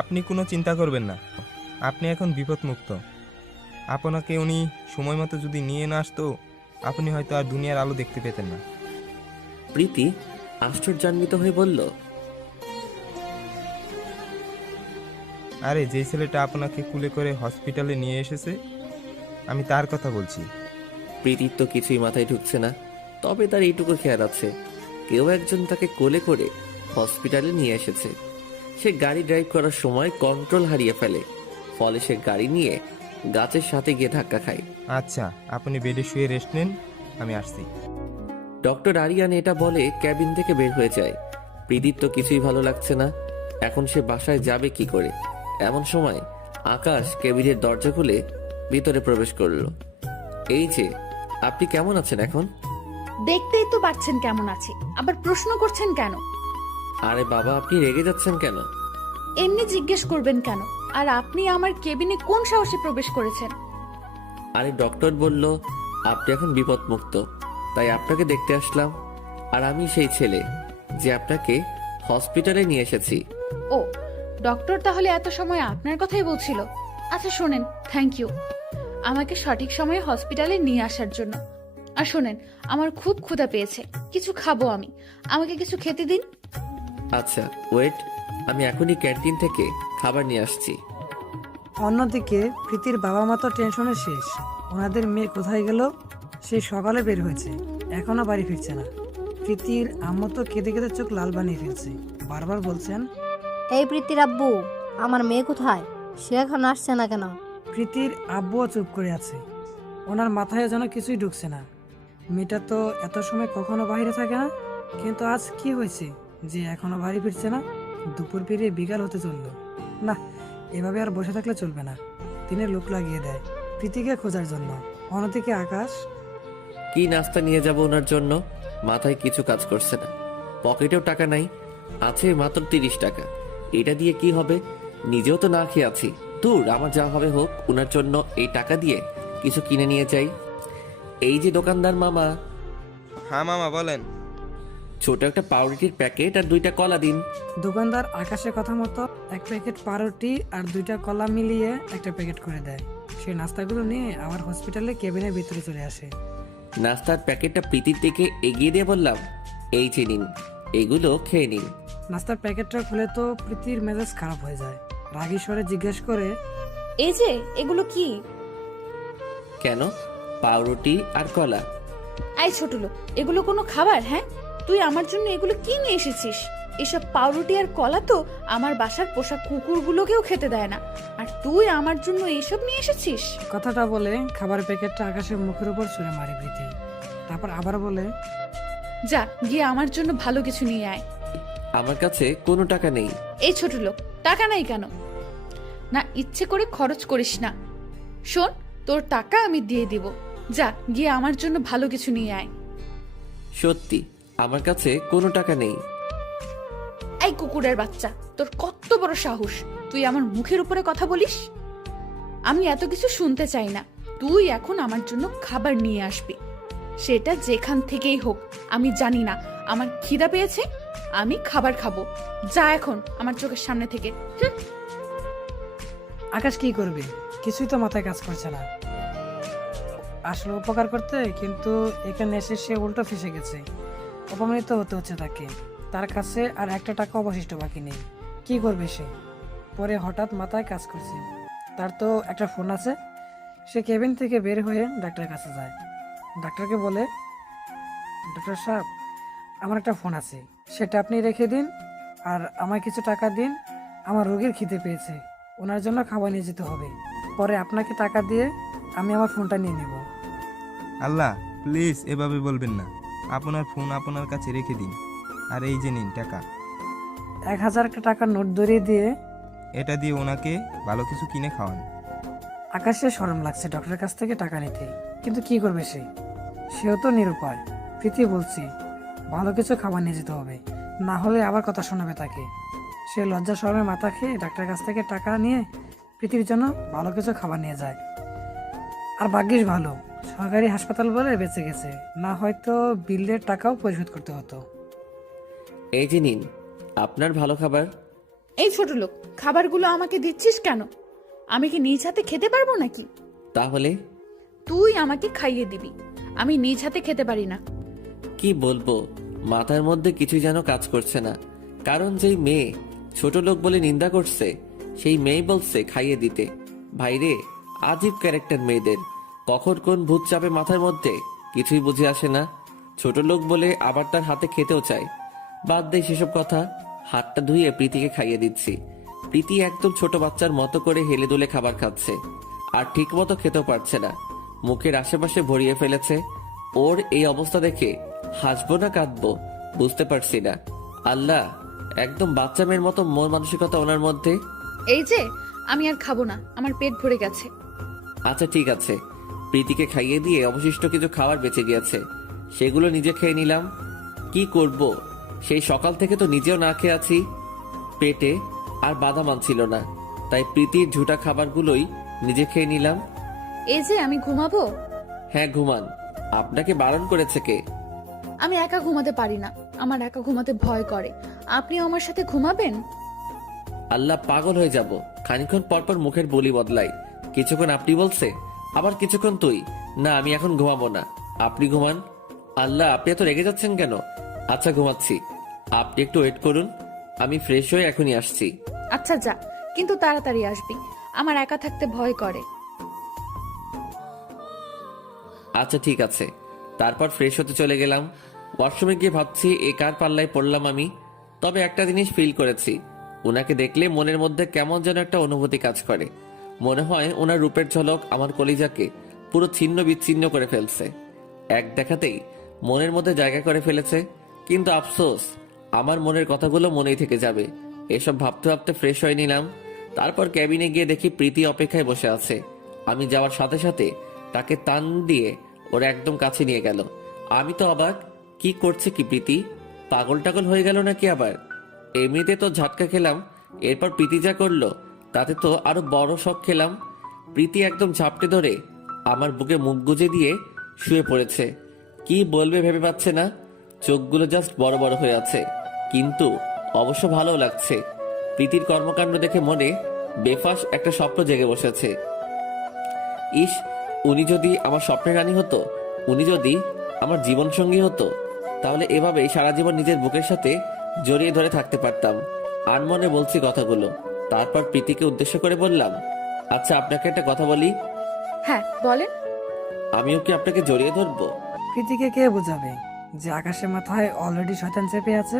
আপনি কোনো চিন্তা করবেন না, আপনি এখন বিপদমুক্ত। আপনাকে উনি সময় মতো যদি নিয়ে না আসতো, আপনি হয়তো আর দুনিয়ার আলো দেখতে পেতেন না। প্রীতি আশ্চর্যান্বিত হয়ে বলল, আরে যে ছেলেটা আপনাকে কুলে করে হসপিটালে নিয়ে এসেছে, আমি তার কথা বলছি। প্রীতির তো কিছুই মাথায় ঢুকছে না। তবে তার এইটুকু খেয়াল আছে, কেউ একজন তাকে কোলে করে হসপিটালে নিয়ে এসেছে। সে গাড়ি ড্রাইভ করার সময় কন্ট্রোল হারিয়ে ফেলে, ফলে সে গাড়ি নিয়ে গাছের সাথে গিয়ে ধাক্কা খায়। আচ্ছা, আপনি বেডে শুয়ে রেস্ট নেন, আমি আসছি। ডক্টর আরিয়ান এটা বলে ক্যাবিন থেকে বের হয়ে যায়। প্রীতির তো কিছুই ভালো লাগছে না। এখন সে বাসায় যাবে কি করে? এমন সময় আকাশ কেবিনের দরজা খুলে ভিতরে প্রবেশ করলো। এই যে, আপনি কেমন আছেন এখন? দেখতেই তো পাচ্ছেন কেমন আছি, আবার প্রশ্ন করছেন কেন? আরে বাবা, আপনি রেগে যাচ্ছেন কেন? এমনি জিজ্ঞেস করবেন কেন? আর আপনি আমার কেবিনে কোন সাহসে প্রবেশ করেছেন? আরে ডক্টর বলল আপনি এখন বিপদমুক্ত, তাই আপনাকে দেখতে আসলাম। আর আমি সেই ছেলে যে আপনাকে হসপিটালে নিয়ে এসেছি। ও, ডক্টর তাহলে এত সময় আপনার কথাই বলছিল। আচ্ছা শোনেন, থ্যাংক ইউ আমাকে সঠিক সময়ে হসপিটালে নিয়ে আসার জন্য। আর শোনেন, আমার খুব ক্ষুধা পেয়েছে, কিছু খাবো আমি, আমাকে কিছু খেতে দিন। আচ্ছা ওয়েট, আমি এখনই ক্যান্টিন থেকে খাবার নিয়ে আসছি। অন্যদিকে প্রীতির বাবা মা তো টেনশনে শেষ। ওনাদের মেয়ে কোথায় গেল? সেই সকালে বের হয়েছে, এখনো বাড়ি ফিরছে না। প্রীতির আম্মু তো কেঁদে কেঁদে চোখ লাল বানিয়ে ফেলছে, বারবার বলছেন, এই প্রীতির আব্বু, আমার মেয়ে কোথায়? সে এখন আসছে না কেন? প্রীতির আব্বুও চুপ করে আছে, ওনার মাথায় যেন কিছুই ঢুকছে না। মেয়েটা তো এত সময় কখনো বাইরে থাকে না, কিন্তু আজ কি হয়েছে যে এখনো বাড়ি ফিরছে না? দুপুর পেরিয়ে বিকাল হতে চললো। না, এভাবে আর বসে থাকলে চলবে না। তিনি লোক লাগিয়ে দেয় প্রীতিকে খোঁজার জন্য। অন্যদিকে আকাশ কি নাস্তা নিয়ে যাব ওনার জন্য? মাথায় কিছু কাজ করছে না, পকেটেও টাকা নাই, আছে মাত্র 30 টাকা। এটা দিয়ে কি হবে? নিজেও তো না খেয়ে আছি। দূর, আমার যা হবে হোক, ওনার জন্য এই টাকা দিয়ে কিছু কিনে নিয়ে যাই। এই যে দোকানদার মামা, হ্যাঁ মামা বলেন। ছোট একটা পাউরুটির প্যাকেট আর 2টা কলা দিন। দোকানদার আকাশের কথা মতো এক প্যাকেট পাউরুটি আর 2টা কলা মিলিয়ে একটা প্যাকেট করে দেয়। সে নাস্তাগুলো নিয়ে আবার হসপিটালে কেবিনের ভিতরে চলে আসে। নাস্তার প্যাকেটটা প্রীতির দিকে এগিয়ে দিয়ে বললাম, এই যে নিন, এগুলো খেয়ে নিন। নাস্তার প্যাকেটটা খুলে তো প্রীতির মেজাজ খারাপ হয়ে যায়। রাগী স্বরে জিজ্ঞেস করে, এই যে এগুলো কি? কেন? পাউরুটি আর কলা। আই ছোট লোক, এগুলো কোনো খাবার? হ্যাঁ, তুই আমার জন্য এগুলো কি নিয়ে এসেছিস? এসব পাউরুটি আর কলা তো আমার বাসার পোষা কুকুরগুলোকেও খেতে দেয় না, আর তুই আমার জন্য এইসব নিয়ে এসেছিস? কথাটা বলে খাবারের প্যাকেটটা আকাশের মুখের উপর ছুঁড়ে মারে প্রীতি। তারপর আবার বলে, যা গিয়ে আমার জন্য ভালো কিছু নিয়ে আয়। আমার কাছে কোনো টাকা নেই। এই ছোট লোক, টাকা নাই কেন? না, ইচ্ছে করে খরচ করিস না। শোন, তোর টাকা আমি দিয়ে দিব, যা গিয়ে আমার জন্য ভালো কিছু নিয়ে আয়। সত্যি আমার কাছে কোনো টাকা নেই। এই কুকুরের বাচ্চা, তোর কত বড় সাহস, তুই আমার মুখের উপরে কথা বলিস? আমি এত কিছু শুনতে চাই না। তুই এখন আমার জন্য খাবার নিয়ে আসবি, সেটা যেখান থেকেই হোক। আমি জানি না, আমার খিদা পেয়েছে, আমি খাবার খাবো। যা এখন আমার চোখের সামনে থেকে। হুঁ। আকাশ কি করবে? কিছুই তো মাথায় কাজ করছে না। আসলে উপকার করতে, কিন্তু এখানে এসে সে উল্টো ফেসে গেছে। অপমানিত হতে হচ্ছে তাকে। তার কাছে আর একটা টাকা অবশিষ্ট বাকি নেই। কি করবে সে? পরে হঠাৎ মাথায় কাজ করছে, তার তো একটা ফোন আছে। সে কেবিন থেকে বের হয়ে ডাক্তারের কাছে যায়। ডাক্তারকে বলে, ডাক্তার সাহেব, আমার একটা ফোন আছে, সেটা আপনি রেখে দিন, আর আমায় কিছু টাকা দিন। আমার রোগীর খিদে পেয়েছে, ওনার জন্য খাবার নিয়ে যেতে হবে। পরে আপনাকে টাকা দিয়ে আমি আমার ফোনটা নিয়ে নেব। আল্লাহ, প্লিজ এভাবে বলবেন না। আপনার ফোন আপনার কাছে রেখে দিন, আর এই যে নিন টাকা। 1000 টাকার নোট ধরিয়ে দিয়ে এটা দিয়ে ওনাকে ভালো কিছু কিনে খাওয়ান। আকাশের শরম লাগছে ডক্টরের কাছ থেকে টাকা নিতে, কিন্তু কি করবে সে? সেও তো নিরুপায়। প্রীতি বলছি, ভালো কিছু খাবার নিয়ে যেতে হবে, না হলে আবার কথা শোনাবে তাকে। সে লজ্জা শরমে মাথা খেয়ে ডাক্তারের কাছ থেকে টাকা নিয়ে প্রীতির জন্য ভালো কিছু খাবার নিয়ে যায়। আর ভাগ্যিস ভালো, সরকারি হাসপাতাল বলে বেঁচে গেছে, না হয়তো বিলের টাকাও পরিশোধ করতে হতো। এই যে নিন আপনার ভালো খাবার। এই ছোট লোক, খাবারগুলো আমাকে দিচ্ছিস কেন? আমি কি নিজ হাতে খেতে পারবো নাকি? তাহলে তুই আমাকে খাইয়ে দিবি, আমি নিজ হাতে খেতে পারি না। কি বলবো, মাথার মধ্যে কিছুই যেন কাজ করছে না। কারণ যেই মেয়ে ছোট লোক বলে নিন্দা করছে, সেই মেয়ে বলছে খাইয়ে দিতে। ভাইরে, আজীব ক্যারেক্টার মেয়েদের, কখন কোন ভূত চাপে মাথার মধ্যে কিছুই বুঝে আসে না। ছোট লোক বলে আবার তার হাতে খেতেও চায়। বাদ দেয় সেসব কথা, হাতটা ধুয়ে প্রীতিকে খাইয়ে দিচ্ছি। প্রীতি একদম ছোট বাচ্চার মতো করে হেলে দুলে খাবার খাচ্ছে, আর ঠিক মতো খেতেও পারছে না, মুখের আশেপাশে ভরিয়ে ফেলেছে। ওর এই অবস্থা দেখে হাসবো না কাঁদবো বুঝতে পারছি না। আল্লাহ, একদম বাচ্চা মেয়ের মতো মন মানসিকতা ওনার মধ্যে। এই যে, আমি আর খাবো না, আমার পেট ভরে গেছে। আচ্ছা ঠিক আছে। প্রীতিকে খাইয়ে দিয়ে অবশিষ্ট কিছু খাবার বেঁচে গিয়েছে, সেগুলো নিজে খেয়ে নিলাম। কি করব, সেই সকাল থেকে তো নিজেও না খেয়ে আছি। পেটে আর বাধা মানছিল না, তাই প্রীতির ঝুটা খাবারগুলোই নিজে খেয়ে নিলাম। এই যে, আমি ঘুমাবো। হ্যাঁ ঘুমান। আপনাকে বারণ করেছে কে? আমি একা ঘুমাতে পারি না, আমার একা ঘুমাতে ভয় করে। আপনি আমার সাথে ঘুমাবেন? আল্লাহ, পাগল হয়ে যাব। খানিকক্ষণ পরপর মুখের বলি বদলাই। কিছুক্ষণ আপনি বলছে, আবার কিছুক্ষণ তুই। না, আমি এখন ঘুমাবো না, আপনি ঘুমান। আল্লাহ, আপনি এত রেগে যাচ্ছেন কেন? আচ্ছা ঘুমাচ্ছি, আপনি একটু ওয়েট করুন, আমি ফ্রেশ হয়ে এখনই আসছি। আচ্ছা যা, কিন্তু তাড়াতাড়ি আসবি, আমার একা থাকতে ভয় করে। আচ্ছা ঠিক আছে। তারপর ফ্রেশ হতে চলে গেলাম। ওয়াশরুমে গিয়ে ভাবছি এ কার পাল্লায় পড়লাম আমি। তবে একটা জিনিস ফিল করেছি, ওনাকে দেখলে মনের মধ্যে কেমন যেন একটা অনুভূতি কাজ করে। মনে হয় ওনার রূপের ঝলক আমার কলিজাকে পুরো ছিন্ন বিচ্ছিন্ন করে ফেলছে, এক দেখাতেই মনের মধ্যে জায়গা করে ফেলেছে। কিন্তু আফসোস, আমার মনের কথাগুলো মনেই থেকে যাবে। এসব ভাবতে ভাবতে ফ্রেশ হয়ে নিলাম। তারপর ক্যাবিনে গিয়ে দেখি প্রীতি অপেক্ষায় বসে আছে। আমি যাওয়ার সাথে সাথে তাকে টান দিয়ে ওরা একদম কাছে নিয়ে গেল। আমি তো অবাক, কি করছে কি প্রীতি? পাগল টাগল হয়ে গেল নাকি আবার? এমনিতে তো ঝাটকা খেলাম, এরপর প্রীতি যা করলো তাতে তো আরো বড় শখ খেলাম। প্রীতি একদম ঝাপটে ধরে আমার বুকে মুখ গুজে দিয়ে শুয়ে পড়েছে। কি বলবে ভেবে পাচ্ছে না, চোখগুলো জাস্ট বড় বড় হয়ে আছে, কিন্তু অবশ্য ভালো লাগছে। প্রীতির কর্মকাণ্ড দেখে মনে বেফাস একটা স্বপ্ন জেগে বসেছে। ইস, উনি যদি আমার স্বপ্নের রানী হতো, উনি যদি আমার জীবন সঙ্গী হতো, তাহলে এভাবেই সারা জীবন নিজের বুকের সাথে জড়িয়ে ধরে থাকতে পারতাম। আনমনে বলছি কথাগুলো। তারপর প্রীতিকে উদ্দেশ্য করে বললাম, আচ্ছা আপনাকে একটা কথা বলি, হ্যাঁ বলেন। আমিও কি আপনাকে জড়িয়ে ধরবো? প্রীতিকে কে বোঝাবে যে আকাশের মাথায় অলরেডি শয়তান চেপে আছে,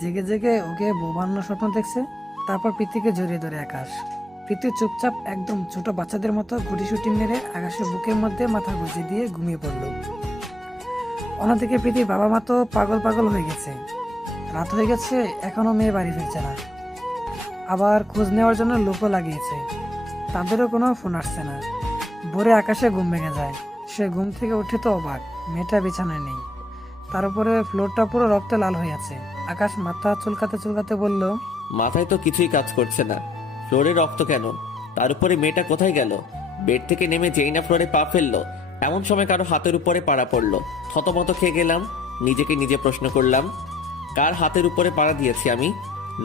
জেগে জেগে ওকে বোবান্ন স্বপ্ন দেখছে। তারপর প্রীতিকে জড়িয়ে ধরে আকাশ। প্রীতি চুপচাপ একদম ছোট বাচ্চাদের মতো গুটিসুটি মেরে আকাশের বুকের মধ্যে মাথা গুঁজে দিয়ে ঘুমিয়ে পড়ল। অন্যদিকে প্রীতির বাবা মা তো পাগল পাগল হয়ে গেছে। রাত হয়ে গেছে, এখনো মেয়ে বাড়ি ফিরছে না। আবার খোঁজ নেওয়ার জন্য লোকও লাগিয়েছে, তাদেরও কোনো ফোন আসছে না। ভোরে আকাশে ঘুম ভেঙে যায়। সে ঘুম থেকে উঠে তো অবাক, মেয়েটা বিছানায় নেই। তার উপরে ফ্লোরটা পুরো রক্তে লাল হয়ে আছে। আকাশ মাথা চুলকাতে চুলকাতে বলল, মাথায় তো কিছুই কাজ করছে না, ফ্লোরে রক্ত কেন? তার উপরে মেয়েটা কোথায় গেল? বেড থেকে নেমে যেই না ফ্লোরে পা ফেললো, এমন সময় কারো হাতের উপরে পাড়া পড়লো। থতমত খেয়ে গেলাম, নিজেকে নিজে প্রশ্ন করলাম, কার হাতের উপরে পাড়া দিয়েছি আমি?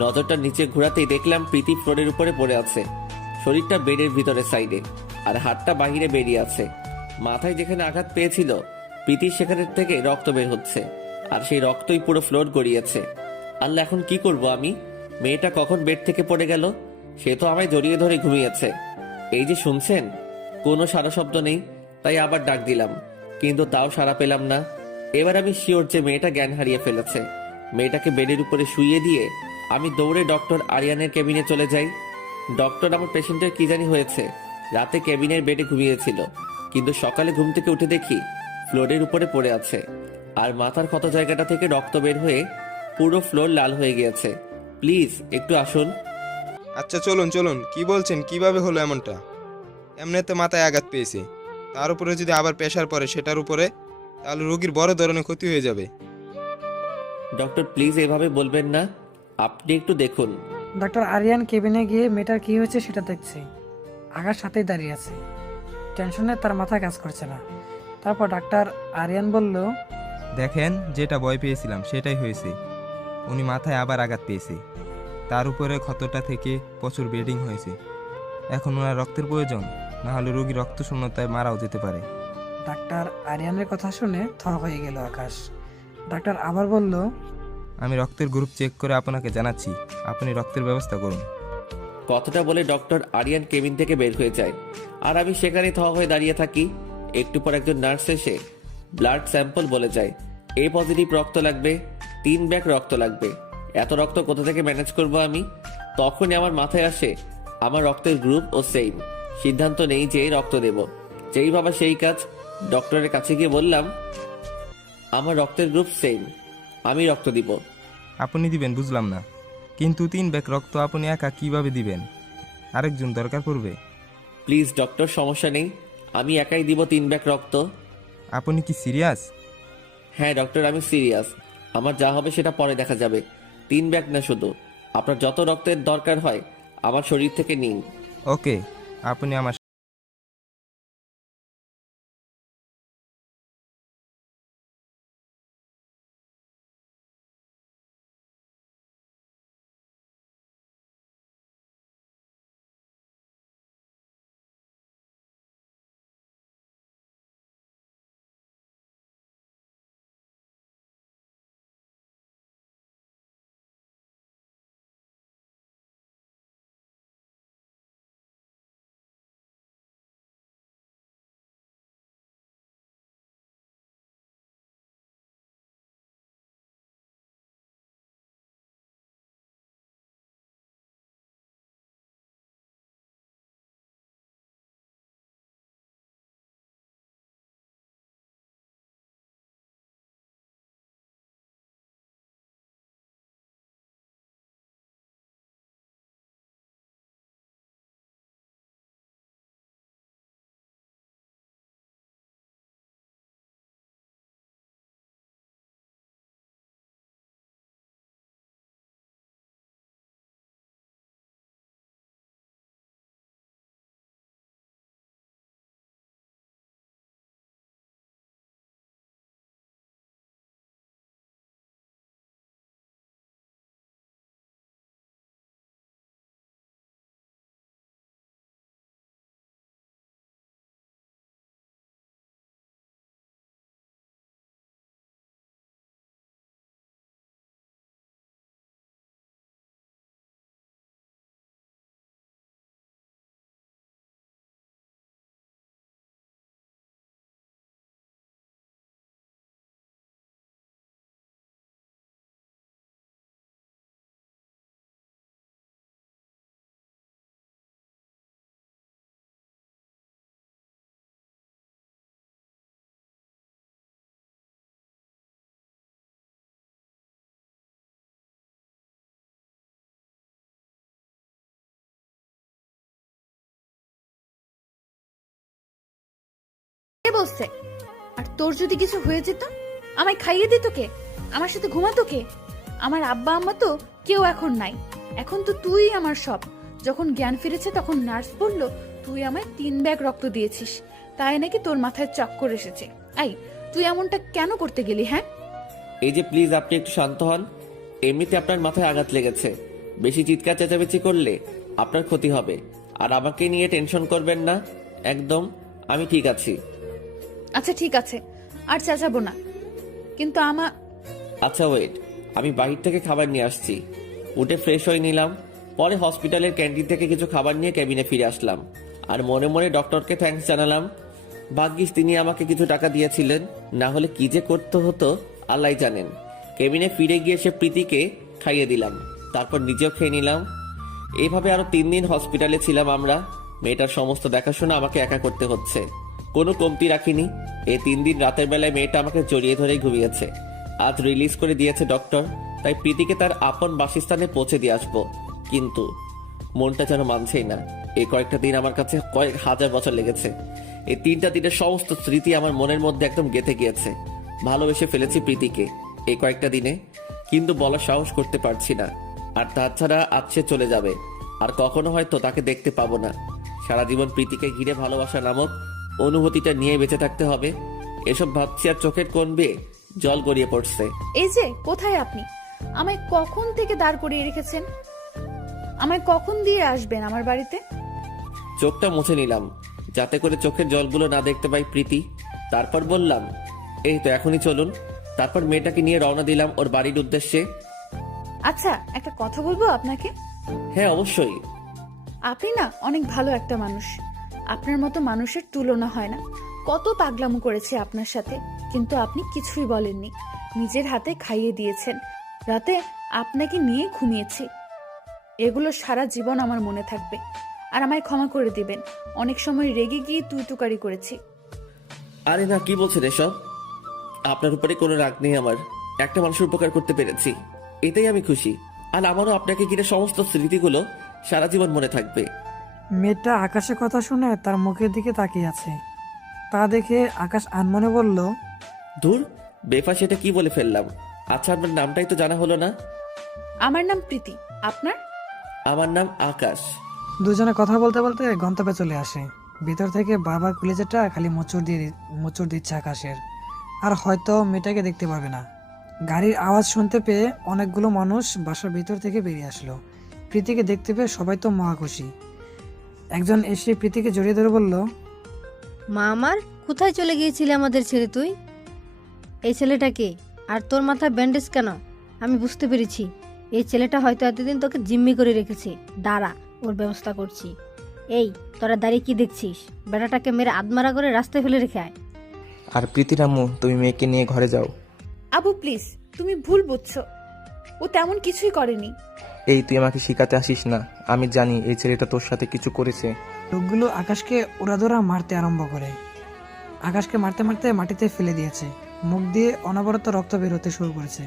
নজরটা নিচে ঘোরাতেই দেখলাম প্রীতি ফ্লোরের উপরে পড়ে আছে, শরীরটা বেডের ভিতরে সাইডে, আর হাতটা বাহিরে বেরিয়ে আছে। মাথায় যেখানে আঘাত পেয়েছিল, প্রীতির সেখানে থেকে রক্ত বের হচ্ছে, আর সেই রক্তই পুরো ফ্লোর গড়িয়েছে। আল্লাহ, এখন কি করব আমি? মেয়েটা কখন বেড থেকে পড়ে গেল? সে তো আমায় জড়িয়ে ধরে ঘুমিয়েছে। এই যে শুনছেন, কোনো সারা শব্দ নেই, তাই আবার ডাক দিলাম, কিন্তু তাও সাড়া পেলাম না। এবার আমি শিওর যে মেয়েটা জ্ঞান হারিয়ে ফেলেছে। মেয়েটাকে বেডের উপরে শুইয়ে দিয়ে আমি দৌড়ে ডক্টর আরিয়ানের কেবিনে চলে যাই। ডক্টর আমার পেশেন্টের কি জানি হয়েছে, রাতে কেবিনের বেডে ঘুমিয়েছিল, কিন্তু সকালে ঘুম থেকে উঠে দেখি ফ্লোরের উপরে পড়ে আছে, আর মাথার ক্ষত জায়গাটা থেকে রক্ত বের হয়ে পুরো ফ্লোর লাল হয়ে গিয়েছে। প্লিজ একটু আসুন। আচ্ছা চলুন চলুন, কি বলছেন, কিভাবে হলো এমনটা? এমনিতে মাথায় আঘাত পেয়েছে, তার উপরে যদি আবার প্রেশার পড়ে সেটার উপরে, তাহলে রোগীর বড় ধরনের ক্ষতি হয়ে যাবে। ডক্টর প্লিজ এভাবে বলবেন না, আপনি একটু দেখুন। ডক্টর আরিয়ান কেবিনে গিয়ে মেয়েটার কি হয়েছে সেটা দেখছে। আকাশ সাথেই দাঁড়িয়ে আছে, টেনশনে তার মাথা কাজ করছে না। তারপর ডাক্তার আরিয়ান বলল, দেখেন, যেটা ভয় পেয়েছিলাম সেটাই হয়েছে, উনি মাথায় আবার আঘাত পেয়েছে। তার উপরে ক্ষতটা থেকে প্রচুর ব্লিডিং হয়েছে। এখন ওনার রক্তের প্রয়োজন, না হলে রোগী রক্ত শূন্যতায় মারাও যেতে পারে। ডাক্তার আরিয়ানের কথা শুনে থ হয়ে গেল আকাশ। ডাক্তার আবার বলল, আমি রক্তের গ্রুপ চেক করে আপনাকে জানাচ্ছি, আপনি রক্তের ব্যবস্থা করুন। কথাটা বলে ডক্টর আরিয়ান কেবিন থেকে বের হয়ে যায়, আর আমি সেখানে থ হয়ে দাঁড়িয়ে থাকি। একটু পর একজন নার্স এসে ব্লাড স্যাম্পল বলে যায়, এ পজিটিভ রক্ত লাগবে, 3 ব্যাগ রক্ত লাগবে। এত রক্ত কোথা থেকে ম্যানেজ করব আমি? তখনই আমার মাথায় আসে আমার রক্তের গ্রুপ ও সেম। সিদ্ধান্ত নেই যে রক্ত দেব। যেই ভাবা সেই কাজ। ডক্টরের কাছে গিয়ে বললাম, আমার রক্তের গ্রুপ সেম, আমি রক্ত দিব। আপনি দিবেন বুঝলাম না, কিন্তু 3 ব্যাগ রক্ত আপনি একা কিভাবে দিবেন? আরেকজন দরকার পড়বে। প্লিজ ডক্টর, সমস্যা নেই, আমি একাই দিব 3 ব্যাগ রক্ত। আপনি কি সিরিয়াস? হ্যাঁ ডক্টর, আমি সিরিয়াস। আমার যা হবে সেটা পরে দেখা যাবে। 3 ব্যাগ না, শুধু আপনার যত রক্তের দরকার হয় আমার শরীর থেকে নিন। ওকে, আপনি আমার কে বলছে? আর তোর যদি কিছু হয়ে যেত, আমায় খাইয়ে দিত কে? আমার সাথে ঘুমাতো কে? আমার আব্বা আম্মা তো কেউ এখন নাই। এখন তো তুই আমার সব। যখন জ্ঞান ফিরেছে তখন নার্স বলল তুই আমায় 3 ব্যাগ রক্ত দিয়েছিস, তাই নাকি তোর মাথায় চক্কর এসেছে। আই, তুই এমনটা কেন করতে গেলি? হ্যাঁ, এই যে প্লিজ আপনি একটু শান্ত হন। এমনিতে আপনার মাথায় আঘাত লেগেছে, বেশি চিৎকার চেঁচামেচি করলে আপনার ক্ষতি হবে। আর আমাকে নিয়ে টেনশন করবেন না, একদম আমি ঠিক আছি। আচ্ছা ঠিক আছে, আর চেঁচাবো না, কিন্তু আচ্ছা ওয়েট, আমি বাহির থেকে খাবার নিয়ে আসছি। উঠে ফ্রেশ হয়ে নিলাম, পরে হসপিটালের ক্যান্টিন থেকে কিছু খাবার নিয়ে ক্যাবিনে ফিরে আসলাম। আর মনে মনে ডক্টরকে থ্যাঙ্কস জানালাম। ভাগ্যিস তিনি আমাকে কিছু টাকা দিয়েছিলেন, না হলে কি যে করতে হতো আল্লাহ জানেন। কেবিনে ফিরে গিয়ে সে প্রীতিকে খাইয়ে দিলাম, তারপর নিজেও খেয়ে নিলাম। এইভাবে আরো 3 দিন হসপিটালে ছিলাম আমরা। মেয়েটার সমস্ত দেখাশোনা আমাকে একা করতে হচ্ছে, কোনো কমতি রাখিনি। এই 3 দিন রাতের বেলায় মেয়েটা আমাকে জড়িয়ে ধরেই ঘুমিয়েছে। আজ রিলিজ করে দিয়েছে ডক্টর, তাই প্রীতিকে তার আপন বাসস্থানে পৌঁছে দিয়ে আসবো। কিন্তু মনটা যেন মানছেই না। এই কয়েকটা দিন আমার কাছে কয়েক হাজার বছর লেগেছে। এই 3টা দিনের সমস্ত স্মৃতি আমার মনের মধ্যে একদম গেঁথে গিয়েছে। ভালোবেসে ফেলেছি প্রীতিকে এই কয়েকটা দিনে, কিন্তু বলার সাহস করতে পারছি না। আর তাছাড়া আজ সে চলে যাবে, আর কখনো হয়তো তাকে দেখতে পাবো না। সারা জীবন প্রীতিকে ঘিরে ভালোবাসা নামক অনুভূতিটা নিয়ে বেঁচে থাকতে হবে। এসব ভাবছি আর চোখের কোণ বেয়ে জল গড়িয়ে পড়ছে। এই যে কোথায় আপনি? আমায় কখন থেকে দাঁড় করিয়ে রেখেছেন? আমায় কখন দিয়ে আসবেন আমার বাড়িতে? চোখটা মুছে নিলাম যাতে করে চোখের জলগুলো না দেখতে পাই প্রীতি। তারপর বললাম, এই তো এখনই চলুন। তারপর মেয়েটাকে নিয়ে রওনা দিলাম ওর বাড়ির উদ্দেশ্যে। আচ্ছা, একটা কথা বলবো আপনাকে। হ্যাঁ অবশ্যই। আপনি না অনেক ভালো একটা মানুষ। আপনার মতো মানুষের তুলনা হয় না। কত পাগলামো করেছে আপনার সাথে, কিন্তু আপনি কিছুই বলেননি। নিজের হাতে খাইয়ে দিয়েছেন, রাতে আপনাকে নিয়ে ঘুমিয়েছি। এগুলো সারা জীবন আমার মনে থাকবে। আর আমায় ক্ষমা করে দিবেন, অনেক সময় রেগে গিয়ে তুই তুকারি করেছি। আরে না, কি বলছেন এসব? আপনার উপরে কোনো রাগ নেই আমার। একটা মানুষের উপকার করতে পেরেছি, এটাই আমি খুশি। আর আমারও আপনাকে ঘিরে সমস্ত স্মৃতিগুলো সারা জীবন মনে থাকবে। মেয়েটা আকাশের কথা শুনে তার মুখের দিকে তাকিয়ে আছে। তা দেখে আকাশ আনমনে বলল, ধুর, বেফাস এটা কি বলে ফেললাম। আচ্ছা, আপনার নামটাই তো জানা হলো না। আমার নাম প্রীতি, আপনার? আমার নাম আকাশ। দুজনে কথা বলতে বলতে গন্তব্যে চলে আসে। ভিতর থেকে বারবার কলিজাটা খালি মোচড় দিচ্ছে আকাশের। আর হয়তো মেয়েটাকে দেখতে পাবে না। গাড়ির আওয়াজ শুনতে পেয়ে অনেকগুলো মানুষ বাসার ভিতর থেকে বেরিয়ে আসলো। প্রীতিকে দেখতে পেয়ে সবাই তো মহা খুশি। একজন এসে প্রীতিকে জড়িয়ে ধরে বলল, মা আমার, কোথায় চলে গিয়েছিলে আমাদের ছেড়ে তুই? এই ছেলেটাকে আর তোর মাথায় ব্যান্ডেজ কেন? আমি বুঝতে পেরেছি, এই ছেলেটা হয়তো এতদিন তোকে জিম্মি করে রেখেছে। দাঁড়া, ওর ব্যবস্থা করছি। এই, তোরা দাঁড়িয়ে কি দেখছিস? বেটাটাকে মেরে আদমারা করে রাস্তায় ফেলে রেখে আয়। আর প্রীতির আম্মু, তুমি মেয়েকে নিয়ে ঘরে যাও। আবু প্লিজ, তুমি ভুল বুঝছো। ও তেমন কিছুই করেনি। এই, তুই আমাকে শিখাতে আসিস না। আমি জানি এই ছেলেটা তোর সাথে কিছু করেছে। লোকগুলো আকাশকে ওড়াধরা মারতে আরম্ভ করে। আকাশকে মারতে মারতে মাটিতে ফেলে দিয়েছে। মুখ দিয়ে অনবরত রক্ত বের হতে শুরু করেছে।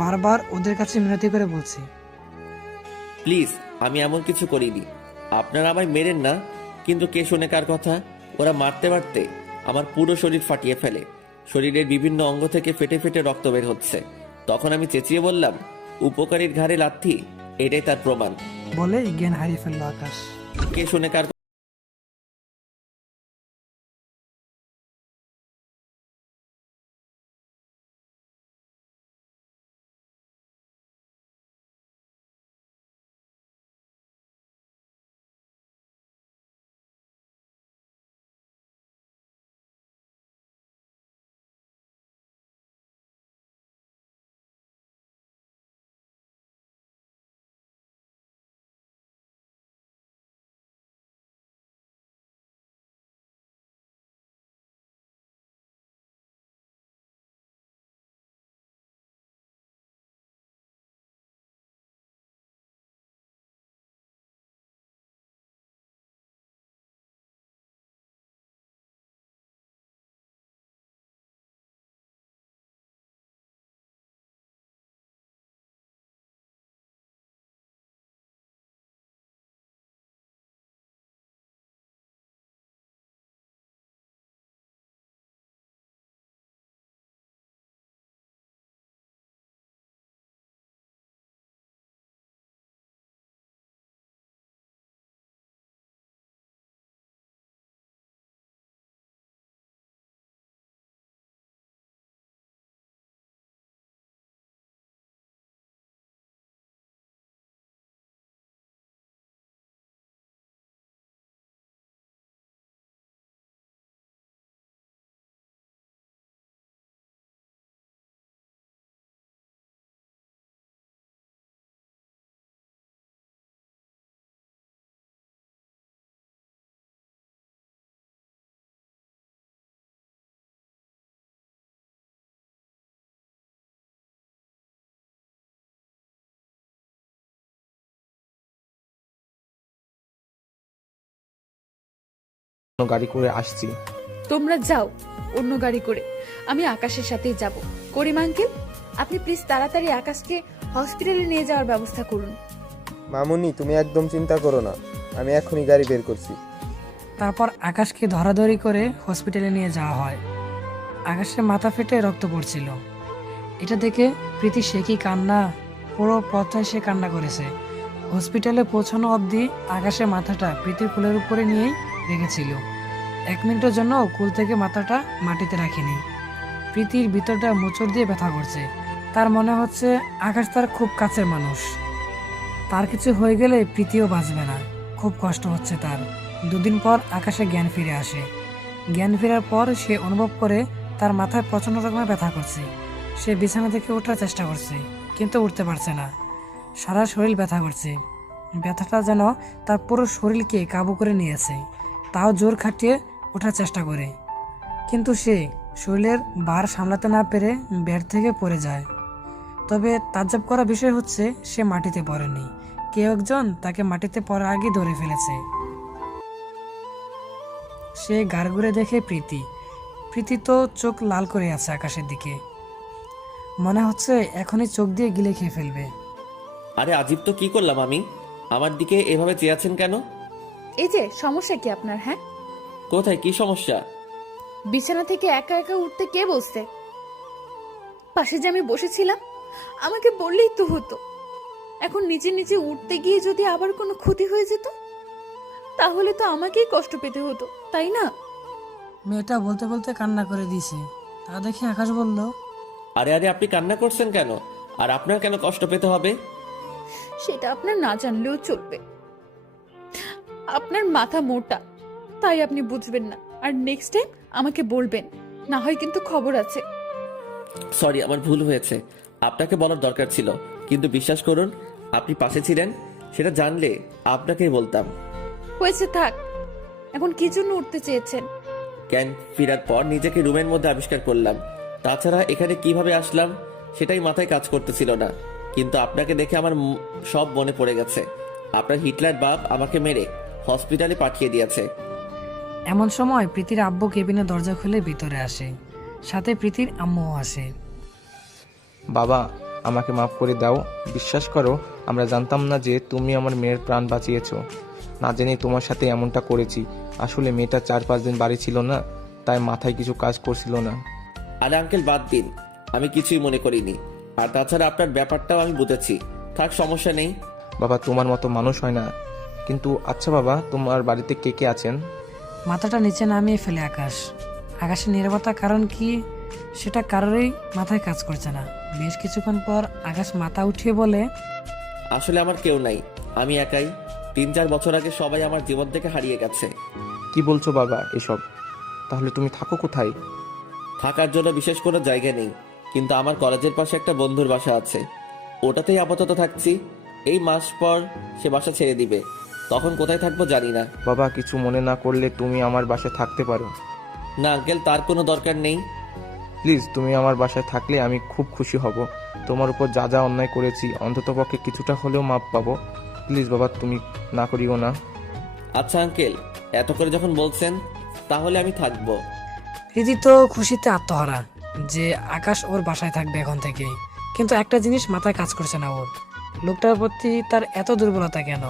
বারবার ওদের কাছে মিনতি করে বলছে, প্লিজ, আমি এমন কিছু করিনি। আপনারা আমায় মেরেন না। কিন্তু কে শোনে কার কথা? ওরা মারতে মারতে আমার পুরো শরীর ফাটিয়ে ফেলে। শরীরের বিভিন্ন অঙ্গ থেকে ফেটে ফেটে রক্ত বের হচ্ছে। তখন আমি চেঁচিয়ে বললাম, উপকারীর ঘাড়ে লাথি, এটাই তার প্রমাণ। বলে জ্ঞান হারিয়ে ফেললো আকাশ। কে শোনে কার গাড়ি করে আসছি। তোমরা যাও অন্য গাড়ি করে, আমি আকাশের সাথেই যাব। করিম আঙ্কেল, আপনি প্লিজ তাড়াতাড়ি আকাশকে হসপিটালে নিয়ে যাওয়ার ব্যবস্থা করুন। মামুনি, তুমি একদম চিন্তা করো না, আমি এখনই গাড়ি বের করছি। তারপর আকাশকে ধরাধরি করে হসপিটালে নিয়ে যাওয়া হয়। আকাশের মাথা ফেটে রক্ত পড়ছিল। এটা দেখে প্রীতি সে কি কান্না! পুরো পথে সে কান্না করেছে। হসপিটালে পৌঁছানো অবধি আকাশের মাথাটা প্রীতির কোলের উপরে নিয়েই রেখেছিল। 1 মিনিটের জন্য কোল থেকে মাথাটা মাটিতে রাখেনি। প্রীতির ভিতরটা মোচড় দিয়ে ব্যথা করছে। তার মনে হচ্ছে আকাশ তার খুব কাছের মানুষ। তার কিছু হয়ে গেলে প্রীতিও বাঁচবে না। খুব কষ্ট হচ্ছে তার। দুদিন পর আকাশে জ্ঞান ফিরে আসে। জ্ঞান ফেরার পর সে অনুভব করে তার মাথায় প্রচণ্ড রকমের ব্যথা করছে। সে বিছানা থেকে ওঠার চেষ্টা করছে, কিন্তু উঠতে পারছে না। সারা শরীর ব্যথা করছে। ব্যথাটা যেন তার পুরো শরীরকে কাবু করে নিয়েছে। তাও জোর খাটিয়ে ওঠার চেষ্টা করে, কিন্তু সে শরীরের ভার সামলাতে না পেরে বেড থেকে পড়ে যায়। তবে তাজ্জব করা বিষয় হচ্ছে সে মাটিতে পড়েনি। কেউ একজন তাকে মাটিতে পড়ার আগে ধরে ফেলেছে। সে ঘাড় ঘুরে দেখে প্রীতি। প্রীতি তো চোখ লাল করে আছে আকাশের দিকে। মনে হচ্ছে এখনই চোখ দিয়ে গিলে খেয়ে ফেলবে। আরে আজিব তো, কি করলাম আমি? আমার দিকে এভাবে চেয়ে আছেন কেন? এই যে সমস্যা কি আপনার? হ্যাঁ, কোথায় কি সমস্যা? বিছানা থেকে একা একা উঠতে কে বসছে? পাশে যে আমি বসেছিলাম, আমাকে বললেই তো হতো। এখন নিজে নিজে উঠতে গিয়ে যদি আবার কোনো ক্ষতি হয়ে যেত, তাহলে তো আমাকেই কষ্ট পেতে হতো, তাই না? মেয়েটা বলতে বলতে কান্না করে দিয়েছে। তা দেখে আকাশ বলল, আরে আরে, আপনি কান্না করছেন কেন? আর আপনার কেন কষ্ট পেতে হবে? সেটা আপনার না জানলেও চলবে। আপনার মাথা মোটা, তাই আপনি বুঝবেন না। আর নেক্সট টাইম আমাকে বলবেন, না হয় কিন্তু খবর আছে। সরি, আমার ভুল হয়েছে। আপনাকে বলার দরকার ছিল, কিন্তু বিশ্বাস করুন, আপনি পাশে ছিলেন সেটা জানলে আপনাকেই বলতাম। হয়েছে, থাক। এখন কি জন্য উঠতে চেয়েছেন? জ্ঞান ফেরার পর নিজেকে রুমের মধ্যে আবিষ্কার করলাম। তাছাড়া এখানে কিভাবে আসলাম সেটাই মাথায় কাজ করতেছিল না। কিন্তু আপনাকে দেখে আমার সব মনে পড়ে গেছে। আপনার হিটলার বাপ আমাকে মেরে হসপিটালে পাঠিয়ে দিয়েছে। এমন সময় প্রীতির আব্বু কেবিনের দরজা খুলে ভিতরে আসে। সাথে প্রীতির আম্মুও আসে। বাবা, আমাকে মাফ করে দাও। বিশ্বাস করো, আমরা জানতাম না যে তুমি আমার মেয়ের প্রাণ বাঁচিয়েছো। না জেনে তোমার সাথে এমনটা করেছি। আসলে মেয়েটা 4-5 দিন বাড়ি ছিল না, তাই মাথায় কিছু কাজ করছিল না। আরে আঙ্কেল, বাদ দিন, আমি কিছুই মনে করিনি। আর তাছাড়া আপনার ব্যাপারটাও আমি বুঝেছি। থাক, সমস্যা নেই। বাবা, তোমার মতো মানুষ হয় না। কিন্তু আচ্ছা বাবা, তোমার বাড়িতে কে কে আছেন? মাথাটা নিচে নামিয়ে ফেলে আকাশ। আকাশের নীরবতার কারণ কি সেটা কারোরই মাথায় কাজ করছে না। বেশ কিছুক্ষণ পর আকাশ মাথা উঠিয়ে বলে, আসলে আমার কেউ নাই, আমি একাই। 3-4 বছর আগে সবাই আমার জীবন থেকে হারিয়ে গেছে। কি বলছো বাবা এসব? তাহলে তুমি থাকো কোথায়? থাকার জন্য বিশেষ কোনো জায়গা নেই, কিন্তু আমার কলেজের পাশে একটা বন্ধুর বাসা আছে, ওটাতেই আপাতত থাকছি। এই মাস পর সে বাসা ছেড়ে দিবে, তখন কোথায় থাকবো জানি না। বাবা, কিছু মনে না করলে তুমি আমার বাসায় থাকতে পারো। না আঙ্কেল, তার কোনো দরকার নেই। প্লিজ, তুমি আমার বাসায় থাকলে আমি খুব খুশি হব। তোমার উপর যা যা অন্যায় করেছি অন্ততপক্ষে কিছুটা হলেও মাপ পাবো। প্লিজ বাবা, তুমি না করিও না। আচ্ছা আঙ্কেল, এত করে যখন বলছেন তাহলে আমি থাকবো। প্রীতি তো খুশিতে আত্মহারা যে আকাশ ওর বাসায় থাকবে এখন থেকে। কিন্তু একটা জিনিস মাথায় কাজ করছে না ওর। লোকটার প্রতি তার এত দুর্বলতা কেন?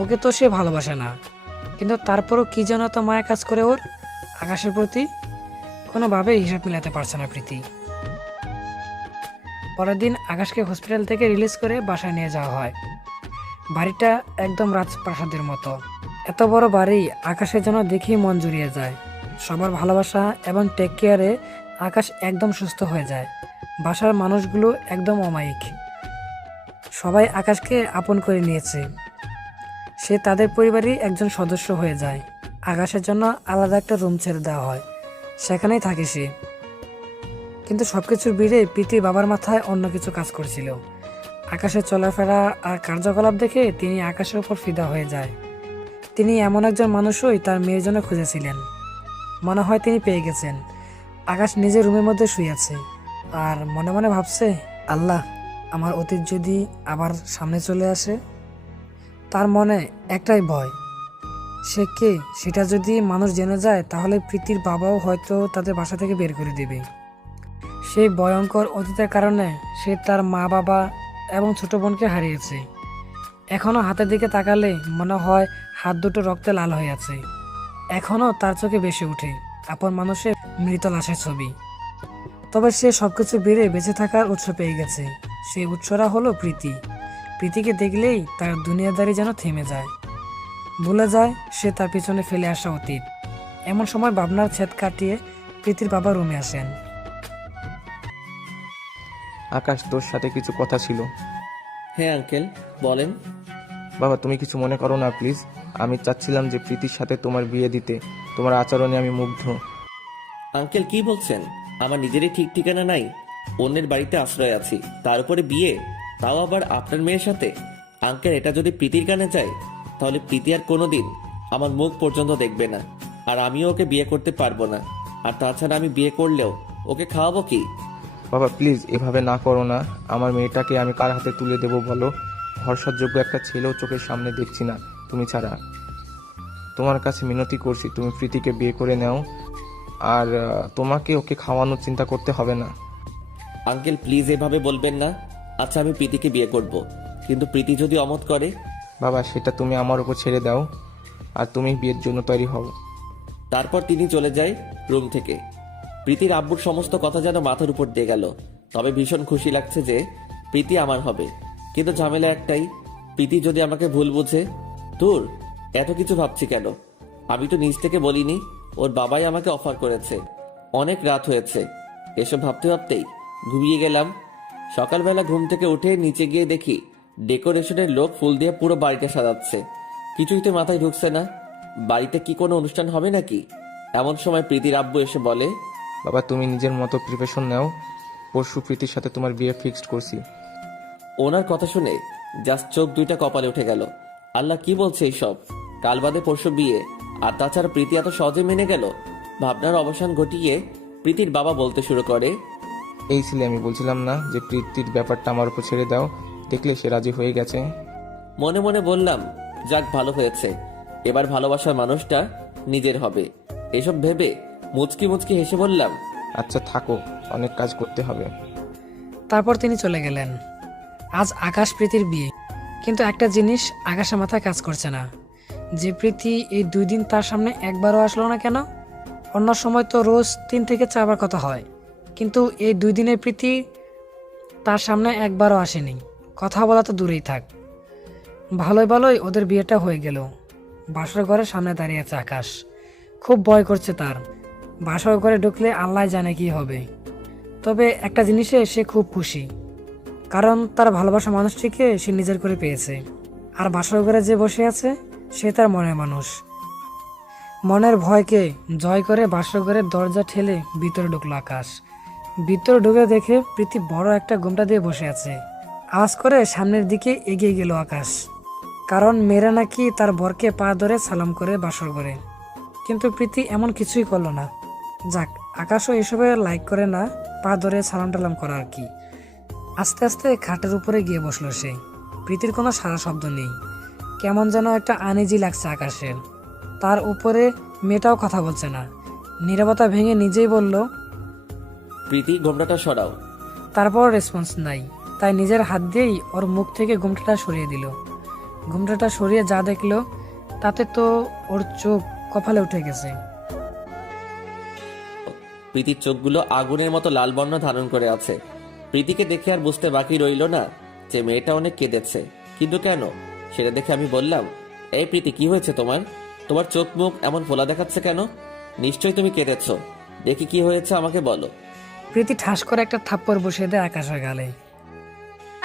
ওকে তো সে ভালোবাসে না, কিন্তু তারপরও কি যেন তো মায়া কাজ করে ওর আকাশের প্রতি। কোনোভাবেই হিসাব মিলাতে পারছে না প্রীতি। পরের দিন আকাশকে হসপিটাল থেকে রিলিজ করে বাসায় নিয়ে যাওয়া হয়। বাড়িটা একদম রাজপ্রাসাদের মতো। এত বড় বাড়ি আকাশের জন্য দেখেই মন জুড়িয়ে যায়। সবার ভালোবাসা এবং টেক কেয়ারে আকাশ একদম সুস্থ হয়ে যায়। বাসার মানুষগুলো একদম অমায়িক। সবাই আকাশকে আপন করে নিয়েছে। সে তাদের পরিবারই একজন সদস্য হয়ে যায়। আকাশের জন্য আলাদা একটা রুম ছেড়ে দেওয়া হয়, সেখানেই থাকে সে। কিন্তু সবকিছুর ভিড়ে প্রীতির বাবার মাথায় অন্য কিছু কাজ করছিল। আকাশের চলাফেরা আর কার্যকলাপ দেখে তিনি আকাশের উপর ফিদা হয়ে যায়। তিনি এমন একজন মানুষই তার মেয়ের জন্য খুঁজেছিলেন। মনে হয় তিনি পেয়ে গেছেন। আকাশ নিজের রুমের মধ্যে শুয়ে আছে আর মনে মনে ভাবছে, আল্লাহ, আমার অতীত যদি আবার সামনে চলে আসে। তার মনে একটাই ভয়, সে কে সেটা যদি মানুষ জেনে যায় তাহলে প্রীতির বাবাও হয়তো তাদের বাসা থেকে বের করে দেবে। সেই ভয়ঙ্কর অতীতের কারণে সে তার মা বাবা এবং ছোট বোনকে হারিয়েছে। এখনও হাতের দিকে তাকালে মনে হয় হাত দুটো রক্তে লাল হয়ে আছে। এখনও তার চোখে ভেসে ওঠে আপন মানুষের মৃত লাশের ছবি। তবে সে সবকিছু বেড়ে বেঁচে থাকার উৎস পেয়ে গেছে। সেই উৎসরা হলো প্রীতি। প্রীতিকে দেখলেই তার দুনিয়াদারি যেন থেমে যায়, ভুলে যায় সে তার পিছনে ফেলে আসা অতীত। এমন সময় ভাবনার ছেদ কাটিয়ে প্রীতির বাবা রুমে আসেন। আকাশ, তোর সাথে কিছু কথা ছিল। হ্যাঁ আঙ্কেল, বলেন। বাবা তুমি কিছু মনে করো না প্লিজ। আমি চাচ্ছিলাম যে প্রীতির সাথে তোমার বিয়ে দিতে। তোমার আচরণে আমি মুগ্ধ। আঙ্কেল কি বলছেন? আমার নিজেরই ঠিক ঠিকানা নাই, অন্যের বাড়িতে আশ্রয় আছি, তার উপরে বিয়ে, তাও আবার আপনার মেয়ের সাথে। আঙ্কেল এটা যদি প্রীতির কানে যায়, তাহলে প্রীতি আর কোনোদিন আমার মুখ পর্যন্ত দেখবে না, আর আমিও ওকে বিয়ে করতে পারবো না। আর তাছাড়া আমি বিয়ে করলেও ওকে খাওয়াবো কি? বাবা প্লিজ এভাবে না করো না। আমার মেয়েটাকে আমি কার হাতে তুলে দেবো বলো? ভরসাযোগ্য একটা ছেলেও চোখের সামনে দেখছি না তুমি ছাড়া। তোমার কাছে মিনতি করছি, তুমি প্রীতিকে বিয়ে করে নাও। আর তোমাকে ওকে খাওয়ানোর চিন্তা করতে হবে না। আঙ্কেল প্লিজ এভাবে বলবেন না। আচ্ছা আমি প্রীতিকে বিয়ে করব, কিন্তু প্রীতি যদি অমত করে? বাবা সেটা তুমি আমার উপর ছেড়ে দাও, আর তুমি বিয়ের জন্য তৈরি হও। তারপর তিনি চলে যায় রুম থেকে। প্রীতির আব্বুর সমস্ত কথা যেন মাথার উপর দিয়ে গেল। তবে ভীষণ খুশি লাগছে যে প্রীতি আমার হবে, কিন্তু ঝামেলা একটাই, প্রীতি যদি আমাকে ভুল বুঝে। দূর, এত কিছু ভাবছি কেন? আমি তো নিজ থেকে বলিনি, ওর বাবাই আমাকে অফার করেছে। অনেক রাত হয়েছে, এসব ভাবতে ভাবতেই ঘুমিয়ে গেলাম। সকালবেলা ঘুম থেকে উঠে নিচে গিয়ে দেখি ডেকোরেশনের লোক ফুল দিয়ে পুরো বাড়িটা সাজাচ্ছে। কিছুই তো মাথায় ঢুকছে না, বাড়িতে কি কোনো অনুষ্ঠান হবে নাকি? এমন সময় প্রীতির আব্বু এসে বলে, বাবা তুমি নিজের মতো প্রিপারেশন নাও, পরশু প্রীতির সাথে তোমার বিয়ে ফিক্সড করছি। ওনার কথা শুনে জাস্ট চোখ দুইটা কপালে উঠে গেল। আল্লাহ কি বলছে এইসব? কাল বাদে পরশু বিয়ে, আর তাছাড়া প্রীতি এত সহজে মেনে গেল? ভাবনার অবসান ঘটিয়ে প্রীতির বাবা বলতে শুরু করে, এই ছেলে আমি বলছিলাম না যে প্রীতির ব্যাপারটা আমার উপর ছেড়ে দাও? দেখলে সে রাজি হয়ে গেছে। মনে মনে বললাম, যাক ভালো হয়েছে, এবার ভালোবাসার মানুষটা নিজের হবে। এসব ভেবে মুচকি মুচকি হেসে বললাম, আচ্ছা থাকো, অনেক কাজ করতে হবে। তারপর তিনি চলে গেলেন। আজ আকাশ প্রীতির বিয়ে, কিন্তু একটা জিনিস আকাশের মাথায় কাজ করছে না, যে প্রীতি এই 2 দিন তার সামনে একবারও আসলো না কেন? অন্য সময় তো রোজ 3 থেকে 4 বার কথা হয়, কিন্তু এই 2 দিনে প্রীতি তার সামনে একবারও আসেনি। কথা বলা তো দূরেই থাক, ভালোই ভালোই ওদের বিয়েটা হয়ে গেল। বাসর ঘরের সামনে দাঁড়িয়ে আছে আকাশ। খুব ভয় করছে তার, বাসর ঘরে ঢুকলে আল্লাহ জানে কি হবে। তবে একটা জিনিসে সে খুব খুশি, কারণ তার ভালোবাসা মানুষটিকে সে নিজের করে পেয়েছে। আর বাসর ঘরে যে বসে আছে সে তার মনের মানুষ। মনের ভয়কে জয় করে বাসর ঘরের দরজা ঠেলে ভিতরে ঢুকলো আকাশ। ভিতরে ঢুকে দেখে প্রীতি বড় একটা ঘোমটা দিয়ে বসে আছে। আওয়াজ করে সামনের দিকে এগিয়ে গেল আকাশ, কারণ মেয়েরা নাকি তার বরকে পা ধরে সালাম করে বাসর ঘরে। কিন্তু প্রীতি এমন কিছুই করলো না। যাক, আকাশও এসবে লাইক করে না, পা ধরে সালাম টালাম করা আর কি। আস্তে আস্তে খাটের উপরে গিয়ে বসলো সে। প্রীতির কোনো সারা শব্দ নেই, কেমন যেন একটা আনইজি লাগছে আকাশের। তার উপরে মেয়েটাও কথা বলছে না, নীরবতা ভেঙে নিজেই বলল, প্রীতি ঘোমটাটা সরাও। তারপর রেসপন্স নাই, তাই নিজের হাত দিয়েই ওর মুখ থেকে ঘোমটাটা সরিয়ে দিল। ঘোমটাটা সরিয়ে যা দেখলো তাতে তো ওর চোখ কপালে উঠে গেছে। প্রীতির চোখগুলো আগুনের মতো লাল বর্ণ ধারণ করে আছে। প্রীতিকে দেখে আর বুঝতে বাকি রইল না যে মেয়েটা অনেক কেঁদেছে। কিন্তু কেন, সেটা দেখে আমি বললাম, এই প্রীতি কি হয়েছে তোমার? তোমার চোখ মুখ এমন ফোলা দেখাচ্ছে কেন? নিশ্চয়ই তুমি কেঁদেছো, দেখি কি হয়েছে আমাকে বলো। প্রীতি ঠাস করে একটা থাপ্পড় বসিয়ে দেয় আকাশের গালে।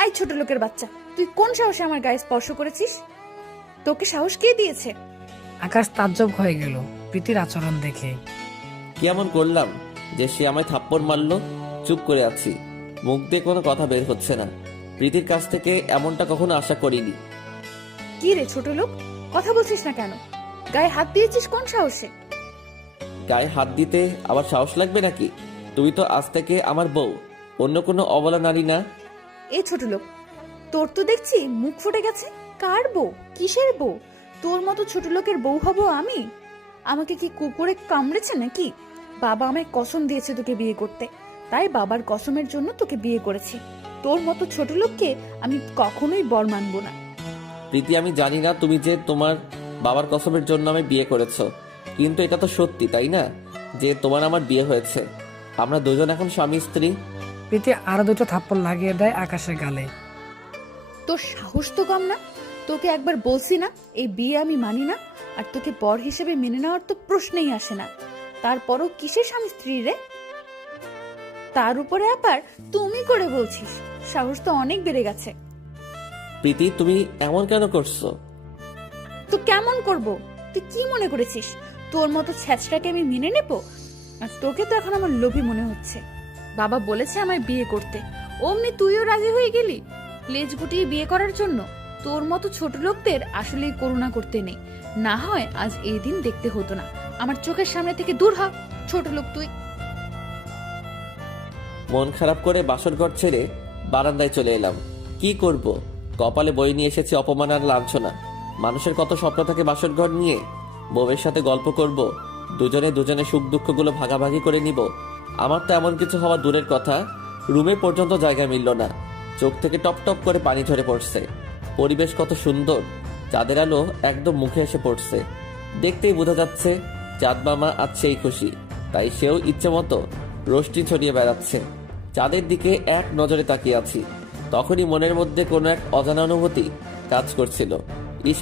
আই ছোট লোকের বাচ্চা, তুই কোন সাহসে আমার গায়ে স্পর্শ করেছিস? তোকে সাহস কে দিয়েছে? আকাশ তাজ্জব হয়ে গেল প্রীতির আচরণ দেখে। কি এমন করলাম যে সে আমায় থাপ্পড় মারলো? চুপ করে আছি, মুখ দিয়ে কোনো কথা বের হচ্ছে না। প্রীতির কাছ থেকে এমনটা কখনো আশা করিনি। কি রে ছোট লোক, কথা বলছিস না কেন? গায়ে হাত দিয়েছিস কোন সাহসে? গায়ে হাত দিতে আবার সাহস লাগবে নাকি? তুমি তো আজ থেকে আমার বউ, অন্য কোনো অবলা নারী না। এই ছোট লোক, তোর তো দেখছি মুখ ফুটে গেছে। কার বউ? কিসের বউ? তোর মতো ছোট লোকের বউ হব আমি? আমাকে কি কুকুরে কামড়েছে নাকি? বাবা আমায় কসম দিয়েছে তোকে বিয়ে করতে, তাই বাবার কসমের জন্য তোকে বিয়ে করেছি। তোর মতো ছোট লোককে আমি কখনোই বর মানবো না। প্রীতি আমি জানি না তুমি যে তোমার বাবার কসমের জন্য আমি বিয়ে করেছো, কিন্তু এটা তো সত্যি তাই না যে তোমার আমার বিয়ে হয়েছে? আমরা দুজন এখন স্বামী স্ত্রী। প্রীতি আরো 2টা থাপ্পড় লাগিয়ে দেয় আকাশের গালে। তোর সাহস তো কম না? তোকে একবার বলছি না এই বিয়ে আমি মানি না, আর তোকে বর হিসেবে মেনে নেওয়ার তো প্রশ্নই আসে না। তারপরও কিসের স্বামী স্ত্রী রে? তার উপরে আবার তুমি করে বলছিস, সাহস তো অনেক বেড়ে গেছে। প্রীতি, তুমি এমন কেন করছো? তো কেমন করব? তুই কি মনে করেছিস তোর মতো ছ্যাচটাকে আমি মেনে নেব? আর তোকে তো এখন আমার লোভী মনে হচ্ছে। বাবা বলেছে আমায় বিয়ে করতে, অমনি তুইও রাজি হয়ে গেলি লেজ গুটিয়ে বিয়ে করার জন্য। তোর মতো ছোট লোকদের আসলেই করুণা করতে নেই, না হয় আজ এই দিন দেখতে হতো না। আমার চোখের সামনে থেকে দূর হ, ছোট লোক তুই। মন খারাপ করে বাসর ঘর ছেড়ে বারান্দায় চলে এলাম। কি করব, কপালে বই নিয়ে এসেছি অপমান আর লাঞ্ছনা। মানুষের কত স্বপ্ন থাকে বাসর ঘর নিয়ে। বউয়ের সাথে গল্প করব, দুজনে দুজনে সুখ দুঃখগুলো ভাগাভাগি করে নিব। আমার তো এমন কিছু হওয়া দূরের কথা, রুমে পর্যন্ত জায়গা মিলল না। চোখ থেকে টপ টপ করে পানি ঝরে পড়ছে। পরিবেশ কত সুন্দর, চাঁদের আলো একদম মুখে এসে পড়ছে। দেখতেই বোঝা যাচ্ছে চাঁদ মামা আজ সেই খুশি, তাই সেও ইচ্ছে মতো রোশনি ছড়িয়ে বেড়াচ্ছে। চাঁদের দিকে এক নজরে তাকিয়ে আছি, তখনই মনের মধ্যে কোনো এক অজানা অনুভূতি কাজ করছিল।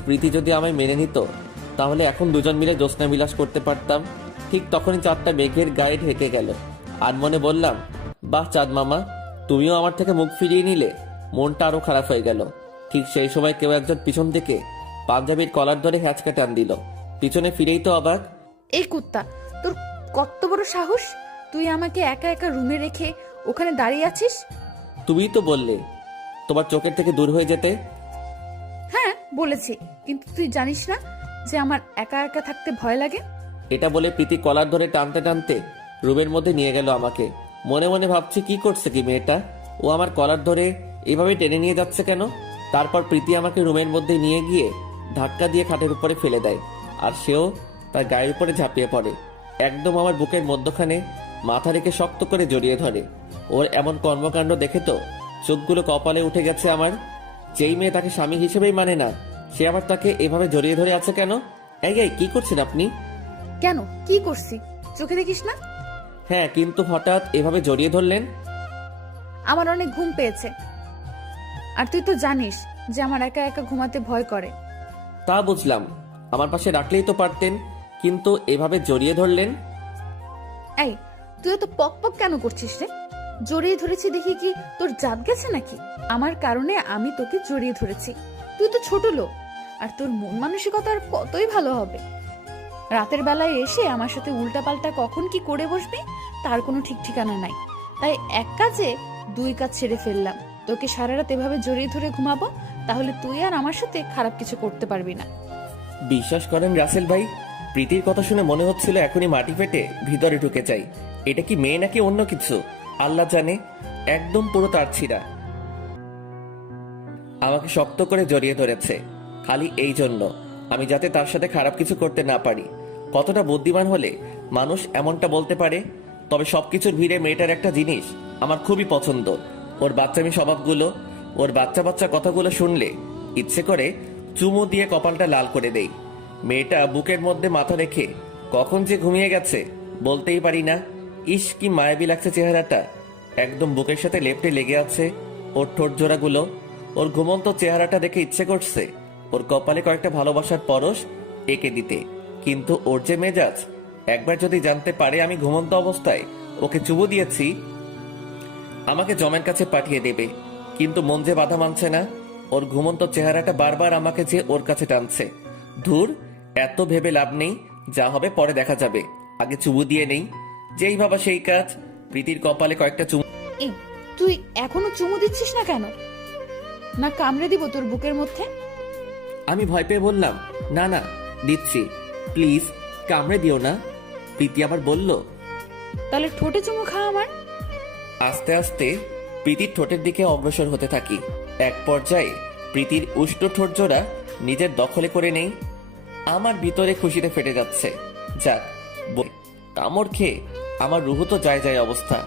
প্রীতি যদি আমায় মেনে নিত, তাহলে এখন দুজন মিলে জ্যোৎস্না বিলাস করতে পারতাম। ঠিক তখনই চাঁদটা মেঘের গায়ে ঢেকে গেল। আর মনে বললাম, বাহ চাঁদ মামা, তুমিও আমার থেকে মুখ ফিরিয়ে নিলে। মনটা আরো খারাপ হয়ে গেল। ঠিক সেই সময় কেউ একজন পিছন থেকে পাঞ্জাবির কলার ধরে হ্যাঁচকা টান দিল। পিছনে ফিরেই তো অবাক। এই কুত্তা, তোর কত বড় সাহস! তুই আমাকে একা একা রুমে রেখে ওখানে দাঁড়িয়ে আছিস? তুমিই তো বললে তোমার চোখের থেকে দূর হয়ে যেতে। হ্যাঁ বলেছি, কিন্তু তুই জানিস না যে আমার একা একা থাকতে ভয় লাগে। এটা বলে প্রীতি কলার ধরে টানতে টানতে রুমের মধ্যে নিয়ে গেল আমাকে। মনে মনে ভাবছি, কি করছে কি মেয়েটা, ও আমার কলার ধরে এভাবে টেনে নিয়ে যাচ্ছে কেন? তারপর প্রীতি আমাকে রুমের মধ্যে নিয়ে গিয়ে ধাক্কা দিয়ে খাটের উপরে ফেলে দেয়, আর সেও তার গায়ের উপরে ঝাঁপিয়ে পড়ে। একদম আমার বুকের মধ্যখানে মাথা রেখে শক্ত করে জড়িয়ে ধরে। ওর এমন কর্মকাণ্ড দেখে তো চোখগুলো কপালে উঠে গেছে আমার। যেই মেয়ে তাকে স্বামী হিসেবেই মানে না, সে আবার তাকে এভাবে জড়িয়ে ধরে আছে কেন? এই কি করছেন আপনি? কেন, কি করছি চোখে দেখিস না? হ্যাঁ, কিন্তু হঠাৎ এভাবে জড়িয়ে ধরলেন। আমার অনেক ঘুম পেয়েছে, আর তুই তো জানিস যে আমার একা একা ঘুমাতে ভয় করে। তা বুঝলাম, আমার পাশে রাখলেই তো পারতেন, কিন্তু এভাবে জড়িয়ে ধরলেন। এই, তুই তো পক পক কেন করছিস রে? জড়িয়ে ধরেছি দেখি কি তোর জাত গেছে নাকি? আমার কারণে আমি তোকে জড়িয়ে ধরেছি। তুই তো ছোট লোক, আর তোর মন মানসিকতা আর কতই ভালো হবে। রাতের বেলায় এসে আমার সাথে উল্টাপাল্টা কখন কি করে বসবি তার কোনো ঠিক ঠিকানা নাই। তাই এক কাজে দুই কাজ ছেড়ে ফেললাম। তোকে সারা রাত এভাবে জড়িয়ে ধরে ঘুমাবো, তাহলে তুই আর আমার সাথে খারাপ কিছু করতে পারবি না। বিশ্বাস করেন রাসেল ভাই, প্রীতির কথা শুনে মনে হচ্ছিল এখনই মাটি ফেটে ভিতরে ঢুকে যাই। এটা কি মেয়ে নাকি অন্য কিছু আল্লাহ জানে। একদম পুরো তার ছিঁড়া। আমাকে শক্ত করে জড়িয়ে ধরেছে খালি এই জন্য আমি যাতে তার সাথে খারাপ কিছু করতে না পারি। কতটা বুদ্ধিমান হলে মানুষ এমনটা বলতে পারে। তবে সবকিছুর ভিড়ে মেয়েটার একটা জিনিস আমার খুবই পছন্দ, ওর বাচ্চামি স্বভাবগুলো। ওর বাচ্চা বাচ্চা কথাগুলো শুনলে ইচ্ছে করে চুমু দিয়ে কপালটা লাল করে দেই। মেয়েটা বুকের মধ্যে মাথা রেখে কখন যে ঘুমিয়ে গেছে বলতেই পারি না। ইস, কি মায়াবী লাগছে চেহারাটা, একদম বুকের সাথে লেপটে লেগে আছে ওর ঠোঁট জোড়াগুলো। ওর ঘুমন্ত চেহারাটা দেখে ইচ্ছে করছে ওর কপালে কয়েকটা ভালোবাসার পরশ এঁকে দিতে। কিন্তু ওর যে মেজাজ, একবার যদি জানতে পারে আমি ঘুমন্ত অবস্থায় ওকে চুমু দিয়েছি, আমাকে জমের কাছে পাঠিয়ে দেবে। কিন্তু মন যে বাধা মানছে না, ওর ঘুমন্ত চেহারাটা বারবার আমাকে যে ওর কাছে টানছে। ধুর, এত ভেবে লাভ নেই, যা হবে পরে দেখা যাবে, আগে চুমু দিয়ে নেই। যেই ভাবা সেই কাজ। প্রীতির কপালে কয়েকটা চুমু। এই, তুই এখনো চুমু দিচ্ছিস না কেন? না কামড়ে দিব তোর বুকের মধ্যে? আমি ভয় পেয়ে বললাম, না না, দিচ্ছি, প্লিজ কামড়ে দিও না। প্রীতি আবার বলল, তাহলে ঠোঁটে চুমু খা আমার। আস্তে আস্তে প্রীতির ঠোঁটের দিকে অগ্রসর হতে থাকি। এক পর্যায়ে প্রীতির উষ্ণ ঠোঁট জোড়া নিজের দখলে করে নেই। আমার ভিতরে খুশিতে ফেটে যাচ্ছে। যাক, কামড় খেয়ে আমার রুহু তো যায় যায় অবস্থা।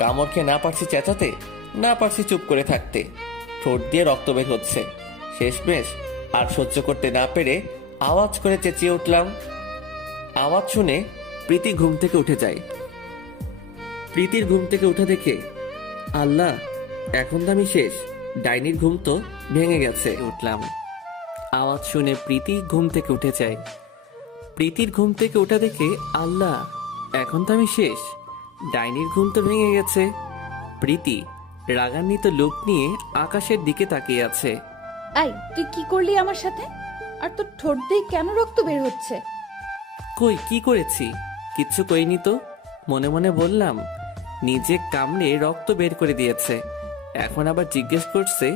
কামড় খেয়ে না পারছি চেঁচাতে, না পারছি চুপ করে থাকতে। ঠোঁট দিয়ে রক্ত বের হচ্ছে। শেষমেশ আর সহ্য করতে না পেরে আওয়াজ করে চেঁচিয়ে উঠলাম। আওয়াজ শুনে প্রীতি ঘুম থেকে উঠে যায়। প্রীতির ঘুম থেকে উঠে দেখে, আল্লাহ, এখন তো আমি শেষ। ডাইনির ঘুম তো ভেঙে গেছে। উঠলাম। আওয়াজ শুনে প্রীতি ঘুম থেকে উঠে যায়। প্রীতির ঘুম থেকে উঠে দেখে, আল্লাহ, এখন তো আমি শেষ। ডাইনির ঘুম তো ভেঙে গেছে। প্রীতি রাগান্বিত লোক নিয়ে আকাশের দিকে তাকিয়ে আছে। এই তুই কি করলি আমার সাথে? আর তোর ঠোঁট দিয়ে কেন রক্ত বের হচ্ছে? কই কি করেছি? কিচ্ছু কইনি তো। মনে মনে বললাম নিজে কামড়ে রক্ত বের করে দিয়েছে, এখন আবার জিজ্ঞেস করছে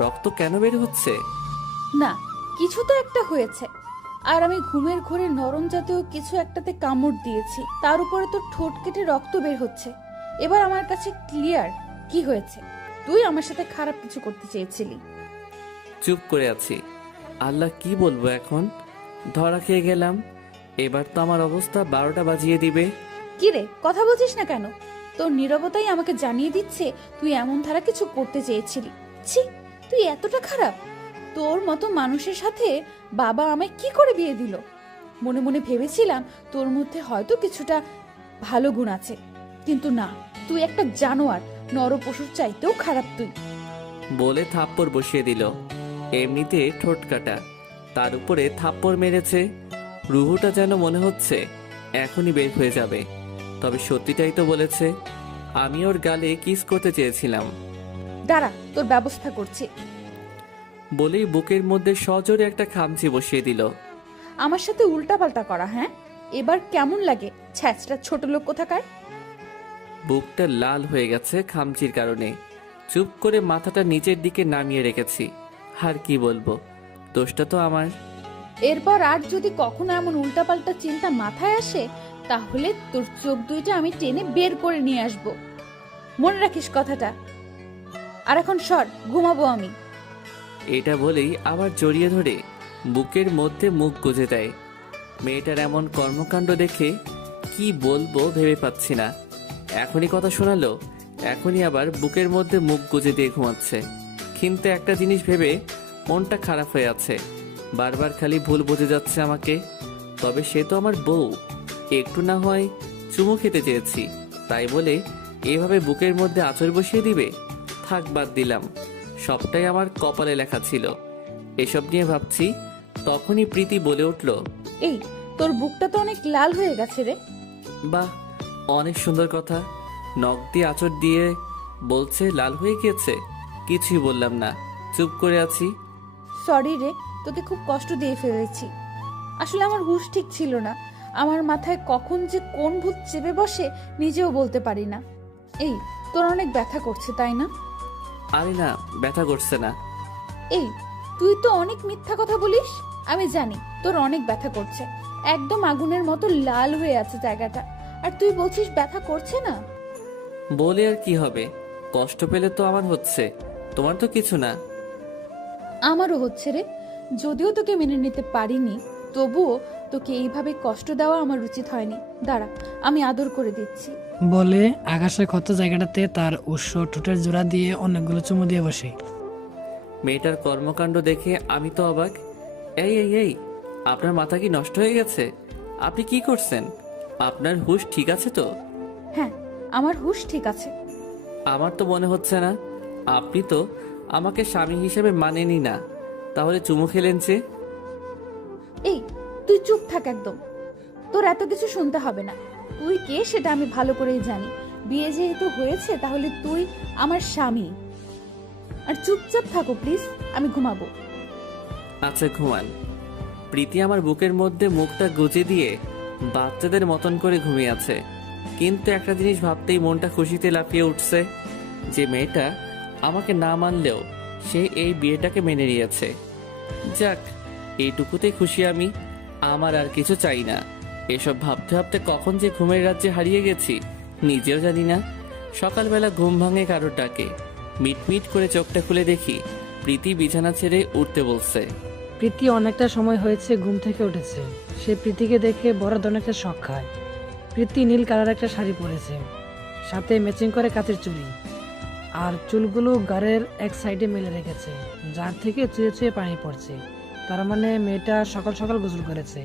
রক্ত কেন বের হচ্ছে। না, কিছু তো একটা হয়েছে। আর আমি ঘুমের ঘোরে নরম জাতীয় কিছু একটাতে কামড় দিয়েছি, তার উপরে তোর ঠোঁট কেটে রক্ত বের হচ্ছে। এবার আমার কাছে ক্লিয়ার কি হয়েছে। তুই আমার সাথে খারাপ কিছু করতে চেয়েছিলি। চুপ করে আছি। আল্লাহ কি বলবো এখন? ধরা খেয়ে গেলাম। এবার তো আমার অবস্থা 12টা বাজিয়ে দিবে। কি রে, কথা বলছিস না কেন? তোর নীরবতাই আমাকে জানিয়ে দিচ্ছে তুই এমন ধারা কিছু করতে চেয়েছিলি। ছি, তুই এতটা খারাপ? তোর মতো মানুষের সাথে বাবা আমায় কি করে বিয়ে দিল? মনে মনে ভেবেছিলাম তোর মধ্যে হয়তো কিছুটা ভালো গুণ আছে, কিন্তু না, তুই একটা জানোয়ার, নরপশুর চাইতেও খারাপ তুই। বলে থাপ্পড় বসিয়ে দিল। এমনিতে ঠোঁট কাটা, তার উপরে থাপ্পড় মেরেছে। রুহুটা যেন মনে হচ্ছে এখনই বের হয়ে যাবে। তবে সত্যিটাই তো বলেছে। আমি ওর গালে কিস করতে চেয়েছিলাম। দাঁড়া, তোর ব্যবস্থা করছি। বলেই বুকের মধ্যে সজোরে একটা খামচি বসিয়ে দিল। আমার সাথে উল্টাপাল্টা করা, হ্যাঁ? এবার কেমন লাগে ছ্যাচটা ছোট লোক কোথাকার? বুকটা লাল হয়ে গেছে খামচির কারণে। চুপ করে মাথাটা নিচের দিকে নামিয়ে রেখেছি। আর কি বলবো, দোষটা তো আমার। এরপর আর যদি কখনো এমন উল্টাপাল্টা চিন্তা মাথায় আসে, তাহলে তোর চোখ দুইটা আমি টেনে বের করে নিয়ে আসব। মনে রাখিস কথাটা। আর এখন সর, ঘুমাবো আমি। এটা বলেই আবার জড়িয়ে ধরে বুকের মধ্যে মুখ গুজে দেয়। মেয়েটার এমন কর্মকাণ্ড দেখে কি বলবো ভেবে পাচ্ছি না। এখনই কথা শোনালো, এখনই আবার বুকের মধ্যে মুখ গুজে দিয়ে ঘুমাচ্ছে। কিন্তু একটা জিনিস ভেবে মনটা খারাপ হয়ে আছে। বারবার খালি ভুল বুঝে যাচ্ছে আমাকে। তবে সে তো আমার বউ, একটু না হয় চুমু খেতে চেয়েছি, তাই বলে এভাবে বুকের মধ্যে আঁচড় বসিয়ে দিবে? থাক, বাদ দিলাম। সবটাই আমার কপালে লেখা ছিল। এসব নিয়ে ভাবছি, তখনই প্রীতি বলে উঠল, এই, তোর বুকটা তো অনেক লাল হয়ে গেছে রে। বাহ, অনেক সুন্দর কথা। নখ দিয়ে আঁচড় দিয়ে বলছে লাল হয়ে গিয়েছে। কিছুই বললাম না, চুপ করে আছি। সরি রে, তোকে খুব কষ্ট দিয়ে ফেলেছি। আসলে আমার হুঁশ ঠিক ছিল না। আমার মাথায় কখন যে কোন ভূত চেপে বসে নিজেও বলতে পারি না। এই, তোর অনেক ব্যথা করছে তাই না? আরে না, ব্যথা করছে না। এই, তুই তো অনেক মিথ্যা কথা বলিস। আমি জানি তোর অনেক ব্যথা করছে, একদম আগুনের মতো লাল হয়ে আছে জায়গাটা, আর তুই বলছিস ব্যথা করছে না। বলে আর কি হবে? কষ্ট পেলে তো আমার হচ্ছে, তোমার তো কিছু না। আমারও হচ্ছে রে। যদিও তোকে মেনে নিতে পারিনি, তবুও তোকে এইভাবে কষ্ট দেওয়া আমার উচিত হয়নি। দাঁড়া, আমি আদর করে দিচ্ছি। বলে আকাশের ক্ষত জায়গাটাতে তার উৎস ঠোঁটের জোড়া দিয়ে অনেকগুলো চুমু দিয়ে বসে। মেয়েটার কর্মকাণ্ড দেখে আমি তো অবাক। এই এই এই, আপনার মাথা কি নষ্ট হয়ে গেছে? আপনি কি করছেন? আপনার হুঁশ ঠিক আছে তো? হ্যাঁ, আমার হুঁশ ঠিক আছে। আমার তো মনে হচ্ছে না। আপনি তো আমাকে স্বামী হিসেবে মানেনি না, তাহলে চুমু খেলেন যে? এই, তুই চুপ থাক একদম। তোর এত কিছু শুনতে হবে না। তুই কে সেটা আমি ভালো করেই জানি। বিয়ে যেহেতু হয়েছে, তাহলে তুই আমার স্বামী। আর চুপচাপ থাকো প্লিজ, আমি ঘুমাবো। আচ্ছা, ঘুমান। প্রীতি আমার বুকের মধ্যে মুখটা গুজে দিয়ে বাচ্চাদের মতন করে ঘুমিয়ে আছে। কিন্তু একটা জিনিস ভাবতেই মনটা খুশিতে লাফিয়ে উঠছে, যে মেয়েটা আমাকে না মানলেও সে এই বিয়েটাকে মেনে নিয়েছে। যাক, এইটুকুতেই খুশি আমি। আমার আর কিছু চাই না। এসব ভাবতে ভাবতে কখন যে ঘুমের রাজ্যে হারিয়ে গেছি নিজেও জানি না। সকালবেলা ঘুম ভাঙে কারোর ডাকে। মিটমিট করে চোখটা খুলে দেখি প্রীতি বিছানা ছেড়ে উঠতে বলছে। প্রীতি অনেকটা সময় হয়েছে ঘুম থেকে উঠেছে। সে প্রীতিকে দেখে বড় ধরনের একটা শখ খায়। প্রীতি নীল কালার একটা শাড়ি পরেছে, সাথে ম্যাচিং করে কাচের চুড়ি, আর চুলগুলো গাড়ের এক সাইডে মেলে রেখেছে, যার থেকে চুয়ে চুয়ে পানি পড়ছে। তার মানে মেয়েটা সকাল সকাল গোসল করেছে।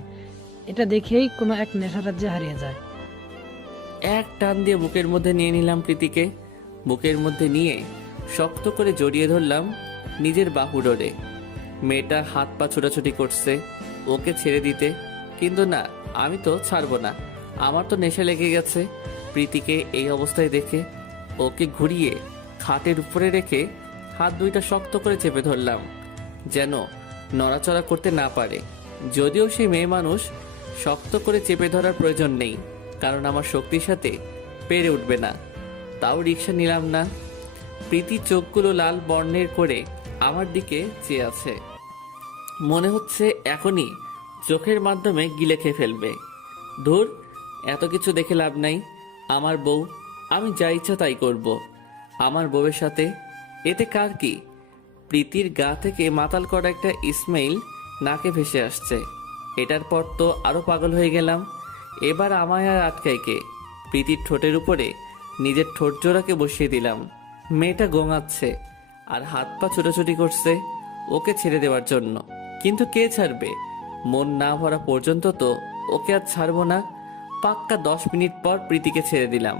এটা দেখেই কোনো এক নেশা রাজ্যে হারিয়ে যায়। এক টান দিয়ে বুকের মধ্যে নিয়ে নিলাম প্রীতিকে। বুকের মধ্যে নিয়ে শক্ত করে জড়িয়ে ধরলাম নিজের বাহু ডোরে। মেয়েটা হাত পা ছোটাছুটি করছে ওকে ছেড়ে দিতে, কিন্তু না, আমি তো ছাড়বো না। আমার তো নেশা লেগে গেছে প্রীতিকে এই অবস্থায় দেখে। ওকে ঘুরিয়ে খাটের উপরে রেখে হাত দুইটা শক্ত করে চেপে ধরলাম। যেন নড়াচড়া করতে না পারে। যদিও সে মেয়ে মানুষ, শক্ত করে চেপে ধরার প্রয়োজন নেই, কারণ আমার শক্তির সাথে পেরে উঠবে না। তাও রিক্সা নিলাম না। প্রীতি চোখগুলো লাল বর্ণের করে আমার দিকে চেয়ে আছে। মনে হচ্ছে এখনই চোখের মাধ্যমে গিলে খেয়ে ফেলবে। ধুর, এত কিছু দেখে লাভ নাই। আমার বউ, আমি যা ইচ্ছা তাই করব আমার বউয়ের সাথে। এতে কার কি? প্রীতির গা থেকে মাতাল করা একটা ইসমাইল নাকে ভেসে আসছে। এটার পর তো আরো পাগল হয়ে গেলাম। এবার আমায় আর আটকায় কে? প্রীতির ঠোঁটের উপরে নিজের ঠোঁট জোড়াকে বসিয়ে দিলাম। মেয়েটা গোঙাচ্ছে আর হাত পা ছোটাছুটি করছে ওকে ছেড়ে দেওয়ার জন্য, কিন্তু কে ছাড়বে? মন না ভরা পর্যন্ত তো ওকে আর ছাড়বো না। পাক্কা 10 মিনিট পর প্রীতিকে ছেড়ে দিলাম।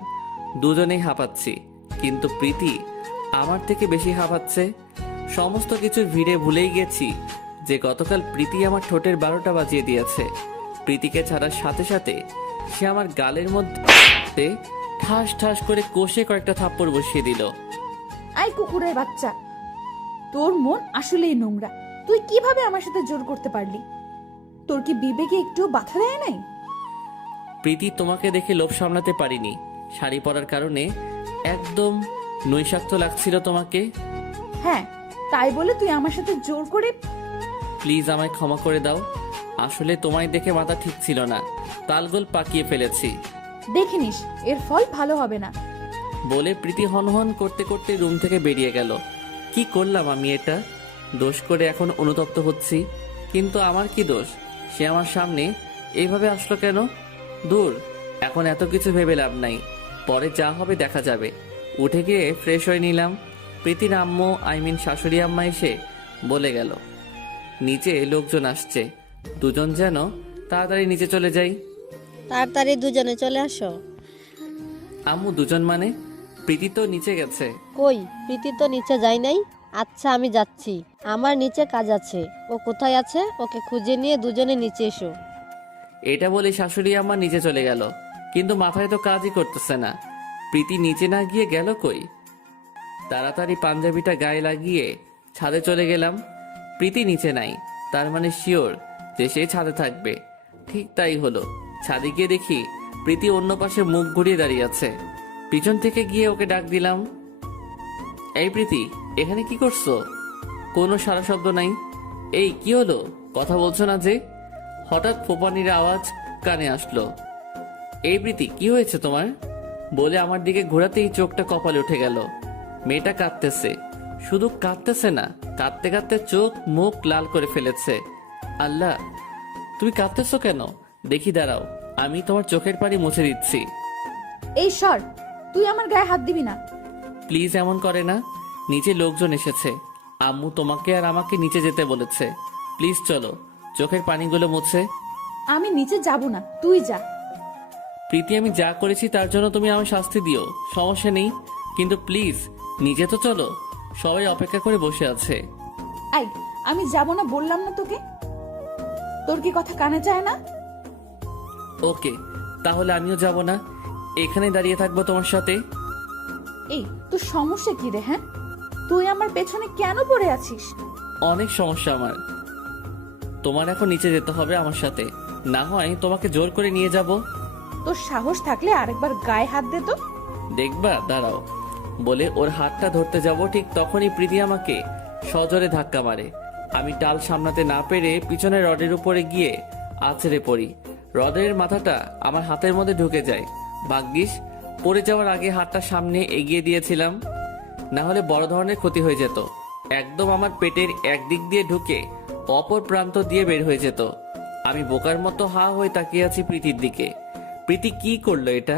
দুজনেই হাঁপাচ্ছি, কিন্তু প্রীতি আমার থেকে বেশি হাঁপাচ্ছে। সমস্ত কিছুর ভিড়ে ভুলেই গেছি যে গতকাল প্রীতি আমার ঠোঁটের 12টা বাজিয়ে দিয়েছে। প্রীতিকে ছাড়ার সাথে সাথে সে আমার গালের মধ্যে ঠাস ঠাস করে কষে কয়েকটা থাপ্পড় বসিয়ে দিল। আই কুকুরের বাচ্চা, তোর মন আসলেই নোংরা। তুই কিভাবে আমার সাথে জোর করতে পারলি? তোর কি বিবেকে একটু বাধা দেয় নাই? প্রীতি, তোমাকে দেখে লোভ সামলাতে পারিনি। শাড়ি পরার কারণে একদম নৈশাক্ত লাগছিল তোমাকে। হ্যাঁ, তাই বলে তুই আমার সাথে জোর করে? প্লিজ আমায় ক্ষমা করে দাও। আসলে তোমায় দেখে মাথা ঠিক ছিল না, তালগোল পাকিয়ে ফেলেছি। দেখে নিস, এর ফল ভালো হবে না। বলে প্রীতি হনহন করতে করতে রুম থেকে বেরিয়ে গেল। কি করলাম আমি এটা? দোষ করে এখন অনুতপ্ত হচ্ছি, কিন্তু আমার কি দোষ? সে আমার সামনে এইভাবে আসলো কেন? দূর, এখন এত কিছু ভেবে লাভ নাই। পরে যা হবে দেখা যাবে। উঠে গিয়ে ফ্রেশ হয়ে নিলাম। প্রীতির আম্মু, শাশুড়ি আম্মা এসে বলে গেল নিচে লোকজন আসছে। দুজন যেন তাড়াতাড়ি নিচে চলে যাই। তাড়াতাড়ি দুজনে চলে আসো। আম্মু, দুজন মানে? প্রীতি তো নিচে গেছে। কই, প্রীতি তো নিচে যায় নাই। আচ্ছা, আমি যাচ্ছি, আমার নিচে কাজ আছে। ও কোথায় আছে ওকে খুঁজে নিয়ে দুজনে নিচে এসো। এটা বলে শাশুড়ি আম্মা নিচে চলে গেল, কিন্তু মাথায় তো কাজই করতেছে না। প্রীতি নিচে না গিয়ে গেল কই? তাড়াতাড়ি পাঞ্জাবিটা গায়ে লাগিয়ে ছাদে চলে গেলাম। প্রীতি নিচে নাই, তার মানে শিওর যে সে ছাদে থাকবে। ঠিক তাই হলো। ছাদে গিয়ে দেখি প্রীতি অন্য পাশে মুখ ঘুরিয়ে দাঁড়িয়ে আছে। পিছন থেকে গিয়ে ওকে ডাক দিলাম, এই প্রীতি, এখানে কি করছো? কোনো সারা শব্দ নাই। এই কি হলো, কথা বলছো না যে? হঠাৎ ফোপানির আওয়াজ কানে আসলো। এই প্রীতি, কি হয়েছে তোমার? বলে আমার দিকে ঘোরাতেই চোখটা কপালে উঠে গেল। মেয়েটা কাঁদতেছে, শুধু কাঁদতেছে না, কাঁদতে কাঁদতে চোখ মুখ লাল করে ফেলেছে। আল্লাহ, তুমি কাঁদতেছো কেন? দেখি, দাঁড়াও, আমি তোমার চোখের পানি মুছে দিচ্ছি। এই সর, তুই আমার গায়ে হাত দিবি না। প্লিজ, এমন করে না। নিচে লোকজন এসেছে। আম্মু তোমাকে আর আমাকে নিচে যেতে বলেছে। প্লিজ চলো, চোখের পানিগুলো মুছে। আমি নিচে যাব না, তুই যা। প্রীতি, আমি যা করেছি তার জন্য তুমি আমায় শাস্তি দিও, সমস্যা নেই, কিন্তু প্লিজ নিজে তো চলো। সবাই অপেক্ষা করে বসে আছে। আই, আমি যাব না বললাম না তোকে? তোর কি কথা কানে যায় না? ওকে, তাহলে আমিও যাব না, এখানে দাঁড়িয়ে থাকবো তোমার সাথে। এই, তোর সমস্যা কি রে? হ্যাঁ, তুই আমার পেছনে কেন পড়ে আছিস? অনেক সমস্যা আমার। তোমার এখন নিচে যেতে হবে আমার সাথে, না হয় তোমাকে জোর করে নিয়ে যাব। তোর সাহস থাকলে আরেকবার গায়ে হাত দে তো। দেখবা, দাঁড়াও। বলে ওর হাতটা ধরতে যাব, ঠিক তখনই প্রীতি আমাকে সজোরে ধাক্কা মারে। আমি টাল সামলাতে না পেরে পিছনে রডের উপরে গিয়ে আছড়ে পড়ি। রডের মাথাটা আমার হাতের মধ্যে ঢুকে যায়। ভাগ্যিস পড়ে যাওয়ার আগে হাতটা সামনে এগিয়ে দিয়েছিলাম, না হলে বড় ধরনের ক্ষতি হয়ে যেত। একদম আমার পেটের একদিক দিয়ে ঢুকে অপর প্রান্ত দিয়ে বের হয়ে যেত। আমি বোকার মতো হা হয়ে তাকিয়ে আছি প্রীতির দিকে। প্রীতি কি করলো এটা?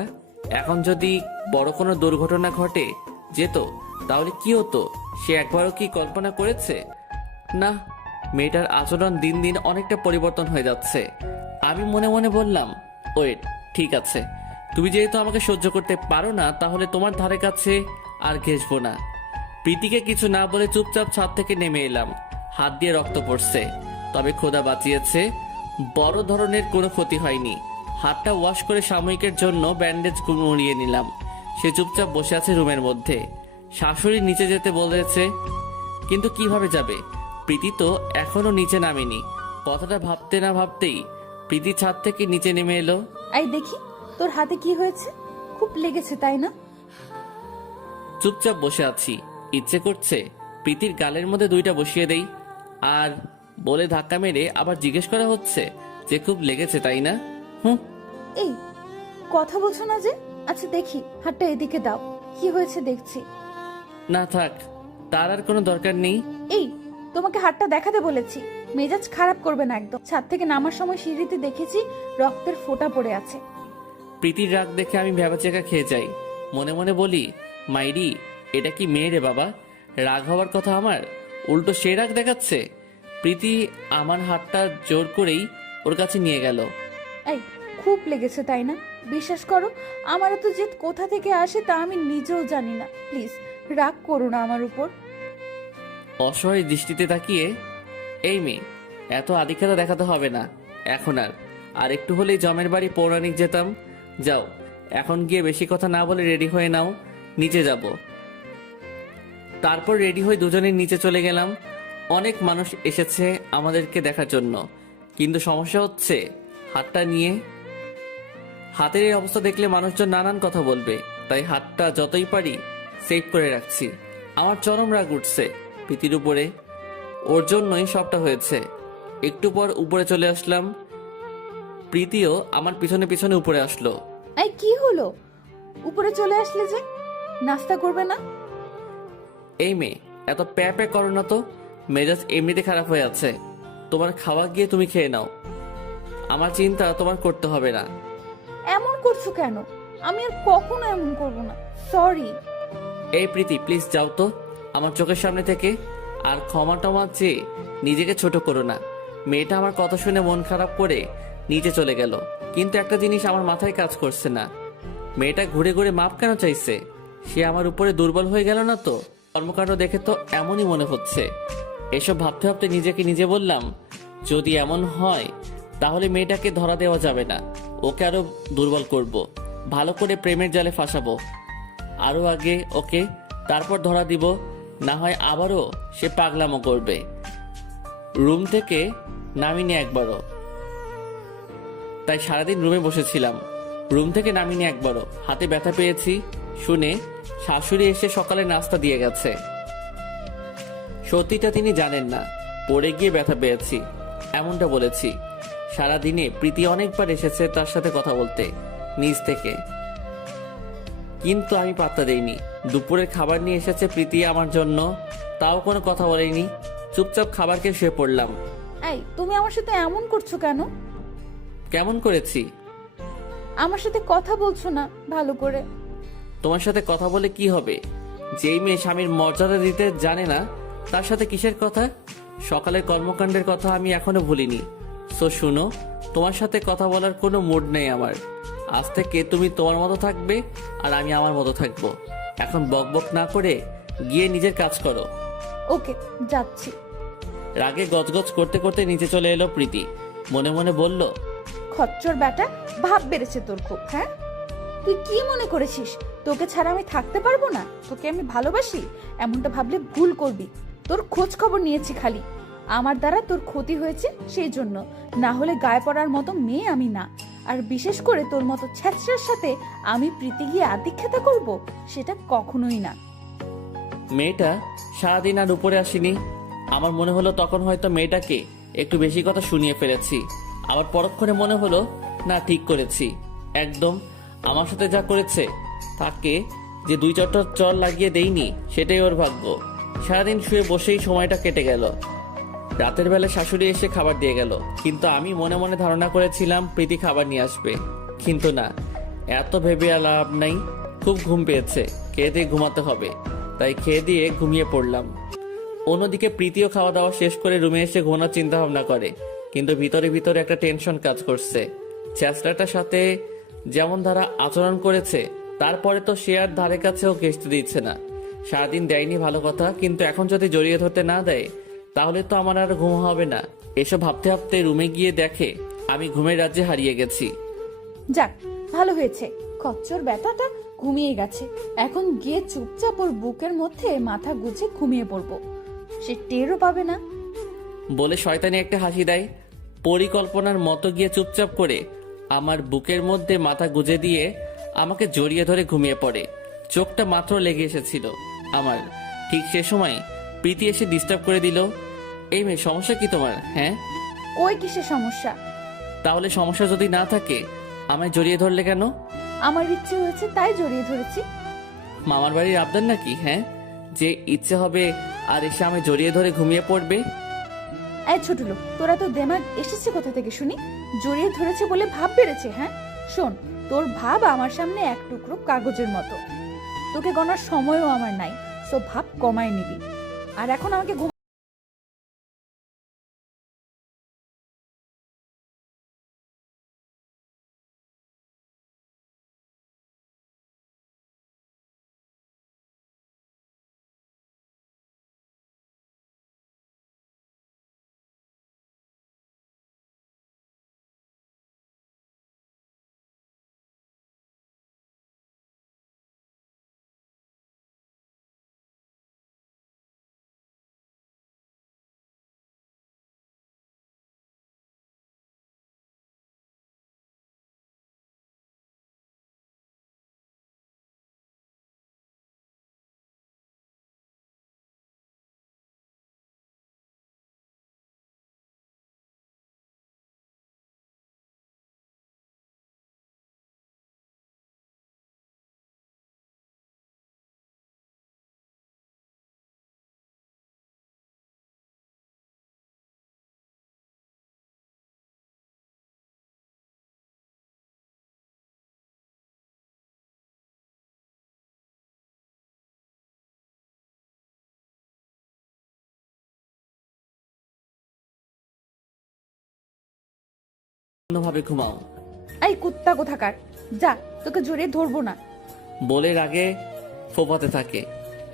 এখন যদি বড় কোনো দুর্ঘটনা ঘটে যেত তাহলে কি হতো সে একবারও কি কল্পনা করেছে? না, মেয়েটার আচরণ দিন দিন অনেকটা পরিবর্তন হয়ে যাচ্ছে। আমি মনে মনে বললাম, ওয়েট, ঠিক আছে, তুমি যেহেতু আমাকে সহ্য করতে পারো না, তাহলে তোমার ধারে কাছে আর ঘেসবো না। প্রীতিকে কিছু না বলে চুপচাপ ছাদ থেকে নেমে এলাম। হাত দিয়ে রক্ত পড়ছে, তবে খোদা বাঁচিয়েছে, বড় ধরনের কোনো ক্ষতি হয়নি। হাতটা ওয়াশ করে সাময়িকের জন্য ব্যান্ডেজ মুড়িয়ে নিলাম। সে চুপচাপ বসে আছে রুমের মধ্যে। শাশুড়ি নিচে যেতে বলেছে, কিন্তু কিভাবে যাবে? প্রীতি তো এখনো নিচে নামেনি। কথাটা ভাবতে না ভাবতেই প্রীতি ছাদ থেকে নিচে নেমে এলো। এই দেখি তোর হাতে কি হয়েছে, খুব লেগেছে তাই না? চুপচাপ বসে আছি, ইচ্ছে করছে প্রীতির গালের মধ্যে দুইটা বসিয়ে দেই। আর বলে ধাক্কা মেরে আবার জিজ্ঞেস করা হচ্ছে যে খুব লেগেছে তাই না? এই কথা বলছো না যে? আচ্ছা দেখি, হাতটা এদিকে দাও, কি হয়েছে দেখছি। না থাক, তার আর কোনো দরকার নেই। এই তোমাকে হাতটা দেখাতে বলেছি, মেজাজ খারাপ করবে না একদম। ছাদ থেকে নামার সময় সিঁড়িতে দেখেছি রক্তের ফোঁটা পড়ে আছে। প্রীতির রাগ দেখে আমি ভ্যাবাচেকা খেয়ে যাই। মনে মনে বলি, মাইরি এটা কি মেয়ে রে বাবা, রাগ হওয়ার কথা আমার, উল্টো সে রাগ দেখাচ্ছে। প্রীতি আমার হাতটা জোর করেই ওর কাছে নিয়ে গেল। এই খুব লেগেছে তাই না? বিশ্বাস করো, আমার তো জেদ কোথা থেকে আসে তা আমি নিজেও জানি না। প্লিজ রাগ করো না আমার উপর। অসহায় দৃষ্টিতে তাকিয়ে, এই মেয়ে এত আদিক্ষেতা দেখাতে হবে না এখন। আর একটু হলেই জমের বাড়ি পৌরাণিক যেতাম। যাও এখন গিয়ে বেশি কথা না বলে রেডি হয়ে নাও, নিচে যাব। তারপর রেডি হয়ে দুজনে নিচে চলে গেলাম। অনেক মানুষ এসেছে আমাদেরকে দেখার জন্য, কিন্তু সমস্যা হচ্ছে হাতটা নিয়ে। হাতের এই অবস্থা দেখলে মানুষজন নানান কথা বলবে, তাই হাতটা যতই পারি সেভ করে রাখছি। আমার চরম রাগ উঠছে প্রীতির উপরে, ওর জন্যই সবটা হয়েছে। একটু পর উপরে চলে আসলাম, প্রীতিও আমার পিছনে পিছনে উপরে আসলো। এই কি হলো, উপরে চলে আসলে যে? নাস্তা করবে না? এই মেয়ে এত প্যা প্যা করো না তো, মেজাজ এমনিতে খারাপ হয়ে আছে। তোমার খাওয়া গিয়ে তুমি খেয়ে নাও, আমার চিন্তা তোমার করতে হবে না। এমন করছো কেন? আমি আর কখনো এমন করব না, সরি। এই প্রীতি প্লিজ যাও তো আমার চোখের সামনে থেকে। আর ক্ষমা টমা চেয়ে নিজেকে ছোট করো না। মেয়েটা আমার কথা শুনে মন খারাপ করে নিচে চলে গেল, কিন্তু একটা জিনিস আমার মাথায় কাজ করছে না। মেয়েটা ঘুরে ঘুরে মাপ কেন চাইছে? সে আমার উপরে দুর্বল হয়ে গেল না তো? কর্মকাণ্ড দেখে তো এমনই মনে হচ্ছে। এসব ভাবতে ভাবতে নিজেকে নিজে বললাম, যদি এমন হয় তাহলে মেয়েটাকে ধরা দেওয়া যাবে না, ওকে আরো দুর্বল করব, ভালো করে প্রেমের জালে ফাঁসাবো আরো আগে ওকে, তারপর ধরা দিব। না হয় আবারও সে পাগলামো করবে। রুম থেকে নামিনি একবারও, তাই সারাদিন রুমে বসেছিলাম। রুম থেকে নামিনি একবারও। হাতে ব্যথা পেয়েছি শুনে শাশুড়ি এসে সকালে নাস্তা দিয়ে গেছে। সত্যিটা তিনি জানেন না, পড়ে গিয়ে ব্যথা পেয়েছি এমনটা বলেছি। সারাদিনে প্রীতি অনেকবার এসেছে তার সাথে কথা বলতে নিজ থেকে, কিন্তু আমি পাত্তা দেইনি। দুপুরের খাবার নিয়ে এসেছে প্রীতি আমার জন্য, তাও কোনো কথা বলেনি। চুপচাপ খাবার খেয়ে শুয়ে পড়লাম। এই তুমি আমার সাথে এমন করছো কেন? কেমন করেছি? আমার সাথে কথা বলছো না ভালো করে। তোমার সাথে কথা বলে কি হবে? যেই মেয়ে স্বামীর মর্যাদা দিতে জানে না তার সাথে কিসের কথা? সকালের কর্মকাণ্ডের কথা আমি এখনো ভুলিনি। সো শুনো, তোমার সাথে কথা বলার কোনো মুড নেই আমার। আজ থেকে তুমি তোমার মতো থাকবে আর আমি আমার মতো থাকবো। এখন বকবক না করে গিয়ে নিজের কাজ করো। ওকে যাচ্ছি। রাগে গজগজ করতে করতে নিচে চলে এলো প্রীতি। মনে মনে বলল, খচ্চর ব্যাটা, ভাব বেড়েছে তোর খুব। হ্যাঁ, তুই কি মনে করেছিস তোকে ছাড়া আমি থাকতে পারবো না? তোকে আমি ভালোবাসি এমনটা ভাবলে ভুল করবি। তোর খোঁজ খবর নিয়েছি খালি, আমার দ্বারা তোর ক্ষতি হয়েছে সেই জন্য, না হলে গায়ে পড়ার মতো মেয়ে আমি না। আর বিশেষ করে তোর মতো ছ্যাঁচড়ার সাথে আমি প্রীতি গিয়ে আদিক্ষেতা করব, সেটা কখনোই না। মেয়েটা সারাদিন আর উপরে আসেনি। আমার মনে হলো তখন হয়তো মেয়েটাকে একটু বেশি কথা শুনিয়ে ফেলেছি। আবার পরক্ষণে মনে হলো না, ঠিক করেছি একদম। আমার সাথে যা করেছে তাকে যে 2-4টা চর লাগিয়ে দেইনি সেটাই ওর ভাগ্য। সারাদিন শুয়ে বসেই সময়টা কেটে গেল। রাতের বেলা শাশুড়ি এসে খাবার দিয়ে গেল, কিন্তু আমি মনে মনে ধারণা করেছিলাম প্রীতি খাবার নিয়ে আসবে, কিন্তু না। এত ভেবে আর লাভ নাই। খুব ঘুম পেয়েছে, খেয়ে দিয়ে ঘুমাতে হবে, তাই খেয়ে দিয়ে ঘুমিয়ে পড়লাম। অন্যদিকে প্রীতিও খাওয়া দাওয়া শেষ করে রুমে এসে ঘুমানোর চিন্তা ভাবনা করে, কিন্তু ভিতরে ভিতরে একটা টেনশন কাজ করছে। চেষ্টাটার সাথে যেমন ধারা আচরণ করেছে, তারপরে তো সে আর ধারে কাছেও ঘেঁষতে দিচ্ছে না। সারাদিন দেয়নি ভালো কথা, কিন্তু এখন যদি জড়িয়ে ধরতে না দেয় তাহলে তো আমার আর ঘুম হবে না। এসব ভাবতে ভাবতে রুমে গিয়ে দেখে আমি ঘুমের রাজ্যে হারিয়ে গেছি। যাক ভালো হয়েছে, খচ্চর ব্যাটাটা ঘুমিয়ে গেছে। এখন গিয়ে চুপচাপ ওর বুকের মধ্যে মাথা গুজে ঘুমিয়ে পড়বো, সে টেরও পাবে না। বলে শয়তানি একটা হাসি দেয়। পরিকল্পনার মতো গিয়ে চুপচাপ করে আমার বুকের মধ্যে মাথা গুজে দিয়ে আমাকে জড়িয়ে ধরে ঘুমিয়ে পড়ে। চোখটা মাত্র লেগে এসেছিল আমার। ঠিক সে সময় প্রীতি এসে ডিস্টার্ব করে দিল। এই মেয়ে, সমস্যা কি তোমার? হ্যাঁ, ওই কিসের সমস্যা? তাহলে সমস্যা যদি না থাকে আমায় জড়িয়ে ধরলে কেন? আমার ইচ্ছে হয়েছে তাই জড়িয়ে ধরেছি। মামার বাড়ির আবদার নাকি? হ্যাঁ, যে ইচ্ছে হবে আর এসে আমায় জড়িয়ে ধরে ঘুমিয়ে পড়বে। এই ছোট লোক, তোরা তো দেমাগ এসেছে কোথা থেকে শুনি? জড়িয়ে ধরেছে বলে ভাব বেড়েছে? হ্যাঁ শোন, তোর ভাব আমার সামনে এক টুকরো কাগজের মতো। তোকে গণার সময়ও আমার নাই, সো ভাব কমায় নিবি। আর এখন আমাকে অন্যভাবে ঘুমাও। এই কুত্তা কোথাকার, যা, তোকে জড়িয়ে ধরবো না। বলে রাগে ফোপাতে থাকে।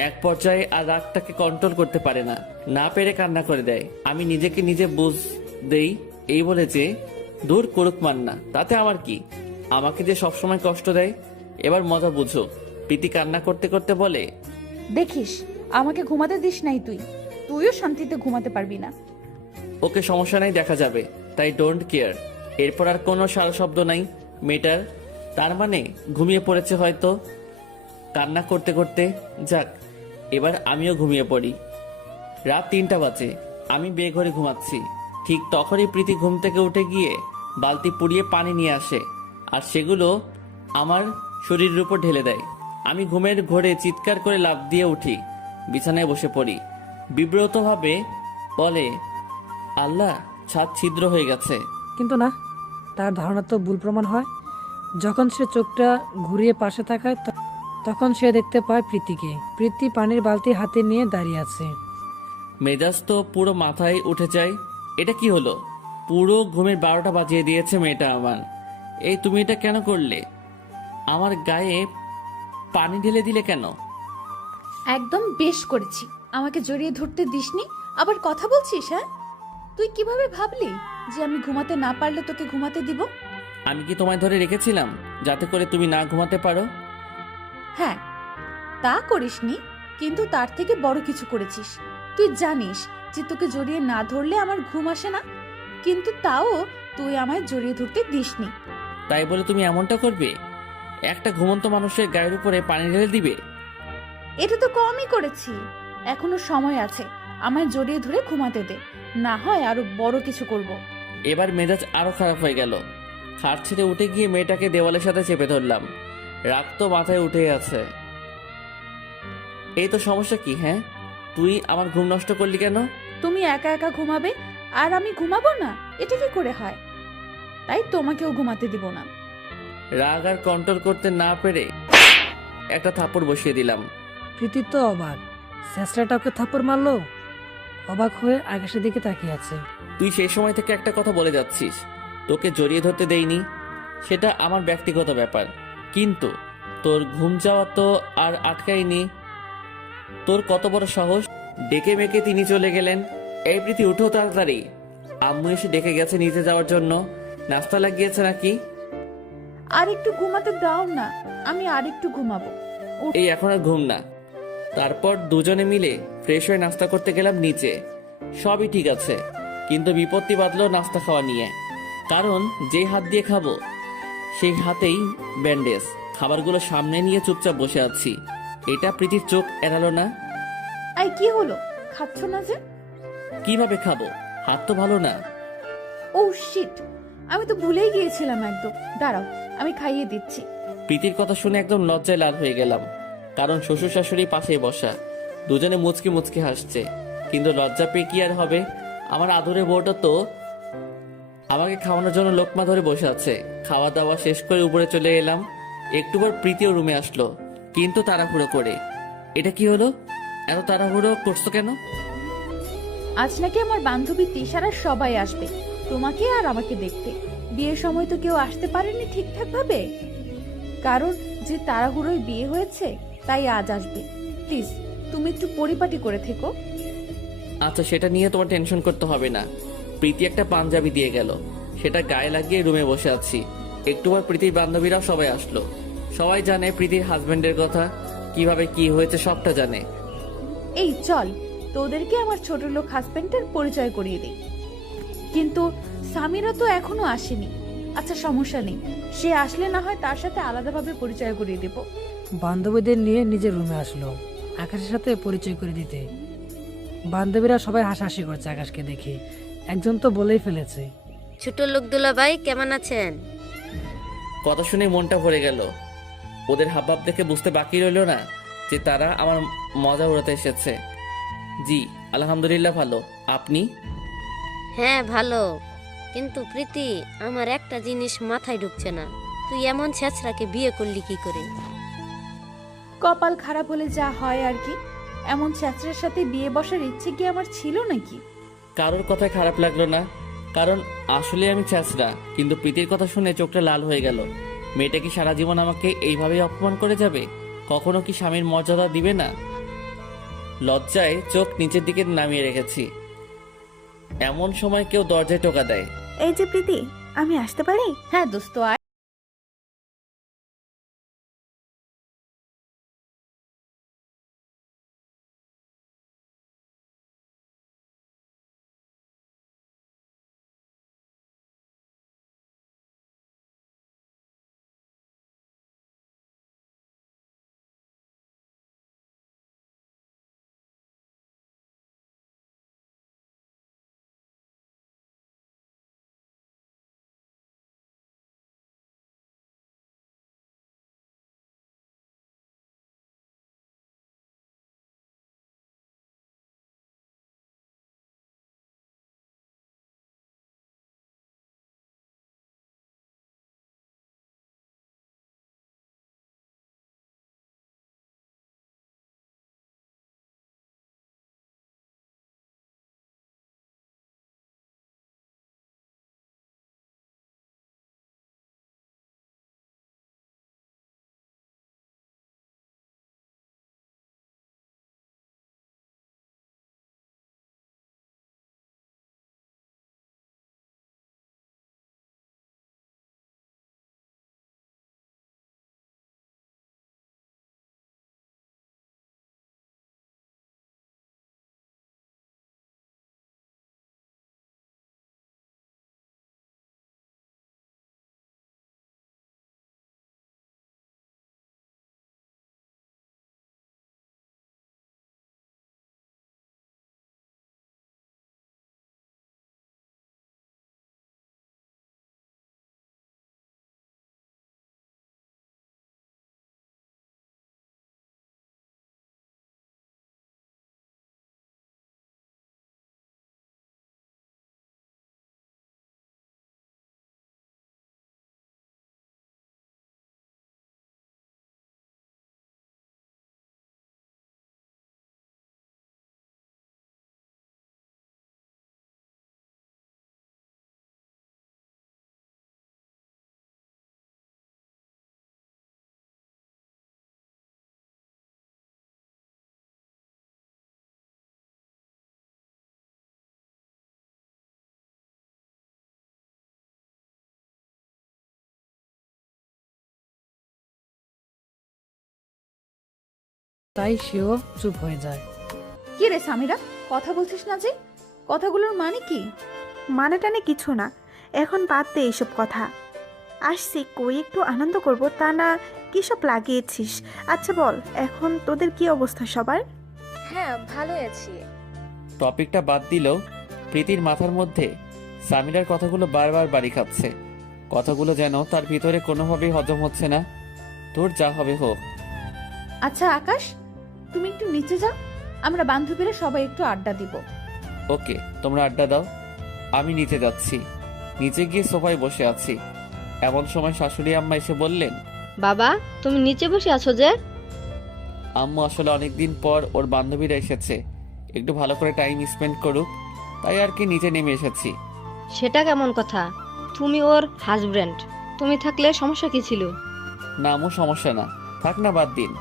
এক পর্যায়ে আর রাগটাকে কন্ট্রোল করতে পারে না, না পেরে কান্না করে দেয়। আমি নিজেকে নিজে বুঝ দেই, এই বলে যে দূর করুক মান্না, তাতে আমার কি? আমাকে যে সবসময় কষ্ট দেয়। এবার মজা বুঝো। প্রীতি কান্না করতে করতে বলে, দেখিস, আমাকে ঘুমাতে দিস নাই তুই, তুইও শান্তিতে ঘুমাতে পারবি না। ওকে, সমস্যা নাই, দেখা যাবে, তাই ডোন্ট কেয়ার। এরপর আর কোনো সারা শব্দ নাই মেয়েটার। তার মানে ঘুমিয়ে পড়েছে হয়তো কান্না করতে করতে। যাক, এবার আমিও ঘুমিয়ে পড়ি। রাত 3টা বাজে, আমি বেঘরে ঘুমাচ্ছি। ঠিক তখনই প্রীতি ঘুম থেকে উঠে গিয়ে বালতি পুড়িয়ে পানি নিয়ে আসে আর সেগুলো আমার শরীরের উপর ঢেলে দেয়। আমি ঘুমের ঘোরে চিৎকার করে লাফ দিয়ে উঠি, বিছানায় বসে পড়ি। বিব্রতভাবে বলে, আল্লাহ, ছাদ ছিদ্র হয়ে গেছে। কিন্তু না, তার ধারণা তো ভুল প্রমাণ হয়। যখন সে চোখটা ঘুরিয়ে পাশে তাকায় তখন সে দেখতে পায় প্রীতিকে। প্রীতি পানির বালতি হাতে নিয়ে দাঁড়িয়ে আছে। মেজাজ তো পুরো মাথায় উঠে যায়। এটা কি হলো? পুরো ঘুমের 12টা বাজিয়ে দিয়েছে মেয়েটা আমার। এই তুমি এটা কেন করলে? আমার গায়ে পানি ঢেলে দিলে কেন? একদম বেশ করেছি, আমাকে জড়িয়ে ধরতে দিসনি, আবার কথা বলছিস? হ্যাঁ, তুই কিভাবে ভাবলি যে আমি ঘুমাতে না পারলে তোকে ঘুমাতে দিব? আমি কি তোমায় ধরে রেখেছিলাম যাতে করে তুমি না ঘুমাতে পারো? হ্যাঁ, তা করিসনি, কিন্তু তার থেকে বড় কিছু করেছিস। তুই জানিস যে তোকে জড়িয়ে না ধরলে আমার ঘুম আসে না, কিন্তু তাও তুই আমায় জড়িয়ে ধরতে দিসনি। তাই বলে তুমি এমনটা করবে? একটা ঘুমন্ত মানুষের গায়ের উপরে পানি ঢেলে দিবে? এটা তো কমই করেছি, এখনো সময় আছে, আমায় জড়িয়ে ধরে ঘুমাতে দে, না হয় আরো বড় কিছু করব। এবার মেজাজ আরো খারাপ হয়ে গেল। খাট ছেড়ে উঠে গিয়ে মেয়েটাকে দেওয়ালের সাথে চেপে ধরলাম। রাগ তো মাথায় উঠে আছে। এই তো সমস্যা কি? হ্যাঁ, তুই আমার ঘুম নষ্ট করলি কেন? তুমি একা একা ঘুমাবে আর আমি ঘুমাবো না, এটা কি করে হয়? তাই তোমাকেও ঘুমাতে দিব না। রাগ আর কন্ট্রোল করতে না পেরে একটা থাপ্পড় বসিয়ে দিলাম। প্রীতি তো অবাক, শেষরাটা ওকে থাপ্পড় মারলো। অবাক হয়ে আকাশের দিকে তাকিয়ে আছে। তুই সেই সময় থেকে একটা কথা বলে যাচ্ছিস, তোকে জড়িয়ে ধরতে দেইনি, সেটা আমার ব্যক্তিগত ব্যাপার। কিন্তু তোর ঘুম যাওয়া তো আর আটকায়নি। তোর কত বড় সাহস! ডেকে মেকে তিনি চলে গেলেন। এই প্রীতি, উঠো তাড়াতাড়ি, আম্মু এসে ডেকে গেছে নিচে যাওয়ার জন্য। নাস্তা লাগিয়েছে নাকি? আর একটু ঘুমাতে দাও না, আমি আর একটু ঘুমাবো। এই এখন আর ঘুম না। তারপর দুজনে মিলে ফ্রেশ হয়ে নাস্তা করতে গেলাম নিচে। সবই ঠিক আছে, কিন্তু বিপত্তি বাঁধলো নাস্তা খাওয়া নিয়ে। কারণ যে হাত দিয়ে খাবো সেই হাতেই ব্যান্ডেজ। খাবারগুলো সামনে নিয়ে চুপচাপ বসে আছি। এটা প্রীতির চোখ এড়ালো না। আই কি হলো, খাচ্ছ না যে? কিভাবে খাবো, হাত তো ভালো না। ও শিট, আমি তো ভুলেই গিয়েছিলাম একদম। দাঁড়াও, আমি খাইয়ে দিচ্ছি। প্রীতির কথা শুনে একদম লজ্জায় লাল হয়ে গেলাম। কারণ শ্বশুর শাশুড়ি পাশেই বসা, দুজনে মুচকি মুচকি হাসছে। কিন্তু লজ্জা পেয়ে কি আর হবে, আমার আদুরে বউটা তো আমাকে খাওয়ানোর জন্য লোকমা ধরে বসে আছে। খাওয়া দাওয়া শেষ করে উপরে চলে এলাম। একটু পর প্রীতিও রুমে আসলো, কিন্তু তাড়াহুড়ো করে। এটা কি হলো, এত তাড়াহুড়ো করছো কেন? আজ নাকি আমার বান্ধবী তিশারা সবাই আসবে তোমাকে আর আমাকে দেখতে। বিয়ের সময় তো কেউ আসতে পারেনি ঠিকঠাক ভাবে। কারণ যে তাড়াহুড়োয় বিয়ে হয়েছে তাই আজ আসবে। প্লিজ তুমি একটু পরিপাটি করে থেকো। আচ্ছা, সেটা নিয়ে তোমার টেনশন করতে হবে না। প্রীতি একটা পাঞ্জাবি দিয়ে গেল, সেটা গায়ে লাগিয়ে রুমে বসে আছি। একটু পর প্রীতির বান্ধবীরাও সবাই আসলো। সবাই জানে প্রীতির হাজবেন্ডের কথা, কিভাবে কি হয়েছে সবটা জানে। এই চল, তোদেরকে আমার ছোট লোক হাজবেন্ডের পরিচয় করিয়ে দিই। কিন্তু সামিরা তো এখনো আসেনি। আচ্ছা সমস্যা নেই, সে আসলে না হয় তার সাথে আলাদাভাবে পরিচয় করিয়ে দেব। বান্ধবীদের নিয়ে নিজের রুমে আসলো আকাশের সাথে পরিচয় করে দিতে। বান্ধবীরা সবাই হাসাহাসি করছে আকাশকে দেখে। একজন তো বলেই ফেলেছে, ছোট লোক দুলাভাই কেমন আছেন? কথা শুনে মনটা ভরে গেল। ওদের হাবভাব দেখে বুঝতে বাকি রইল না যে তারা আমার মজা উড়াতে এসেছে। জি আলহামদুলিল্লাহ ভালো, আপনি? হ্যাঁ ভালো, কিন্তু প্রীতি আমার একটা জিনিস মাথায় ঢুকছে না, তুই এমন ছেঁচড়াকে বিয়ে করলি কি করে? কপাল খারাপ হলে যা হয় আর কি। এমন ছেঁচড়ার সাথে বিয়ে বসার ইচ্ছে কি আমার ছিল নাকি? কারোর কথায় খারাপ লাগলো না, কারণ আসলে আমি ছেঁচড়া। কিন্তু প্রীতির কথা শুনে চোখটা লাল হয়ে গেল। মেয়েটা কি সারা জীবন আমাকে এইভাবেই অপমান করে যাবে? কখনো কি স্বামীর মর্যাদা দিবে না? লজ্জায় চোখ নিচের দিকে নামিয়ে রেখেছি। এমন সময় কেউ দরজায় টোকা দেয়। এই যে প্রীতি, আমি আসতে পারি? হ্যাঁ দোস্ত আয়। তাই সেও চুপ হয়ে যায়। কি রে সামিরা, কথা বলছিস না যে? কথাগুলোর মানে কি? মানে টানে কিছু না, এখন বাদ দে এইসব কথা। আসছি কই একটু আনন্দ করব, তা না কি সব লাগিয়েছিস। আচ্ছা বল, এখন তোদের কি অবস্থা সবার? হ্যাঁ ভালোই আছি। টপিকটা বাদ দিলেও প্রীতির মাথার মধ্যে সামিরার কথাগুলো বারবার বাড়ি খাচ্ছে। কথাগুলো যেন তার ভিতরে কোনোভাবেই হজম হচ্ছে না। তোর যা হবে হোক। আচ্ছা আকাশ, তুমি একটু নিচে যাও, আমরা বান্ধবীরা সবাই একটু আড্ডা দিব। ওকে, তোমরা আড্ডা দাও, আমি নিচে যাচ্ছি। নিচে গিয়ে সোফায় বসে আছি, এমন সময় শাশুড়ি আম্মা এসে বললেন, বাবা তুমি নিচে বসে আছো যে? আম্মু আসলে অনেকদিন পর ওর বান্ধবীরা এসেছে, একটু ভালো করে টাইম স্পেন্ড করুক, তাই আর কি নিচে নেমে এসেছি। সেটা কেমন কথা? তুমি ওর হাজব্যান্ড, তুমি থাকলে সমস্যা কি ছিল? না আম্মু, সমস্যা না, থাক না, বাদ দিন।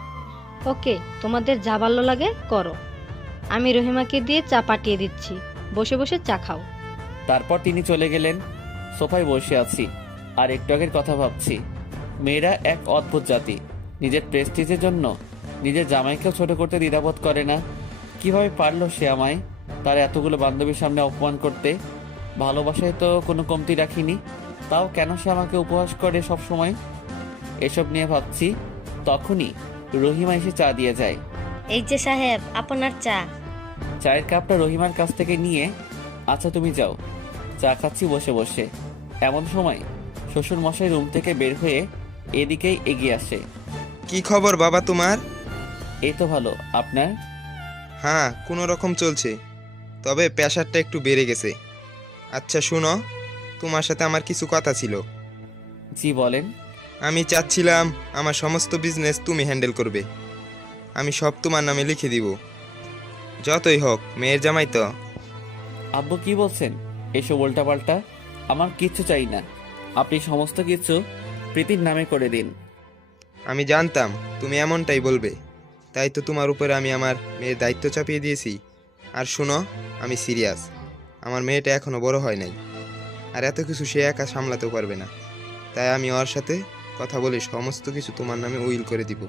ওকে, তোমাদের যা ভালো লাগে করো। আমি রহিমাকে দিয়ে চা পাঠিয়ে দিচ্ছি, বসে বসে চা খাও। তারপর তিনি চলে গেলেন। সোফায় বসে আছি আর একটু আগের কথা ভাবছি। মেয়েরা এক অদ্ভুত জাতি, নিজের প্রেস্টিজের জন্য নিজের জামাইকেও ছোট করতে দ্বিধাবোধ করে না। কিভাবে পারলো সে আমায় তার এতগুলো বান্ধবীর সামনে অপমান করতে? ভালোবাসায় তো কোনো কমতি রাখিনি, তাও কেন সে আমাকে উপহাস করে সব সময়? এসব নিয়ে ভাবছি, তখনই রহিমা এসে চা দিয়ে যায়। এই যে সাহেব, আপনার চা। চায়ের কাপটা রহিমার কাছ থেকে নিয়ে, আচ্ছা তুমি যাও, চা খাচ্ছি বসে বসে। এমন সময় শ্বশুর মশাই রুম থেকে বের হয়ে এদিকেই এগিয়ে আসে। কি খবর বাবা তোমার? এই তো ভালো, আপনার? হ্যাঁ, কোনো রকম চলছে, তবে প্রেশারটা একটু বেড়ে গেছে। আচ্ছা শোনো, তোমার সাথে আমার কিছু কথা ছিল। জি বলেন। আমি চাচ্ছিলাম আমার সমস্ত বিজনেস তুমি হ্যান্ডেল করবে। আমি সব তোমার নামে লিখে দিব, যতই হোক মেয়ের জামাই তো। আব্বু কি বলছেন এসব উল্টাপাল্টা? আমার কিচ্ছু চাই না, আপনি সমস্ত কিছু প্রীতির নামে করে দিন। আমি জানতাম তুমি এমনটাই বলবে, তাই তো তোমার উপরে আমি আমার মেয়ের দায়িত্ব চাপিয়ে দিয়েছি। আর শোনো, আমি সিরিয়াস, আমার মেয়েটা এখনো বড় হয় নাই, আর এত কিছু সে একা সামলাতেও পারবে না। তাই আমি ওর সাথে কথা বলে সমস্ত কিছু তোমার নামে উইল করে দিব।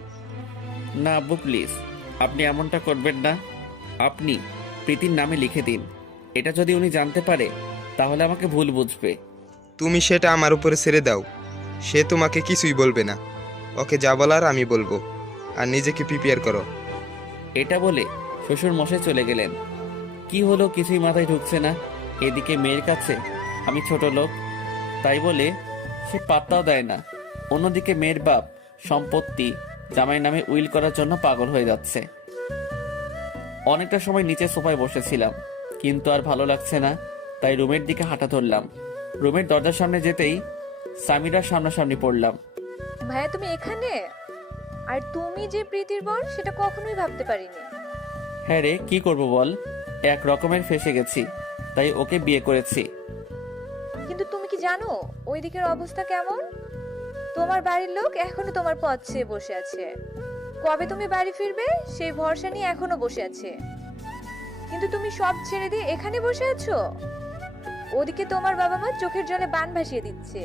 না আব্বু প্লিজ, আপনি এমনটা করবেন না। আপনি প্রীতির নামে লিখে দিন, এটা যদি উনি জানতে পারে তাহলে আমাকে ভুল বুঝবে। তুমি সেটা আমার উপরে ছেড়ে দাও, সে তোমাকে কিছুই বলবে না। ওকে যা বলার আমি বলবো, আর নিজেকে প্রিপেয়ার করো। এটা বলে শ্বশুর মশাই চলে গেলেন। কি হলো কিছুই মাথায় ঢুকছে না। এদিকে মেয়ের কাছে আমি ছোট লোক, তাই বলে সে পাত্তাও দেয় না। অন্যদিকে মেয়ের বাপ সম্পত্তি জামাই নামে উইল করার জন্য পাগল হয়ে যাচ্ছে। অনেকটা সময় নিচে সোফায় বসেছিলাম, কিন্তু আর ভালো লাগছে না, তাই রুমের দিকে হাঁটা ধরলাম। রুমের দরজার সামনে যেতেই সামিরার সামনাসামনি পড়লাম। ভাইয়া তুমি এখানে? আর তুমি যে প্রীতির বর, সেটা কখনোই ভাবতে পারিনি। হ্যাঁ রে, কি করব বল, এক রকমের ফেসে গেছি, তাই ওকে বিয়ে করেছি। কিন্তু তুমি কি জানো ওই দিকের অবস্থা কেমন? তোমার বাড়ির লোক এখনো তোমার পথ চেয়ে বসে আছে। কবে তুমি বাড়ি ফিরবে সেই ভরসা নিয়ে এখনো বসে আছে। কিন্তু তুমি সব ছেড়ে দিয়ে এখানে বসে আছো। ওদিকে তোমার বাবা মা চোখের জলে বান ভাসিয়ে দিচ্ছে।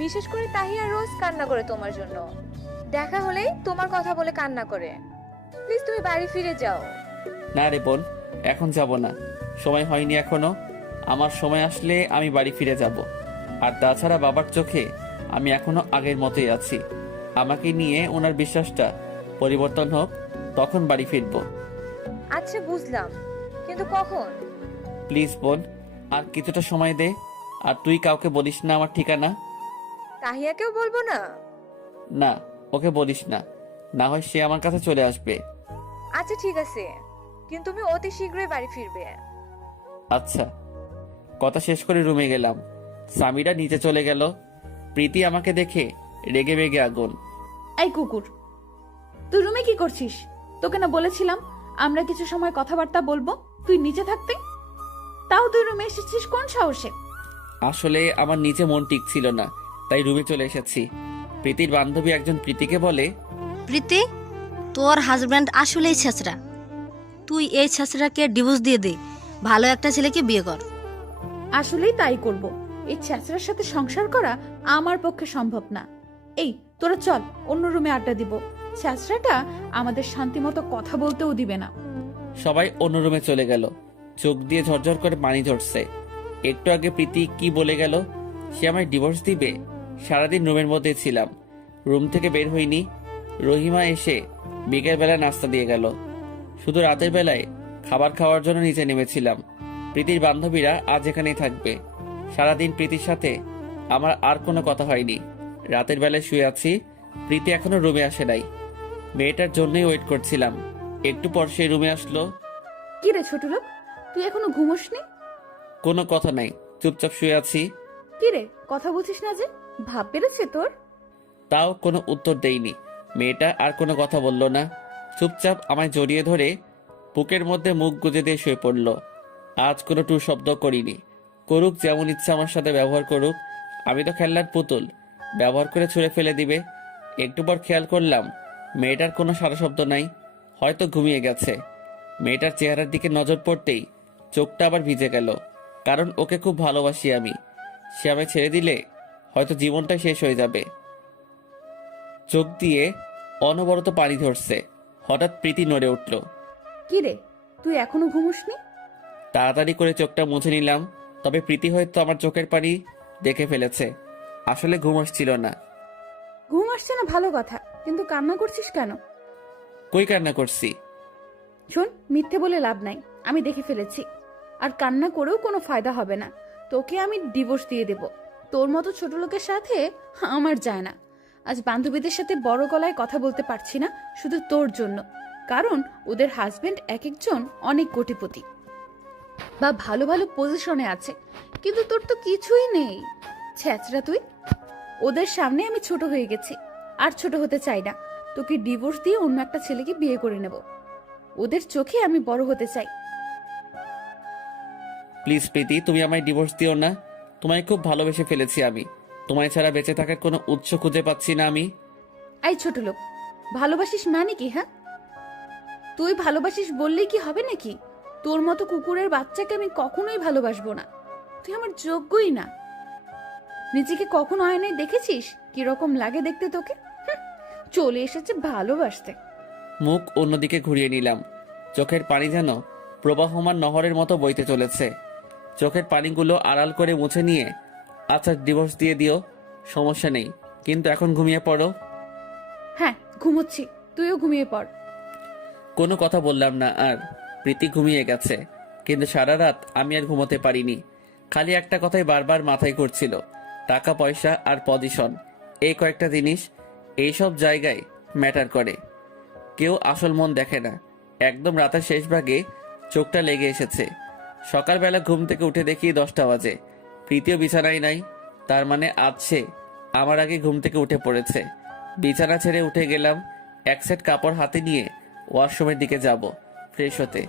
বিশেষ করে তাহিয়া রোজ কান্না করে তোমার জন্য, দেখা হলেই তোমার কথা বলে কান্না করে। প্লিজ তুমি বাড়ি ফিরে যাও। না রে বোন, এখন যাব না, সময় হয়নি এখনো। আমার সময় আসলে আমি বাড়ি ফিরে যাব। আর তাছাড়া বাবার চোখে আমি এখনো আগের মতোই আছি। আমাকে নিয়ে ওনার বিশ্বাসটা পরিবর্তন হোক, তখন বাড়ি ফিরব। আচ্ছা বুঝলাম, কিন্তু কখন? প্লিজ বোন, আর কিছুটা সময় দে। আর তুই কাউকে বলিস না আমার ঠিকানা। তাহিয়াকেও বলবো না? না, ওকে বলিস না, না হয় সে আমার কাছে চলে আসবে। আচ্ছা ঠিক আছে, কিন্তু তুমি অতি শীঘ্রই বাড়ি ফিরবে। আচ্ছা। কথা শেষ করে রুমে গেলাম। সামিরা নিচে চলে গেল। প্রীতি আমাকে দেখে রেগে বেগে আগুন। এই কুকুর, তুই রুমে কি করছিস? তোকে না বলেছিলাম আমরা কিছু সময় কথাবার্তা বলবো, তুই নিচে থাকতে? তাও তুই রুমে এসেছিস কোন সাহসে? আসলে আমার নিচে মন টিকছিল না, তাই রুমে চলে এসেছি। প্রীতির বান্ধবী একজন প্রীতিকে বলে, প্রীতি, তোর হাজব্যান্ড আসলেই ছেঁচড়া। তুই এই ছেঁচড়াকে ডিভোর্স দিয়ে দে, ভালো একটা ছেলেকে বিয়ে কর। আসলেই তাই করব। এই ছেঁচড়ার সাথে সংসার করা আমার পক্ষে সম্ভব না। এই তোরা চল, অন্য রুমে আড্ডা দিব। ছেঁচড়াটা আমাদের শান্তিমতো কথা বলতেও দিবে না। সবাই অন্য রুমে চলে গেল। চোখ দিয়ে ঝরঝর করে পানি ঝরছে। একটু আগে প্রীতি কি বলে গেল? সে আমায় ডিভোর্স দিবে? সারাদিন রুমের মধ্যে ছিলাম, রুম থেকে বের হইনি। রহিমা এসে বিকেলবেলা নাস্তা দিয়ে গেল। শুধু রাতের বেলায় খাবার খাওয়ার জন্য নিচে নেমেছিলাম। প্রীতির বান্ধবীরা আজ এখানেই থাকবে। সারাদিন প্রীতির সাথে আমার আর কোনো কথা হয়নি। রাতের বেলায় শুয়ে আছি, প্রীতি এখনো রুমে আসে নাই। মেয়েটার জন্যই ওয়েট করছিলাম। একটু পর সে রুমে আসলো। কি রে ছোট লোক, তুই এখনো ঘুমোসনি? কোনো কথা নাই, চুপচাপ শুয়ে আছি। কি রে, কথা বলছিস না যে? ভাব বেড়েছে তোর? তাও কোনো উত্তর দেইনি। মেয়েটা আর কোনো কথা বলল না, চুপচাপ আমায় জড়িয়ে ধরে বুকের মধ্যে মুখ গুজে দিয়ে শুয়ে পড়ল। আজ কোনো টু শব্দ করিনি। করুক যেমন ইচ্ছা আমার সাথে ব্যবহার করুক, আমি তো খেলনার পুতুল, ব্যবহার করে ছুঁড়ে ফেলে দিবে। একটু পর খেয়াল করলাম মেয়েটার কোনো সারা শব্দ নাই, হয়তো ঘুমিয়ে গেছে। মেয়েটার চেহারার দিকে নজর পড়তেই চোখটা আবার ভিজে গেল, কারণ ওকে খুব ভালোবাসি আমি। সে আমায় ছেড়ে দিলে হয়তো জীবনটা শেষ হয়ে যাবে। চোখ দিয়ে অনবরত পানি ধরছে। হঠাৎ প্রীতি নড়ে উঠল। কি রে, তুই এখনো ঘুমোসনি? তাড়াতাড়ি করে চোখটা মুছে নিলাম, তবে প্রীতি হয়তো আমার চোখের পানি দেখে ফেলেছে। আসলে ঘুম আসছিল না। ঘুম আসছে না ভালো কথা, কিন্তু কান্না করছিস কেন? কই কান্না করছি? শোন, মিথ্যে বলে লাভ নাই, আমি দেখে ফেলেছি। আর কান্না করেও কোনো ফায়দা হবে না। তোকে আমি ডিভোর্স দিয়ে দেব। তোর মতো ছোট লোকের সাথে আমার যায় না। আজ বান্ধবীদের সাথে বড় গলায় কথা বলতে পারছি না শুধু তোর জন্য, কারণ ওদের হাজবেন্ড এক একজন অনেক কোটিপতি বা ভালো ভালো পজিশনে আছে, কিন্তু তোর তো কিছুই নেই। ছ্যাচরা তুই। ওদের সামনে আমি ছোট হয়ে গেছি, আর ছোট হতে চাই না। তোকে ডিভোর্স দিয়ে অন্য একটা ছেলেকে বিয়ে করে নেব। ওদের চোখে আমি বড় হতে চাই। প্লিজ প্রীতি, তুমি আমায় ডিভোর্স দিও না। তোমায় খুব ভালোবেসে ফেলেছি আমি। তোমায় ছাড়া বেঁচে থাকার কোনো উৎস খুঁজে পাচ্ছি না আমি। এই ছোট লোক, ভালোবাসিস মানে কি? হ্যাঁ, তুই ভালোবাসিস বললেই কি হবে নাকি? তোর মতো কুকুরের বাচ্চাকে আমি কখনোই ভালোবাসবো না। তুই আমার যোগ্যই না। নিজেকে কখনো আয়নায় দেখেছিস কিরকম লাগে দেখতে তোকে? চলে এসেছে ভালোবাসতে। মুখ অন্যদিকে ঘুরিয়ে নিলাম। চোখের পানি যেন প্রবাহমান নহরের মতো বইতে চলেছে। চোখের পানিগুলো আড়াল করে মুছে নিয়ে, আচ্ছা ডিভোর্স দিয়ে দিও, সমস্যা নেই, কিন্তু এখন ঘুমিয়ে পড়ো। হ্যাঁ, ঘুমোচ্ছি, তুইও ঘুমিয়ে পড়। কোনো কথা বললাম না আর। প্রীতি ঘুমিয়ে গেছে, কিন্তু সারা রাত আমি আর ঘুমোতে পারিনি। খালি একটা কথাই বারবার মাথায় ঘুরছিল, টাকা পয়সা আর পজিশন। এই কয়েকটা জিনিস এইসব জায়গায় ম্যাটার করে। কেউ আসল মন দেখে না। একদম রাতের শেষ ভাগে চোখটা লেগে এসেছে। সকালবেলা ঘুম থেকে উঠে দেখি 10টা বাজে। প্রীতিও বিছানায় নাই, তার মানে আজ সে আমার আগে ঘুম থেকে উঠে পড়েছে। বিছানা ছেড়ে উঠে গেলাম। এক সেট কাপড় হাতে নিয়ে ওয়াশরুমের দিকে যাব ফ্রেশ হতে।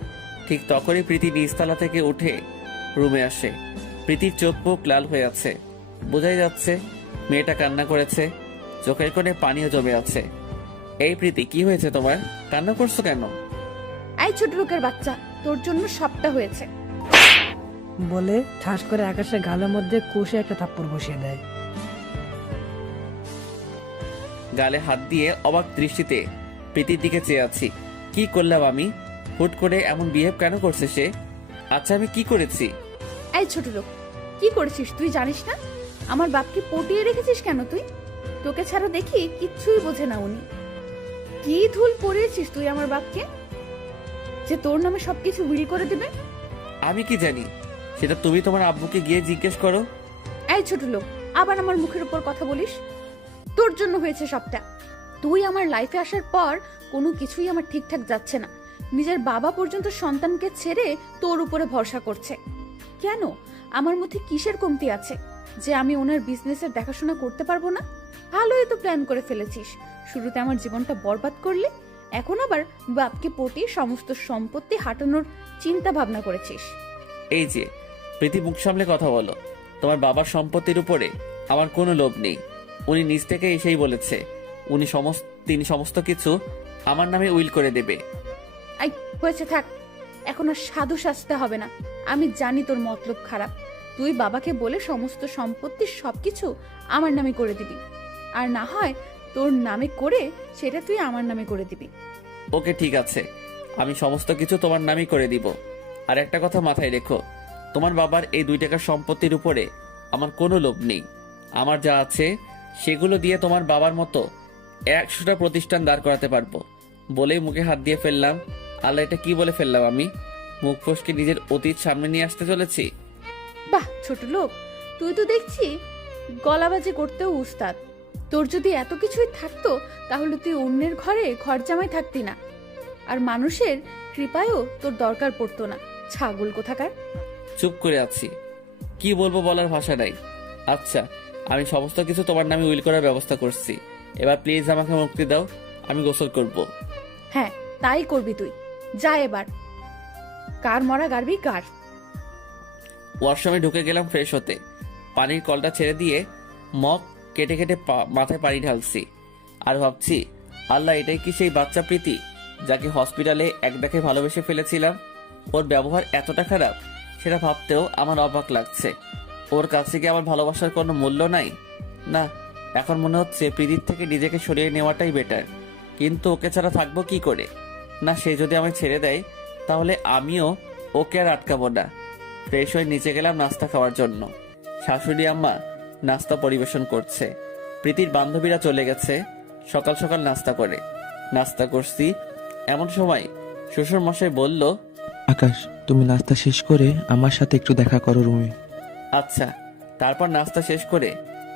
ঠিক তখনই প্রীতি নিচতলা থেকে উঠে রুমে আসে। প্রীতির চোখ মুখ লাল হয়ে আছে, বোঝাই যাচ্ছে মেয়েটা কান্না করেছে। চোখের কোণে পানিও জমে আছে। এই প্রীতি, কি হয়েছে তোমার? কান্না করছো কেন? এই ছোট লোকের বাচ্চা, তোর জন্য সবটা হয়েছে। বলে ঠাস করে আকাশের গালের মধ্যে কষে একটা থাপ্পড় বসিয়ে দেয়। গালে হাত দিয়ে অবাক দৃষ্টিতে প্রীতির দিকে চেয়ে আছি। কি করলাম আমি? হুট করে এমন বিহেভ কেন করছে সে? আচ্ছা আমি কি করেছি? এই ছোট লোক, কি করেছিস তুই জানিস না? আমার বাপকে পটিয়ে রেখেছিস কেন তুই? তোকে ছাড়া দেখি কিচ্ছুই বোঝে না উনি। কি ধুল পড়িয়েছিস তুই আমার বাপকে, যে তোর নামে সবকিছু উইল করে দিবে? আমি কি জানি? সেটা তুমি তোমার আব্বুকে গিয়ে জিজ্ঞেস করো। এই ছোট লোক, আবার আমার মুখের উপর কথা বলিস। তোর জন্য হয়েছে সবটা। তুই আমার লাইফে আসার পর কোনো কিছুই আমার ঠিকঠাক যাচ্ছে না। নিজের বাবা পর্যন্ত সন্তানকে ছেড়ে তোর উপরে ভরসা করছে। কেন? আমার মধ্যে কিসের কমতি আছে যে আমি ওনার বিজনেসের দেখাশোনা করতে পারবো না? ভালোই তো প্ল্যান করে ফেলেছিস। শুরুতে আমার জীবনটা বরবাদ করলে, এখন আবার বাপকে পটিয়ে সমস্ত সম্পত্তি হাঁটানোর চিন্তা ভাবনা করেছিস। এই যে প্রীতি, মুখ সামলে কথা বলো। তোমার বাবার সম্পত্তির উপরে আমার কোনো লোভ নেই। উনি নিজ থেকে এসেই বলেছে তিনি সমস্ত কিছু আমার নামে উইল করে দেবে। আই হয়েছে, থাক, এখন আর সাধু সাজতে হবে না। আমি জানি তোর মতলব খারাপ। তুই বাবাকে বলে সমস্ত সম্পত্তি সবকিছু আমার নামে করে দিবি, আর না হয় তোর নামে করে সেটা তুই আমার নামে করে দিবি। ওকে ঠিক আছে, আমি সমস্ত কিছু তোমার নামই করে দিব। আর একটা কথা মাথায় রেখো, তোমার বাবার এই 2 টাকার সম্পত্তির উপরে আমার কোনো লোভ নেই। আমার যা আছে সেগুলো দিয়ে তোমার বাবার মতো 100টা প্রতিষ্ঠান দাঁড় করাতে পারবো। বলেই মুখে হাত দিয়ে ফেললাম। আল্লাহ, এটা কি বলে ফেললাম আমি? মুখ ফসকে নিজের অতীত সামনে নিয়ে আসতে চলেছি। বাহ ছোট লোক, তুই তো দেখছি গলাবাজি করতেও উস্তাদ। তোর যদি এত কিছুই থাকতো তাহলে তুই অন্যের ঘরে ঘর জামাই থাকতি না, আর মানুষের কৃপায়ও তোর দরকার পড়তো না। ছাগল কোথাকার। চুপ করে আছি, কি বলবো বলার ভাষা নাই। আচ্ছা, আমি সমস্ত কিছু তোমার নামে উইল করার ব্যবস্থা করছি। এবার প্লিজ আমাকে মুক্তি দাও, আমি গোসল করব। হ্যাঁ তাই করবি তুই, যা এবার। কার মরা গারবি কার। ওয়াশরুমে ঢুকে গেলাম ফ্রেশ হতে। পানির কলটা ছেড়ে দিয়ে মগ কেটে কেটে মাথায় পানি ঢালছি। আর ভাবছি, আল্লাহ, এটাই কি সেই বাচ্চা প্রীতি যাকে হসপিটালে এক দেখে ভালোবেসে ফেলেছিলাম? ওর ব্যবহার এতটা খারাপ, সেটা ভাবতেও আমার অবাক লাগছে। ওর কাছে কি আমার ভালোবাসার কোনো মূল্য নাই? না, এখন মনে হচ্ছে প্রীতির থেকে নিজেকে সরিয়ে নেওয়াটাই বেটার। কিন্তু ওকে ছাড়া থাকবো কি করে? না, সে যদি আমায় ছেড়ে দেয় তাহলে আমিও ওকে আর আটকাবো না। ফ্রেশ হয়ে নিচে গেলাম নাস্তা খাওয়ার জন্য। শাশুড়ি আম্মা নাস্তা পরিবেশন করছে। প্রীতির বান্ধবীরা চলে গেছে সকাল সকাল নাস্তা করে। নাস্তা করছি এমন সময় শ্বশুর মশাই বলল, আকাশ, তুমি নাস্তা শেষ করে আমার সাথে একটু দেখা করো রুমে। আচ্ছা। তারপর নাস্তা শেষ করে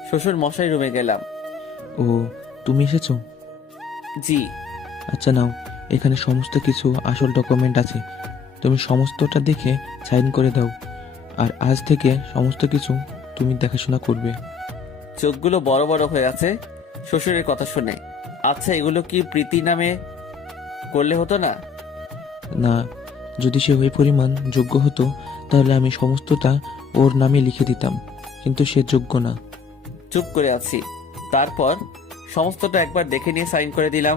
শ্বশুর মশাই রুমে গেলাম। ও, তুমি এসেছো? জি। আচ্ছা নাও, এখানে সমস্ত কিছু আসল ডকুমেন্ট আছে, তুমি সমস্তটা দেখে সাইন করে দাও। আর আজ থেকে সমস্ত কিছু তুমি দেখাশোনা করবে। চোখগুলো বড় বড় হয়ে আছে শ্বশুরের কথা শুনে। আচ্ছা, এগুলো কি প্রীতি নামে করলে হতো না? না, যদি সে ওই পরিমাণ যোগ্য হতো তাহলে আমি সমস্তটা ওর নামে লিখে দিতাম, কিন্তু সে যোগ্য না। চুপ করে আছি। তারপর সমস্তটা একবার দেখে নিয়ে সাইন করে দিলাম।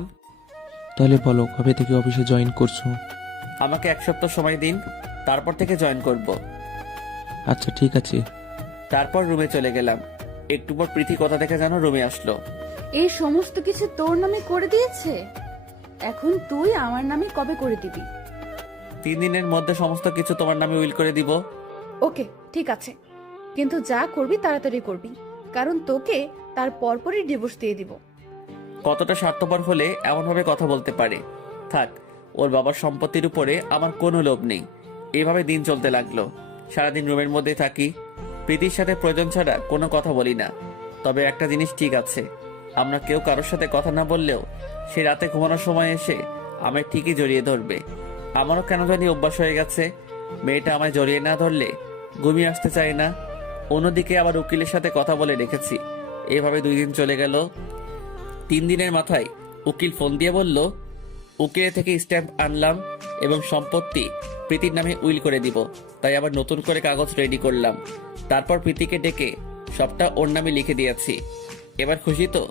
তাহলে বলো, কবে থেকে অফিসে জয়েন করছো? আমাকে 1 সপ্তাহ সময় দিন, তারপর থেকে জয়েন করব। আচ্ছা ঠিক আছে। তারপর রুমে চলে গেলাম। একটু পর প্রীতি কথা দেখে যেন রুমে আসলো। এই সমস্ত কিছু তোর নামে করে দিয়েছে, এখন তুই আমার নামে কবে করে দিবি? 3 দিনের মধ্যে সমস্ত কিছু তোমার নামে উইল করে দিব। ওকে ঠিক আছে, কিন্তু যা করবি তাড়াতাড়ি করবি, কারণ তোকে তার পরপরই ডিভোর্স দিয়ে দিব। কতটা স্বার্থপর হলে এমনভাবে কথা বলতে পারে? থাক, ওর বাবার সম্পত্তির উপরে আমার কোনো লোভ নেই। এভাবে দিন চলতে লাগলো। সারাদিন রুমের মধ্যে থাকি, প্রীতির সাথে প্রয়োজন ছাড়া কোনো কথা বলি না। তবে একটা জিনিস ঠিক আছে, আমরা কেউ কারোর সাথে কথা না বললেও সে রাতে ঘুমানোর সময় এসে আমায় ঠিকই জড়িয়ে ধরবে। আমারও কেন জানি অভ্যাস হয়ে গেছে, মেয়েটা আমায় জড়িয়ে না ধরলে ঘুমিয়ে আসতে চায় না। অন্যদিকে আবার উকিলের সাথে কথা বলে রেখেছি। এভাবে 2 দিন চলে গেল। 3 দিনের মাথায় উকিল ফোন দিয়ে বলল, উকিলের থেকে স্ট্যাম্প আনলাম এবং সম্পত্তি প্রীতির নামে উইল করে দিব। তাই আবার নতুন করে কাগজ রেডি করলাম। তারপর প্রীতিকে ডেকে সবটা ওর নামে লিখে দিয়েছি। এবার খুশি তো?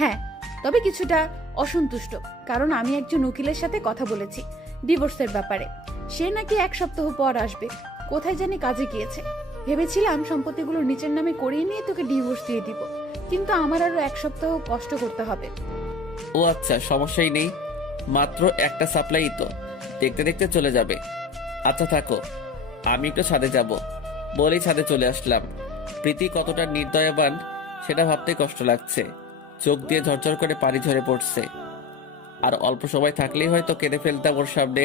হ্যাঁ, তবে কিছুটা অসন্তুষ্ট, কারণ আমি একজন উকিলের সাথে কথা বলেছি ডিভোর্সের ব্যাপারে। সে নাকি 1 সপ্তাহ পর আসবে, কোথায় জানি কাজে গিয়েছে। ভেবেছিলাম সম্পত্তিগুলো নিচের নামে করিয়ে নিয়ে তোকে ডিভোর্স দিয়ে দিব, কিন্তু আমার আরো 1 সপ্তাহ কষ্ট করতে হবে। ও আচ্ছা, সমস্যাই নেই, মাত্র একটা সাপ্লাই তো, দেখতে দেখতে চলে যাবে। আচ্ছা থাকো, আমি একটু ছাদে যাব। বলেই ছাদে চলে আসলাম। প্রীতি কতটা নির্দয়াবান সেটা ভাবতে কষ্ট লাগছে। চোখ দিয়ে ঝরঝর করে পানি ঝরে পড়ছে। আর অল্প সময় থাকলেই হয়তো কেঁদে ফেলতাম ওর সামনে,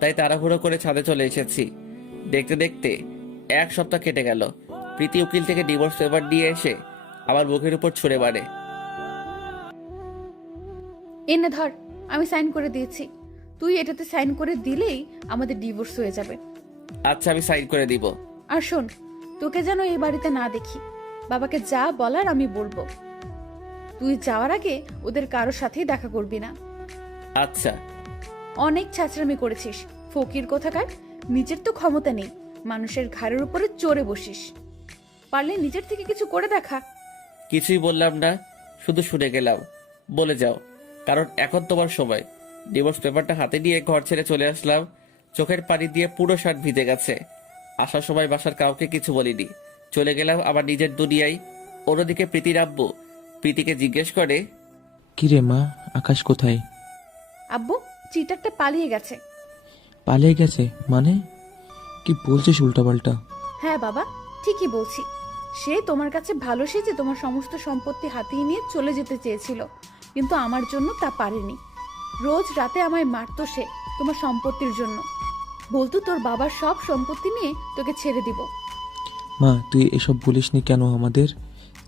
তাই তাড়াহুড়ো করে ছাদে চলে এসেছি। দেখতে দেখতে 1 সপ্তাহ কেটে গেল। প্রীতি উকিল থেকে ডিভোর্স পেপার দিয়ে এসে আমার মুখের উপর ছুঁড়ে মারে। এনে ধর, আমি সাইন করে দিয়েছি, তুই এটাতে সাইন করে দিলেই আমাদের ডিভোর্স হয়ে যাবে। আচ্ছা, আমি সাইন করে দিব। আর শোন, তোকে যেন এই বাড়িতে না দেখি। বাবাকে যা বলার আমি বলবো। তুই যাওয়ার আগে ওদের কারোর সাথেই দেখা করবি না। আচ্ছা। অনেক ছাঁচড়ামি করেছিস ফকির কোথাকার। নিজের তো ক্ষমতা নেই, মানুষের ঘাড়ের উপরে চড়ে বসিস। পারলে নিজের থেকে কিছু করে দেখা। কিছুই বললাম না, শুধু শুনে গেলাম। বলে যাও, কারণ এখন তোমার সময়। ডিভোর্স পেপারটা হাতে নিয়ে ঘর ছেড়ে চলে আসলাম। চোখের পানি দিয়ে পুরো শার্ট ভিজে গেছে। আসার সময় বাসার কাউকে কিছু বলিনি, চলে গেলাম আমার নিজের দুনিয়ায়। অন্যদিকে প্রীতির আব্বু প্রীতিকে জিজ্ঞেস করে, কিরে মা, আকাশ কোথায়? আব্বু, চিটারটা পালিয়ে গেছে। পালিয়ে গেছে মানে? কি বলছিস উল্টাপাল্টা? হ্যাঁ বাবা, ঠিকই বলছি। সে তোমার কাছে ভালো সেজে তোমার সমস্ত সম্পত্তি হাতিয়ে নিয়ে চলে যেতে চেয়েছিল, কিন্তু আমার জন্য তা পারেনি। রোজ রাতে আমায় মারতো সে তোমার সম্পত্তির জন্য, বলতো তোর বাবার সব সম্পত্তি নিয়ে তোকে ছেড়ে দিব। মা, তুই এসব বলিসনি কেন আমাদের?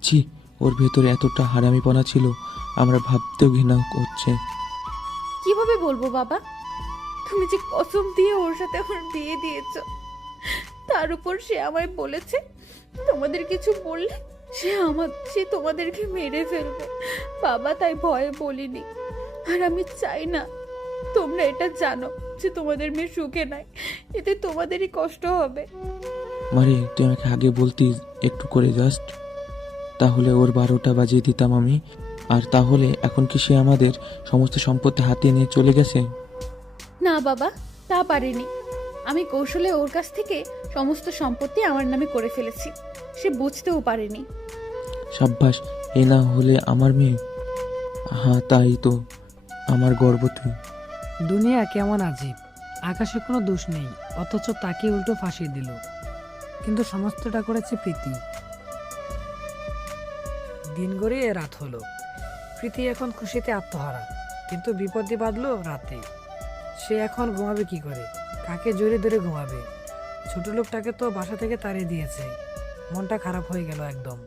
ছি, ওর ভেতরে এতটা হারামিপনা ছিল, আমরা ভাবতেও ঘৃণা হচ্ছে। কিভাবে বলবো বাবা, তুমি যে কসম দিয়ে ওর সাথে আমার বিয়ে দিয়েছো, তার উপর সে আমায় বলেছে তোমাদের কিছু বললে সে তোমাদেরকে মেরে ফেলবে। বাবা, তাই ভয়ে বলিনি। আর আমি চাই না তোমরা এটা জানো যে তোমাদের মেয়ে সুখে নাই, এতে তোমাদেরই কষ্ট হবে। মারে, তুই আমাকে আগে বলতি একটু করে জাস্ট, তাহলে ওর 12টা বাজিয়ে দিতাম আমি। আর তাহলে এখন কি সে আমাদের সমস্ত সম্পত্তি হাতিয়ে নিয়ে চলে গেছে? না বাবা, তা পারিনি। আমি কৌশলে ওর কাছ থেকে সমস্ত সম্পত্তি আমার নামে করে ফেলেছি, সে বুঝতেও পারেনি। সাব্বাস, এ না হলে আমার মেয়ে। হ্যাঁ, তাই তো, আমার গর্ব তুই। দুনিয়া কেমন আজীব, আকাশে কোনো দোষ নেই অথচ তাকে উল্টো ফাঁসিয়ে দিল। কিন্তু সমস্তটা করেছে প্রীতি। দিন গড়িয়ে রাত হলো, প্রীতি এখন খুশিতে আত্মহারা, কিন্তু বিপদে বাঁধলো রাতে। সে এখন ঘুমাবে কি করে, কাকে জড়িয়ে ধরে ঘুমাবে? ছোট লোকটাকে তো বাসা থেকে তাড়িয়ে দিয়েছে, মনটা খারাপ হয়ে গেল একদম।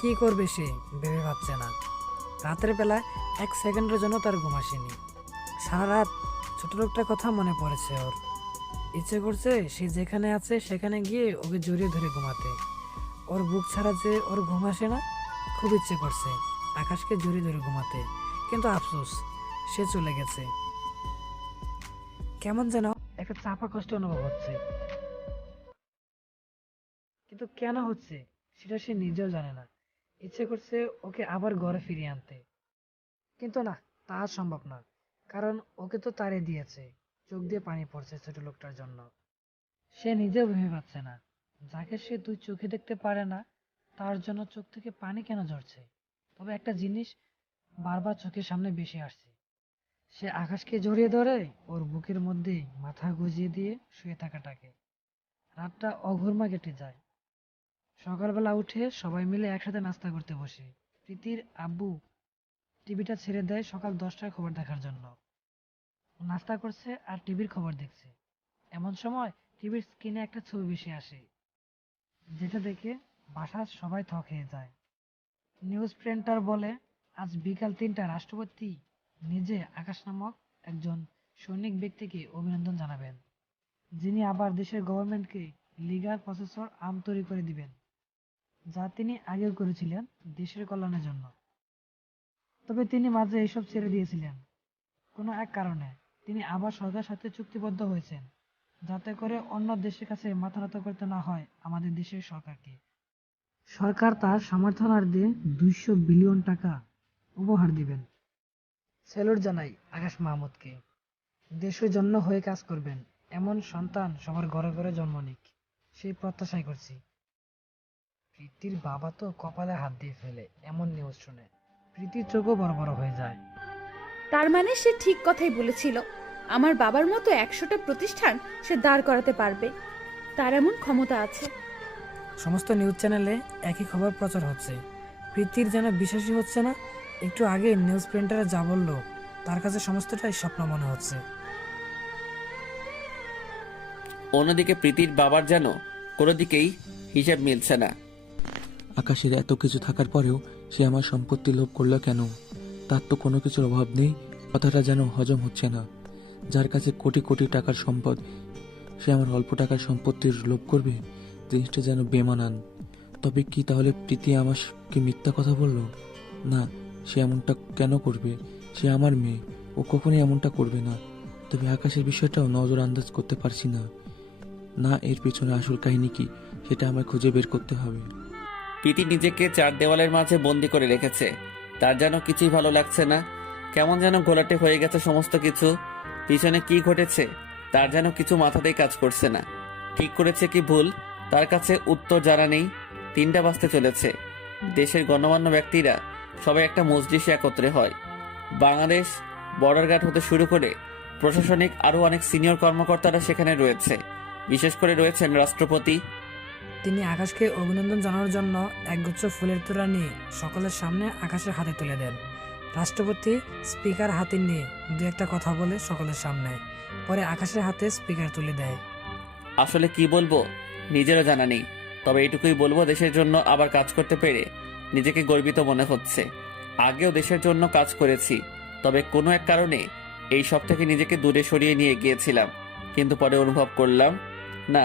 কি করবে সে ভেবে পাচ্ছে না। রাতের বেলায় 1 সেকেন্ডের জন্য তার ঘুম আসেনি। সারা রাত ছোট লোকটার কথা মনে পড়েছে ওর। ইচ্ছে করছে সে যেখানে আছে সেখানে গিয়ে ওকে জড়িয়ে ধরে ঘুমাতে। ওর বুক ছাড়া যে ওর ঘুম আসে না, খুব ইচ্ছে করছে আকাশকে জড়িয়ে ধরে ঘুমাতে, কিন্তু আফসোস, সে চলে গেছে। কেমন যেন একটা চাপা কষ্ট অনুভব হচ্ছে, কিন্তু কেন হচ্ছে সেটা সে নিজেও জানে না। ইচ্ছে করছে ওকে আবার ঘরে ফিরিয়ে আনতে, কিন্তু না, তা সম্ভব না, কারণ ওকে তো তাড়িয়ে দিয়েছে। চোখ দিয়ে পানি পড়ছে ছোট লোকটার জন্য। সে নিজেও ভেবে পাচ্ছে না, যাকে সে 2 চোখে দেখতে পারে না, তার জন্য চোখ থেকে পানি কেন ঝরছে। তবে একটা জিনিস বারবার চোখের সামনে বেশি আসছে, সে আকাশকে জড়িয়ে ধরে ওর বুকের মধ্যে মাথা গুজিয়ে দিয়ে শুয়ে থাকাটাকে। রাতটা অঘর্মা কেটে যায়। সকালবেলা উঠে সবাই মিলে একসাথে নাস্তা করতে বসে। প্রীতির আব্বু টিভিটা ছেড়ে দেয় সকাল 10টায় খবর দেখার জন্য। নাস্তা করছে আর টিভির খবর দেখছে। এমন সময় টিভির স্ক্রিনে একটা ছবি ভেসে আসে, যেটা দেখে বাসার সবাই থ খেয়ে যায়। নিউজ প্রিন্টার বলে আজ বিকাল 3টায় রাষ্ট্রপতি নিজে আকাশ নামক একজন সৈনিক ব্যক্তিকে অভিনন্দন জানাবেন, যিনি আবার দেশের গভর্নমেন্টকে লিগাল প্রসেসর আর্ম তৈরি করে দিবেন, যা তিনি আগেও করেছিলেন দেশের কল্যাণের জন্য। তবে তিনি মাঝে এইসব ছেড়ে দিয়েছিলেন কোনো এক কারণে। তিনি আবার সরকারের সাথে চুক্তিবদ্ধ হয়েছেন, যাতে করে অন্য দেশের কাছে মাথা নত করতে না হয় আমাদের দেশের সরকারকে। সরকার তার সমর্থনার্থে 200 বিলিয়ন টাকা উপহার দিবেন। স্যালুট জানাই আকাশ মাহমুদকে। দেশের জন্য হয়ে কাজ করবেন এমন সন্তান সবার ঘরে ঘরে জন্ম নিক, সেই প্রত্যাশাই করছি। প্রীতির বাবা তো কপালে হাত দিয়ে ফেলে এমন নিউজ শুনে। প্রীতির চোখও বড় বড় হয়ে যায়। তার মানে সে ঠিক কথাই বলেছিল, আমার বাবার মতো 100টা প্রতিষ্ঠান সে দাঁড় করাতে পারবে, তার এমন ক্ষমতা আছে। সমস্ত নিউজ চ্যানেলে একই খবর প্রচার হচ্ছে। প্রীতির যেন বিশ্বাসই হচ্ছে না। একটু আগে নিউজ প্রিন্টারে যা বললো, তার কাছে সমস্তটাই স্বপ্ন মনে হচ্ছে। অন্যদিকে প্রীতির বাবার যেন কোনো দিকেই হিসাব মিলছে না। আকাশের এত কিছু থাকার পরেও সে আমার সম্পত্তি লোভ করলো কেন? তার তো কোনো কিছুর অভাব নেই। কথাটা যেন হজম হচ্ছে না। যার কাছে কোটি কোটি টাকার সম্পদ, সে আমার অল্প টাকার সম্পত্তির লোভ করবে? জিনিসটা যেন বেমানান। তবে কি তাহলে প্রীতি আমাকে মিথ্যা কথা বললো? না, সে এমনটা কেন করবে? সে আমার মেয়ে, ও কখনোই এমনটা করবে না। তবে আকাশের বিষয়টাও নজর আন্দাজ করতে পারছি না। না, এর পেছনে আসল কাহিনী কি সেটা আমায় খুঁজে বের করতে হবে। প্রীতি নিজেকে 4 দেওয়ালের মাঝে বন্দি করে রেখেছে। তার যেন কিছুই ভালো লাগছে না, কেমন যেন ঘোলাটে হয়ে গেছে সমস্ত কিছু। পিছনে কি ঘটেছে তার যেন কিছু মাথাতেই কাজ করছে না। ঠিক করেছে কি ভুল, তার কাছে উত্তর জানা নেই। 3টা বাজতে চলেছে। দেশের গণ্যমান্য ব্যক্তিরা সবাই একটা মজলিসে একত্রে হয়। বাংলাদেশ বর্ডার গার্ড হতে শুরু করে প্রশাসনিক আরও অনেক সিনিয়র কর্মকর্তারা সেখানে রয়েছে। বিশেষ করে রয়েছেন রাষ্ট্রপতি। তিনি আকাশকে অভিনন্দন জানানোর জন্য একগুচ্ছ ফুলের তোড়া নিয়ে সকলের সামনে আকাশের হাতে তুলে দেন। রাষ্ট্রপতি স্পিকার হাতে নিয়ে দু একটা কথা বলে সকলের সামনে, পরে আকাশের হাতে স্পিকার তুলে দেয়। আসলে কি বলবো নিজেরও জানা নেই, তবে এটুকুই বলবো, দেশের জন্য আবার কাজ করতে পেরে নিজেকে গর্বিত মনে হচ্ছে। আগেও দেশের জন্য কাজ করেছি, তবে কোনো এক কারণে এই সব থেকে নিজেকে দূরে সরিয়ে নিয়ে গিয়েছিলাম। কিন্তু পরে অনুভব করলাম, না,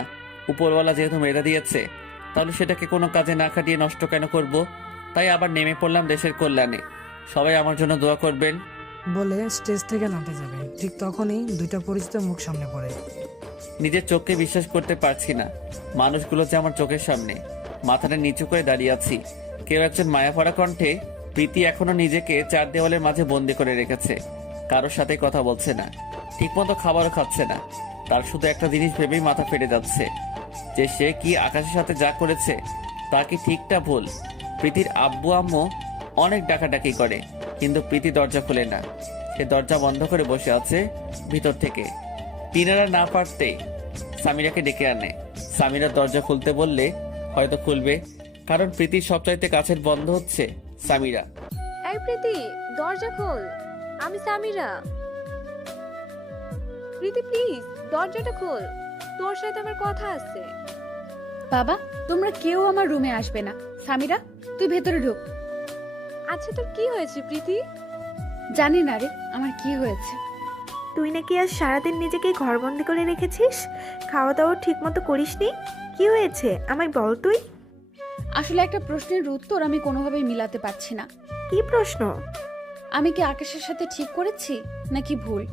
উপরওয়ালা যেহেতু মেধা দিয়েছে, তাহলে সেটাকে কোনো কাজে না খাটিয়ে নষ্ট কেন করব। তাই আবার নেমে পড়লাম দেশের কল্যাণে। সবাই আমার জন্য দোয়া করবেন। বলে স্টেজ থেকে নামতে যাবে, ঠিক তখনই দুইটা পরিচিত মুখ সামনে পড়ে। নিজের চোখকে বিশ্বাস করতে পারছি না, মানুষগুলো যে আমার চোখের সামনে। মাথাটা নিচু করে দাঁড়িয়ে আছি। কেউ একজন মায়াভরা কণ্ঠে, প্রীতি এখনো নিজেকে চার দেওয়ালের মাঝে বন্দি করে রেখেছে, কারোর সাথে কথা বলছে না, ঠিকমতো খাবারও খাচ্ছে না। তার শুধু একটা জিনিস ভেবেই মাথা ফেটে যাচ্ছে, যে সে কি আকাশের সাথে যা করেছে তা কি ঠিকটা ভুল। প্রীতির আব্বু আম্মু অনেক ডাকাডাকি করে, কিন্তু প্রীতি দরজা খুলে না। সে দরজা বন্ধ করে বসে আছে ভিতর থেকে। তিনারা না পারতে সামিরাকে ডেকে আনে। সামিরা দরজা খুলতে বললে হয়তো খুলবে, কারণ প্রীতির সবচাইতে কাছের বন্ধ হচ্ছে সামিরা। এই প্রীতি, দরজা খোল, আমি সামিরা। প্রীতি প্লিজ দরজাটা খোল, তোর সাথে আমার কথা আছে। বাবা, তোমরা কেউ আমার রুমে আসবে না। সামিরা, তুই ভেতরে ঢুক। আচ্ছা তোর কি হয়েছে প্রীতি? জানি না রে আমার কি হয়েছে। তুই নাকি আজ সারাদিন নিজেকে ঘরবন্দি করে রেখেছিস, খাওয়া দাওয়া ঠিক মতো করিসনি, কি হয়েছে আমায় বল তুই। আসলে একটা প্রশ্নের উত্তর আমি কোনোভাবেই মিলাতে পারছি না। কি প্রশ্ন? আমি কি আকাশের সাথে ঠিক করেছি নাকি ভুল?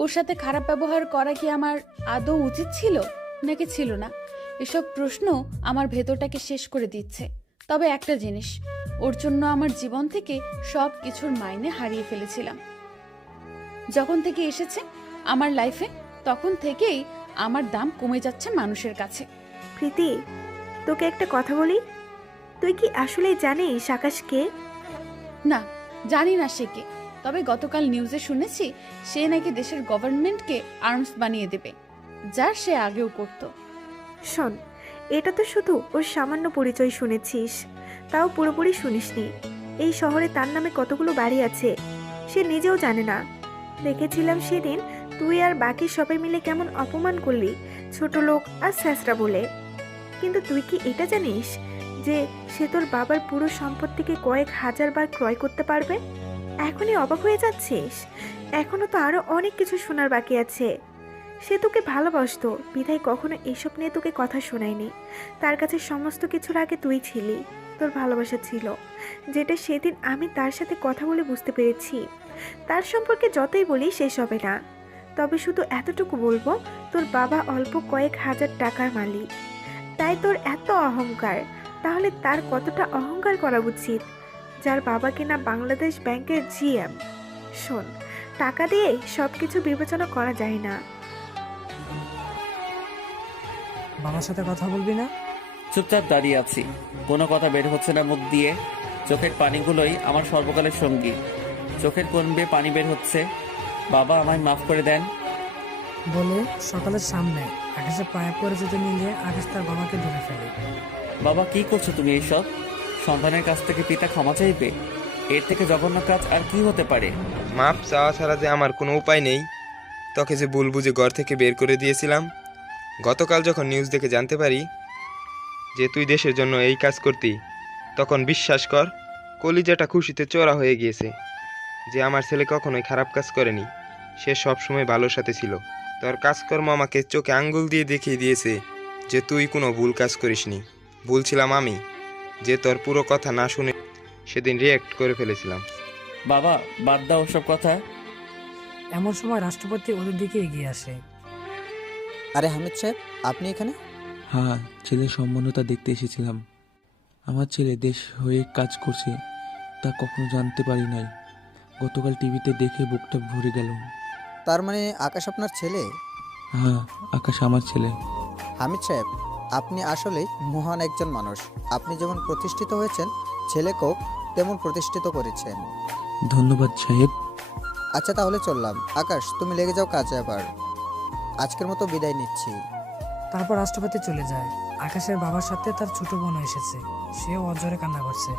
ওর সাথে খারাপ ব্যবহার করা কি আমার আদৌ উচিত ছিল নাকি ছিল না? এসব প্রশ্ন আমার ভেতরটাকে শেষ করে দিচ্ছে। তবে একটা জিনিস, ওর জন্য আমার জীবন থেকে সব কিছুর মাইনে হারিয়ে ফেলেছিলাম। যখন থেকে এসেছে আমার লাইফে, তখন থেকেই আমার দাম কমে যাচ্ছে মানুষের কাছে। প্রীতি, তোকে একটা কথা বলি, তুই কি আসলেই জানিস আকাশ কে? না, জানি না সে কে, তবে গতকাল নিউজে শুনেছি সে নাকি দেশের গভর্নমেন্টকে আর্মস বানিয়ে দেবে, যা সে আগেও করত। শোন, এটা তো শুধু ওর সামান্য পরিচয় শুনেছিস, তাও পুরোপুরি শুনিসনি। এই শহরে তার নামে কতগুলো বাড়ি আছে সে নিজেও জানে না। দেখেছিলাম সেদিন তুই আর বাকি সবাই মিলে কেমন অপমান করলি ছোট লোক আর স্যাসরা বলে। কিন্তু তুই কি এটা জানিস যে সে তোর বাবার পুরো সম্পত্তিকে কয়েক হাজার বার ক্রয় করতে পারবে? এখনই অবাক হয়ে যাচ্ছিস? এখনো তো আরো অনেক কিছু শোনার বাকি আছে। সে তোকে ভালোবাসতো, বিধায় কখনো এসব নিয়ে তোকে কথা শোনায়নি। তার কাছে সমস্ত কিছুর আগে তুই ছিলি, তোর ভালোবাসা ছিল, যেটা সেদিন আমি তার সাথে কথা বলে বুঝতে পেরেছি। তার সম্পর্কে যতই বলি শেষ হবে না। তবে শুধু এতটুকু বলবো, তোর বাবা অল্প কয়েক হাজার টাকার মালিক, তাই তোর এত অহংকার। তাহলে তার কতটা অহংকার করা উচিত, যার বাবা কিনা বাংলাদেশ ব্যাংকের জিএম। শোন, টাকা দিয়ে সব কিছু বিবেচনা করা যায় না। বাবার সাথে কথা বলবি না? চুপচাপ দাঁড়িয়ে আছি, কোনো কথা বের হচ্ছে না মুখ দিয়ে। চোখের পানিগুলোই আমার সর্বকালের সঙ্গী। চোখের কোণ বেয়ে পানি বের হচ্ছে। বাবা, আমায় মাফ করে দেন। বলে সকালের সামনে আকাশের পায়ে পড়ে যেতে নিয়ে আকাশ তার বাবাকে ধরে ফেলে। বাবা, কি করছো তুমি এইসব? সন্তানের কাছ থেকে পিতা ক্ষমা চাইবে? এর থেকে জঘন্য কাজ আর কি হতে পারে? মাপ চাওয়া ছাড়া যে আমার কোনো উপায় নেই। তোকে যে ভুল বুঝে ঘর থেকে বের করে দিয়েছিলাম, গতকাল যখন নিউজ দেখে জানতে পারি যে তুই দেশের জন্য এই কাজ করতি, তখন বিশ্বাস কর কলিজাটা খুশিতে চড়া হয়ে গিয়েছে। যে আমার ছেলে কখনোই খারাপ কাজ করেনি, সে সবসময় ভালোর সাথে ছিল। তোর কাজকর্ম আমাকে চোখে আঙ্গুল দিয়ে দেখিয়ে দিয়েছে যে তুই কোনো ভুল কাজ করিসনি। ভুল ছিলাম আমি, যে তোর পুরো কথা না শুনে সেদিন রিয়েক্ট করে ফেলেছিলাম। বাবা, বাদ দাও ওসব কথা। এমন সময় রাষ্ট্রপতি ওদের দিকে এগিয়ে আসে। আরে হামিদ সাহেব, আপনি এখানে? হ্যাঁ, ছেলের সম্বন্ধতা দেখতে এসেছিলাম। আমার ছেলে দেশ হয়ে কাজ করছে তা কখনো জানতে পারি নাই। গতকাল টিভিতে দেখে বুকটা ভরে গেল। তার মানে আকাশ আপনার ছেলে? হ্যাঁ, আকাশ আমার ছেলে। হামিদ সাহেব, আপনি আসলেই মহান একজন মানুষ। আপনি যেমন প্রতিষ্ঠিত হয়েছেন, ছেলেকেও তেমন প্রতিষ্ঠিত করেছেন। ধন্যবাদ সাহেব। আচ্ছা তাহলে চললাম। আকাশ, তুমি লেগে যাও কাজে। আবার আজকের মতো বিদায় নিচ্ছি। তারপর রাষ্ট্রপতি চলে যায়। আকাশের বাবার সাথে তার ছোট বোন এসেছে, সেও অজরে কান্না করছে।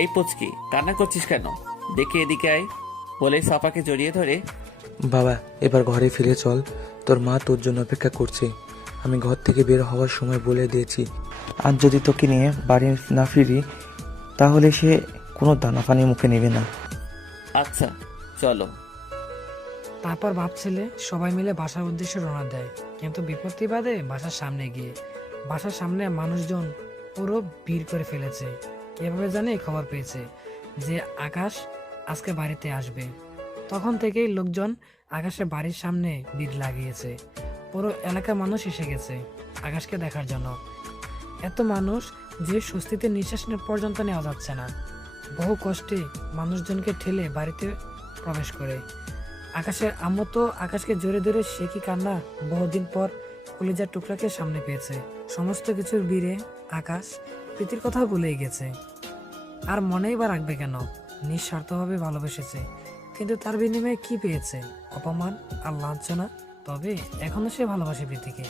এই পুচকি কান্না করছিস কেন? দেখে এদিকে আয় বলে সাফাকে জড়িয়ে ধরে বাবা এবার ঘরে ফিরে চল, তোর মা তোর জন্য অপেক্ষা করছে। আমি ঘর থেকে বের হওয়ার সময় বলে দিয়েছি, আজ যদি তোকে নিয়ে বাড়ি না ফিরি তাহলে সে কোনো দানা পানি মুখে নেবে না। আচ্ছা চলো। তারপর বাপ ছেলে সবাই মিলে বাসার উদ্দেশ্যে রওনা দেয়, কিন্তু বিপত্তি বাদে বাসার সামনে মানুষজন পুরো ভিড় করে ফেলেছে। কিভাবে জানে খবর পেয়েছে যে আকাশ আজকে বাড়িতে আসবে, তখন থেকেই লোকজন আকাশের বাড়ির সামনে ভিড় লাগিয়েছে। পুরো এলাকার মানুষ এসে গেছে আকাশকে দেখার জন্য। এত মানুষ যে স্বস্তিতে নিঃশ্বাস পর্যন্ত নেওয়া যাচ্ছে না। বহু কষ্টে মানুষজনকে ঠেলে বাড়িতে প্রবেশ করে। আকাশের আম্মু তো আকাশকে জোরে ধরে সে কি কান্না! বহুদিন পর কলিজার টুকরাকে সামনে পেয়েছে। সমস্ত কিছুর বীরে আকাশ প্রীতির কথা ভুলেই গেছে। আর মনেই বা রাখবে কেন? নিঃস্বার্থভাবে ভালোবেসেছে, কিন্তু তার বিনিময়ে কি পেয়েছে? অপমান আর লাঞ্ছনা। তবে এখনো সে ভালোবাসে প্রীতিকে।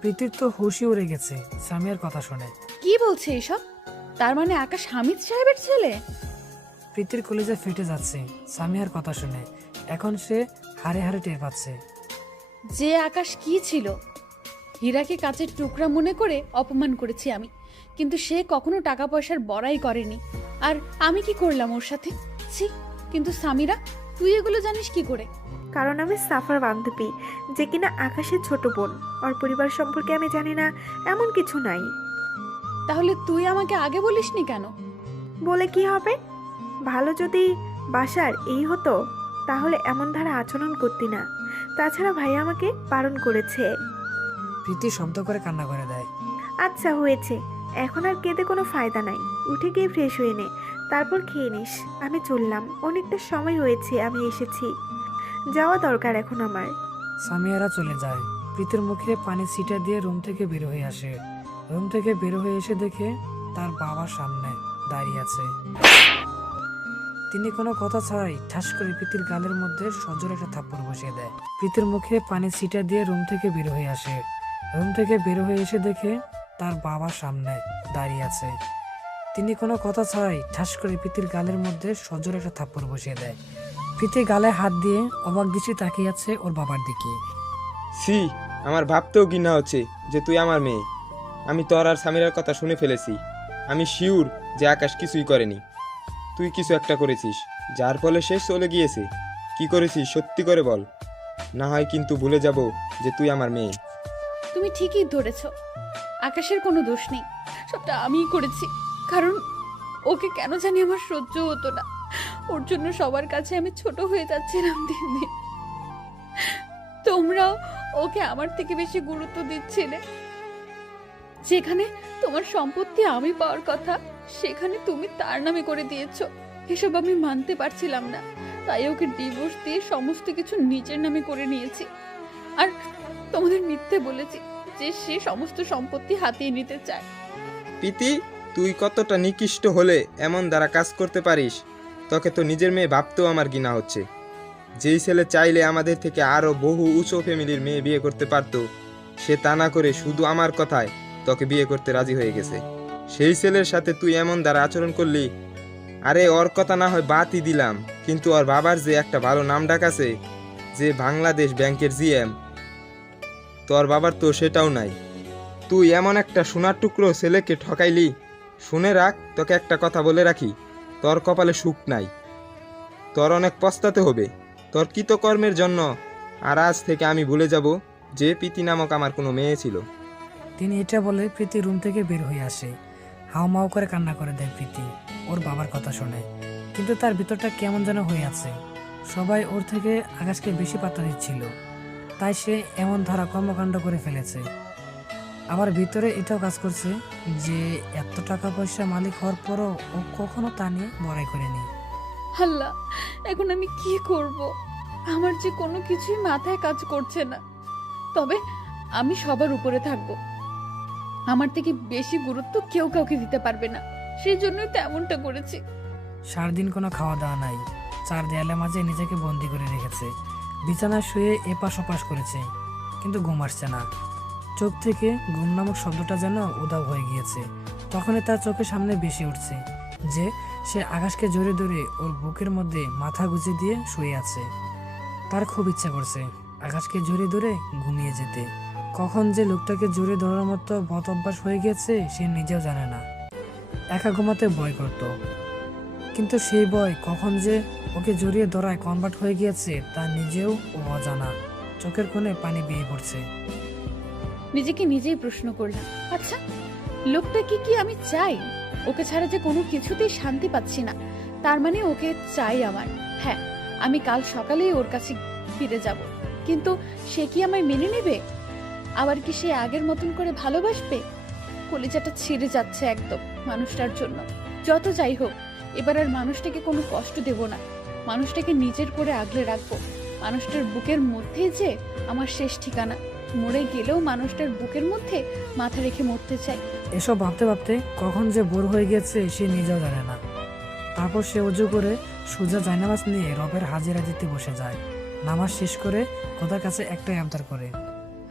প্রীতির তো হুশই উড়ে গেছে সামিয়ার কথা শুনে। কি বলছে এসব? তার মানে আকাশ হামিদ সাহেবের ছেলে? প্রীতির কলিজা ফেটে যাচ্ছে সামিয়ার কথা শুনে। এখন সে হাড়ে হাড়ে টের পাচ্ছে। যে আকাশ কি ছিল? হীরাকে কাচের টুকরা মনে করে অপমান করেছি আমি, কিন্তু সে কখনো টাকা পয়সার বড়াই করেনি। আর আমি কি করলাম ওর সাথে? ছি! কিন্তু সামিরা, তুই এগুলো জানিস কি করে? কারণ আমি সাফার বান্ধবী, যে কিনা আকাশের ছোট বোন। ওর পরিবার সম্পর্কে আমি জানি না এমন কিছু নাই। তাহলে তুই আমাকে আগে বলিসনি কেন? বলে কি হবে? ভালো যদি বাসার এই হতো তাহলে এমন ধারা আচরণ করতি না। তাছাড়া ভাই আমাকে বারণ করেছে। প্রীতি শব্দ করে কান্না করে দেয়। আচ্ছা হয়েছে, এখন আর কেঁদে কোনো ফায়দা নাই। উঠে গিয়ে ফ্রেশ হয়ে নে, তারপর খেয়ে নিস। আমি চললাম, অনেকটা সময় হয়েছে আমি এসেছি, যাওয়া দরকার এখন আমার। সামিয়ারা চলে যায়। প্রীতির মুখে পানি ছিটা দিয়ে রুম থেকে বের হয়ে আসে। রুম থেকে বের হয়ে এসে দেখে তার বাবা সামনে দাঁড়িয়ে আছে। তিনি কোনো কথা ছাড়াই ঠাস করে প্রীতির গালের মধ্যে সজোরে একটা থাপ্পড় বসিয়ে দেয়। প্রীতির মুখে পানি ছিটা দিয়ে রুম থেকে বের হয়ে আসে। রুম থেকে বের হয়ে এসে দেখে তার বাবা সামনে দাঁড়িয়ে আছে। তিনি কোনো কথা ছাড়াই ঠাস করে প্রীতির গালের মধ্যে সজোরে একটা থাপ্পড় বসিয়ে দেয়। প্রীতি গালে হাত দিয়ে অবাক দৃষ্টি তাকিয়ে আছে ওর বাবার দিকে। সি, আমার ভাবতেও ঘৃণা হচ্ছে যে তুই আমার মেয়ে। আমি তোর আর সামিরার কথা শুনে ফেলেছি। আমি শিওর যে আকাশ কিছুই করেনি। তুই কিছু একটা করেছিস, যার ফলে সে চলে গিয়েছে। কি করেছিস সত্যি করে বল, না হয় কিন্তু ভুলে যাব যে তুই আমার মেয়ে। তুমি ঠিকই ধরেছ, আকাশের কোনো দোষ নেই, সবটা আমিই করেছি। কারণ ওকে কেন জানি আমার সহ্য হতো না। ওর জন্য সবার কাছে আমি ছোট হয়ে যাচ্ছিলাম দিন দিন। তোমরাও ওকে আমার থেকে বেশি গুরুত্ব দিচ্ছিলে। যেখানে তোমার সম্পত্তি আমি পাওয়ার কথা, সেখানে তুমি তার নামে করে দিয়েছো। এসব আমি মানতে পারছিলাম না, তাই ওকে ডিভোর্স দিয়ে সমস্ত কিছু নিজের নামে করে নিয়েছি। আর তোমাদের মিথ্যে বলেছি যে সে সমস্ত সম্পত্তি হাতিয়ে নিতে চায়। প্রীতি, তুই কতটা নিকৃষ্ট হলে এমন দ্বারা কাজ করতে পারিস? তোকে তো নিজের মেয়ে ভাবতেও আমার ঘৃণা হচ্ছে। যেই ছেলে চাইলে আমাদের থেকে আরো বহু উঁচু ফ্যামিলির মেয়ে বিয়ে করতে পারতো, সে তা না করে শুধু আমার কথায় তোকে বিয়ে করতে রাজি হয়ে গেছে। সেই ছেলের সাথে তুই এমন দ্বারা আচরণ করলি। আরে ওর কথা না হয় বাদই দিলাম, কিন্তু ওর বাবার যে একটা ভালো নাম ডাক আছে, যে বাংলাদেশ ব্যাংকের জিএম, তোর বাবার তো সেটাও নাই। তুই এমন একটা সোনার টুকরো ছেলেকে ঠকাইলি। শুনে রাখ, তোকে একটা কথা বলে রাখি, তোর কপালে সুখ নাই। তোর অনেক পস্তাতে হবে তোর কৃতকর্মের জন্য। আর আজ থেকে আমি ভুলে যাব যে প্রীতি নামক আমার কোনো মেয়ে ছিল। তিনি এটা বলে প্রীতি রুম থেকে বের হয়ে আসে। হাউমাউ করে কান্না করে দেয় প্রীতি ওর বাবার কথা শুনে। কিন্তু তার ভিতরটা কেমন যেন হয়ে আছে। সবাই ওর থেকে আকাশকে বেশি পাত্তা দিচ্ছিল, তাই সে এমন ধারা কর্মকাণ্ড করে ফেলেছে। আবার ভিতরে এটাও কাজ করছে যে এত টাকা পয়সা মালিক হওয়ার পরও ও কখনো তা নিয়ে বড়াই করেনি। আল্লাহ, এখন আমি কি করব? আমার যে কোনো কিছুই মাথায় কাজ করছে না। তবে আমি সবার উপরে থাকব, আমার থেকে বেশি গুরুত্ব কেউ কাউকে দিতে পারবে না। সেই জন্যই তো এমনটা করেছি। সারাদিন কোনো খাওয়া দাওয়া নাই, চার দেয়ালের মাঝে নিজেকে বন্দি করে রেখেছে। বিছানায় শুয়ে এপাশ ওপাশ করেছে, কিন্তু ঘুম আসছে না। চোখ থেকে ঘুম নামক শব্দটা যেন উধাও হয়ে গিয়েছে। তখনই তার চোখের সামনে ভেসে উঠছে যে সে আকাশকে জড়িয়ে ধরে ওর বুকের মধ্যে মাথা গুঁজে দিয়ে শুয়ে আছে। তার খুব ইচ্ছা করছে আকাশকে জড়িয়ে ধরে ঘুমিয়ে যেতে। কখন যে লোকটাকে জড়িয়ে ধরার মতো বদ অভ্যাস হয়ে গেছে সে নিজেও জানে না। একা ঘুমাতে ভয় করত, কিন্তু সেই ভয় কখন যে ওকে জড়িয়ে ধরায় কনভার্ট হয়ে গিয়েছে তা নিজেও ও অজানা। চোখের কোণে পানি বেয়ে পড়ছে। নিজেকে নিজেই প্রশ্ন করলাম, আচ্ছা লোকটাকে কি আমি চাই? ওকে ছাড়া যে কোনো কিছুতেই শান্তি পাচ্ছি না, তার মানে ওকে চাই আমার। হ্যাঁ, আমি কাল সকালেই ওর কাছে ফিরে যাব, কিন্তু সে কি আমায় মেনে নেবে? আবার কি সে আগের মতন করে ভালোবাসবে? কলিজাটা ছিঁড়ে যাচ্ছে একদম মানুষটার জন্য। যত যাই হোক, এবার আর মানুষটাকে কোনো কষ্ট দেব না, মানুষটাকে নিজের করে আগলে রাখবো। মানুষটার বুকের মধ্যেই যে আমার শেষ ঠিকানা। মরে গেলেও মানুষটার বুকের মধ্যে মাথা রেখে মরতে চাই। এসব ভাবতে ভাবতে কখন যে বোর হয়ে গেছে সে নিজেও জানে না। তারপর সে অজু করে সোজা জায়নামাজ নিয়ে রবের হাজিরা দিতে বসে যায়। নামাজ শেষ করে খোদার কাছে একটাই আবদার করে,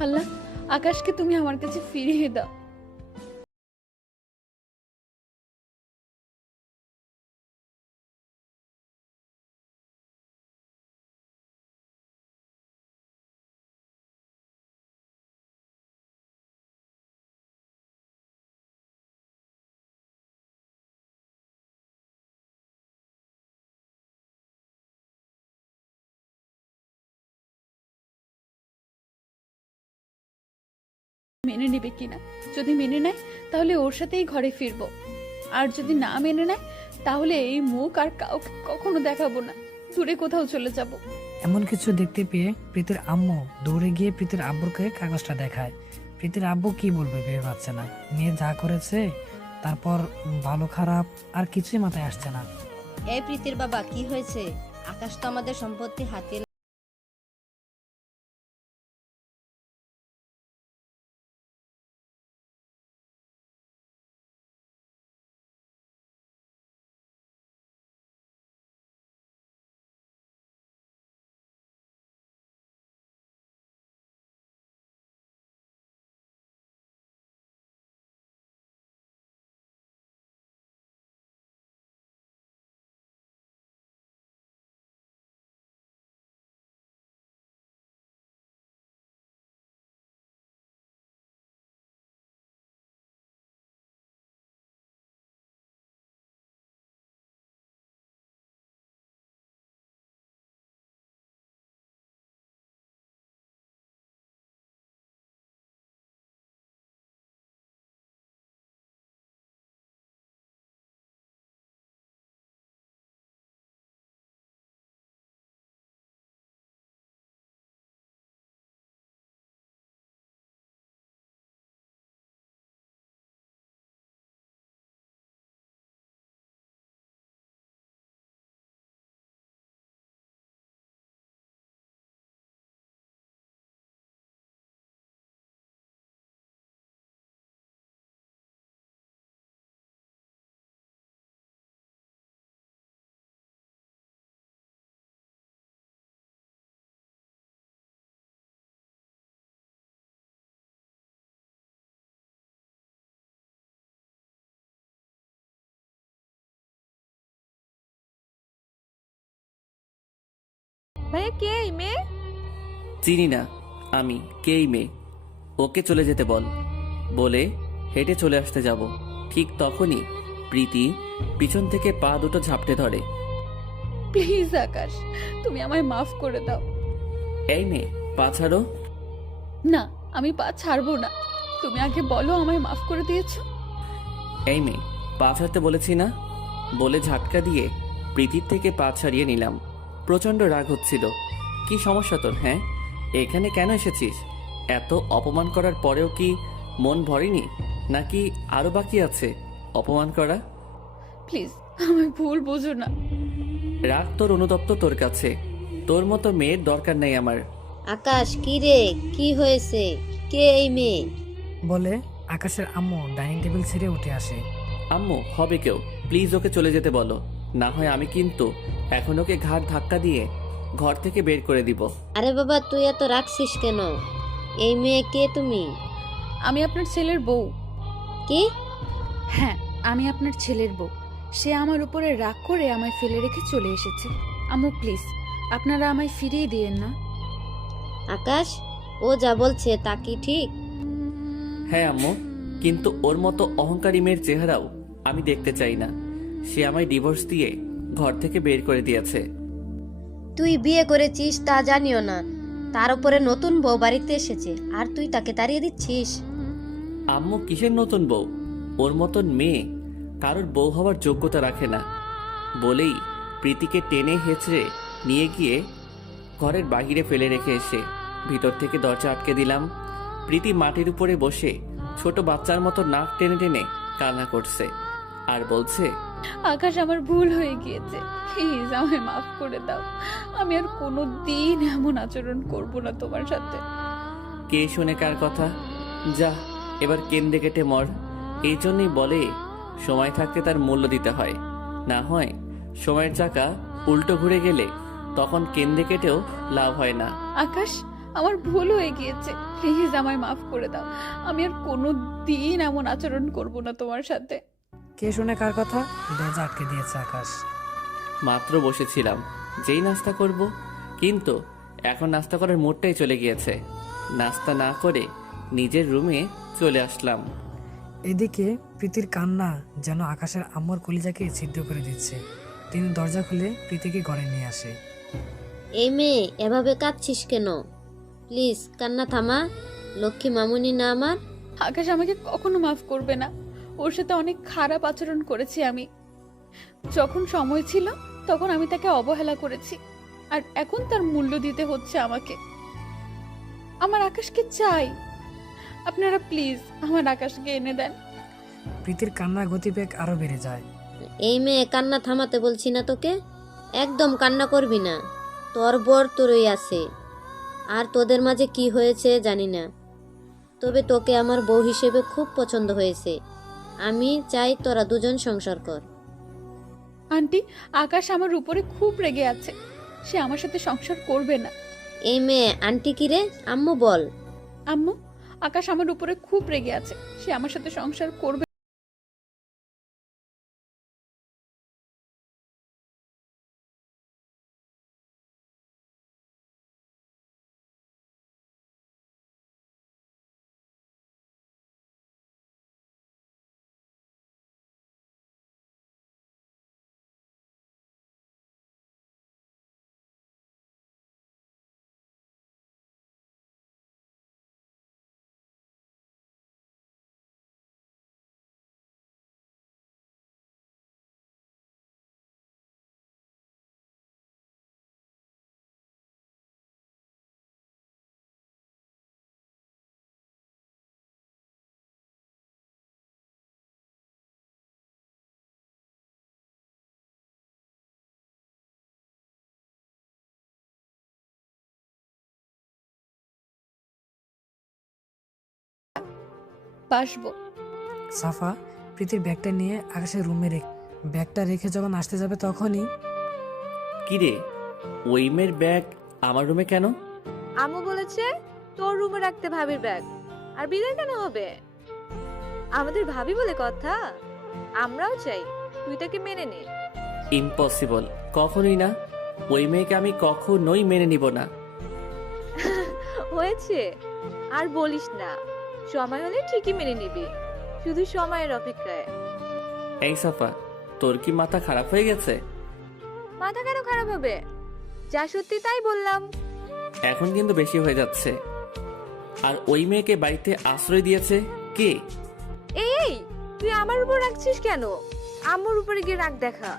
আল্লাহ, আকাশকে তুমি আমার কাছে ফিরিয়ে দাও। মেনে নেবে কিনা? যদি মেনে নেয় তাহলে ওর সাথেই ঘরে ফিরবো, আর যদি না মেনে নেয় তাহলে এই মুখ আর কাউকে কখনো দেখাবো না, দূরে কোথাও চলে যাব। এমন কিছু দেখতে পেয়ে প্রীতির আম্মু দৌড়ে গিয়ে প্রীতির আব্বুকে কাগজটা দেখায়। প্রীতির আব্বু কি বলবে ভেবে পাচ্ছে না। মেয়ে যা করেছে, তারপর ভালো খারাপ আর কিছুই মাথায় আসছে না। এই প্রীতির বাবা, কি হয়েছে? আকাশ তো আমাদের সম্পত্তি হাতিয়ে ভাইয়া, কে এই মেয়ে? চিনি না আমি, কে এই মেয়ে? ওকে চলে যেতে বল। বলে হেঁটে চলে আসতে যাব। ঠিক তখনই প্রীতি পিছন থেকে পা দুটো ঝাপটে ধরে। প্লিজ আকাশ, তুমি আমায় মাফ করে দাও। এই মেয়ে, পা ছাড়ো। না, আমি পা ছাড়বো না। তুমি আগে বলো আমায় মাফ করে দিয়েছো। এই মেয়ে, পা ছাড়তে বলেছি না? বলে ঝাটকা দিয়ে প্রীতির থেকে পা ছাড়িয়ে নিলাম। প্রচণ্ড রাগ হচ্ছিল। কি সমস্যা তোর? হ্যাঁ, এখানে কেন এসেছিস? এত অপমান করার পরেও কি মন ভরেনি, নাকি আরো বাকি আছে অপমান করা? প্লিজ আমায় ভুল বোঝো না। রাগ তোর অনুতপ্ত তোর কাছে। তোর মতো মেয়ের দরকার নেই আমার। আকাশ, কি রে, কি হয়েছে? কে এই মেয়ে? বলে আকাশের আম্মু ডাইনিং টেবিল ছেড়ে উঠে আসে। আম্মু হবে কেউ, প্লিজ ওকে চলে যেতে বলো, না হয় আমি কিন্তু এখন ওকে ঘাড় ধাক্কা দিয়ে ঘর থেকে বের করে দিব। আরে বাবা, তুই এত রাখছিস কেন? এই মেয়ে কে তুমি? আমি আপনার ছেলের বউ। কি? হ্যাঁ, আমি আপনার ছেলের বউ। সে আমার উপরে রাগ করে আমায় ফেলে রেখে চলে এসেছে। আম্মু প্লিজ, আপনারা আমায় ফিরিয়ে দিয়েন না। আকাশ, ও যা বলছে তা কি ঠিক? হ্যাঁ আম্মু, কিন্তু ওর মতো অহংকারী মেয়ের চেহারাও আমি দেখতে চাই না। সে আমায় ডিভোর্স দিয়ে ঘর থেকে বের করে দিয়েছে। তুই বিয়ে করেছিস তা জানিও না, তার উপরে নতুন বউ বাড়িতে এসেছে আর তুই তাকে তাড়িয়ে দিচ্ছিস? আম্মু কিসের নতুন বউ? ওর মতন মেয়ে কারোর বউ হওয়ার যোগ্যতা রাখে না বলেই প্রীতিকে টেনে হেঁচড়ে নিয়ে গিয়ে ঘরের বাহিরে ফেলে রেখে এসে ভিতর থেকে দরজা আটকে দিলাম। প্রীতি মাটির উপরে বসে ছোট বাচ্চার মতো নাক টেনে টেনে কান্না করছে আর বলছে, আকাশ, আমার ভুল হয়ে গিয়েছে, প্লিজ আমায় মাফ করে দাও। আমি আর কোনো দিন এমন আচরণ করব না তোমার সাথে। কে শুনে কার কথা? যা এবার কেন্দ্রে কেটে মর। এই জন্যই বলে সময় থাকতে তার মূল্য দিতে হয়, না হয় সময়ের চাকা উল্টো ঘুরে গেলে তখন কেন্দ্রে কেটেও লাভ হয় না। আকাশ, আমার ভুল হয়ে গিয়েছে, প্লিজ আমায় মাফ করে দাও। আমি আর কোনো দিন এমন আচরণ করব না তোমার সাথে। কে শুনে কার কথা? দরজা আটকে দিয়েছে আকাশ। মাত্র বসেছিলাম যেই নাস্তা করব, কিন্তু এখন নাস্তা করার মুডটাই চলে গিয়েছে। নাস্তা না করে নিজের রুমে চলে আসলাম। এদিকে প্রীতির কান্না যেন আকাশের আম্মুর কলিজাকে ছিদ্র করে দিচ্ছে। তিনি দরজা খুলে প্রীতিকে ঘরে নিয়ে আসে। এই মেয়ে, এভাবে কাঁদছিস কেন? প্লিজ কান্না থামা, লক্ষ্মী মামুনি না আমার? আকাশ আমাকে কখনো মাফ করবে না। ওর সাথে অনেক খারাপ আচরণ করেছি আমি। যখন সময় ছিল তখন আমি তাকে অবহেলা করেছি, আর এখন তার মূল্য দিতে হচ্ছে আমাকে। আমার আকাশকে চাই, আপনারা প্লিজ আমার আকাশকে এনে দেন। প্রীতির কান্নার গতিবেগ আরো বেড়ে যায়। এই মেয়ে, কান্না থামাতে বলছি না তোকে? একদম কান্না করবি না। তোর বর তোরই আছে, আর তোদের মাঝে কি হয়েছে জানি না, তবে তোকে আমার বউ হিসেবে খুব পছন্দ হয়েছে। আমি চাই তোরা দুজন সংসার কর। আন্টি, আকাশ আমার উপরে খুব রেগে আছে, সে আমার সাথে সংসার করবে না। এই মেয়ে, আন্টি কিরে? আম্মু বল। আম্মু, আকাশ আমার উপরে খুব রেগে আছে, সে আমার সাথে সংসার করবে। বাসবো। সাফা প্রীতির ব্যাগটা নিয়ে আকাশের রুমে ব্যাগটা রেখে যখন আসতে যাবে তখনই কিরে, ওই মেয়ের ব্যাগ আমার রুমে কেন? আম্মু বলেছে তোর রুমে রাখতে ভাবির ব্যাগ, আর বিদায় কেন হবে? আমাদের ভাবি বলে কথা, আমরাও চাই তুই তাকে মেনে নে। ইম্পসিবল, কখনোই না। ওই মেয়েকে আমি কখনোই মেনে নিব না। হয়েছে, আর বলিস না, সময় হলে ঠিকই মেনে নিবি, শুধু সময়ের অপেক্ষায়। এই সাফা, তোর কি মাথা খারাপ হয়ে গেছে? মাথা কেন খারাপ হবে? যা সত্যি তাই বললাম। এখন কিন্তু বেশি হয়ে যাচ্ছে। আর ওই মেয়েকে বাড়িতে আশ্রয় দিয়েছে কে? এই, তুই আমার উপর রাখছিস কেন? আম্মুর উপরে গিয়ে রাগ দেখা।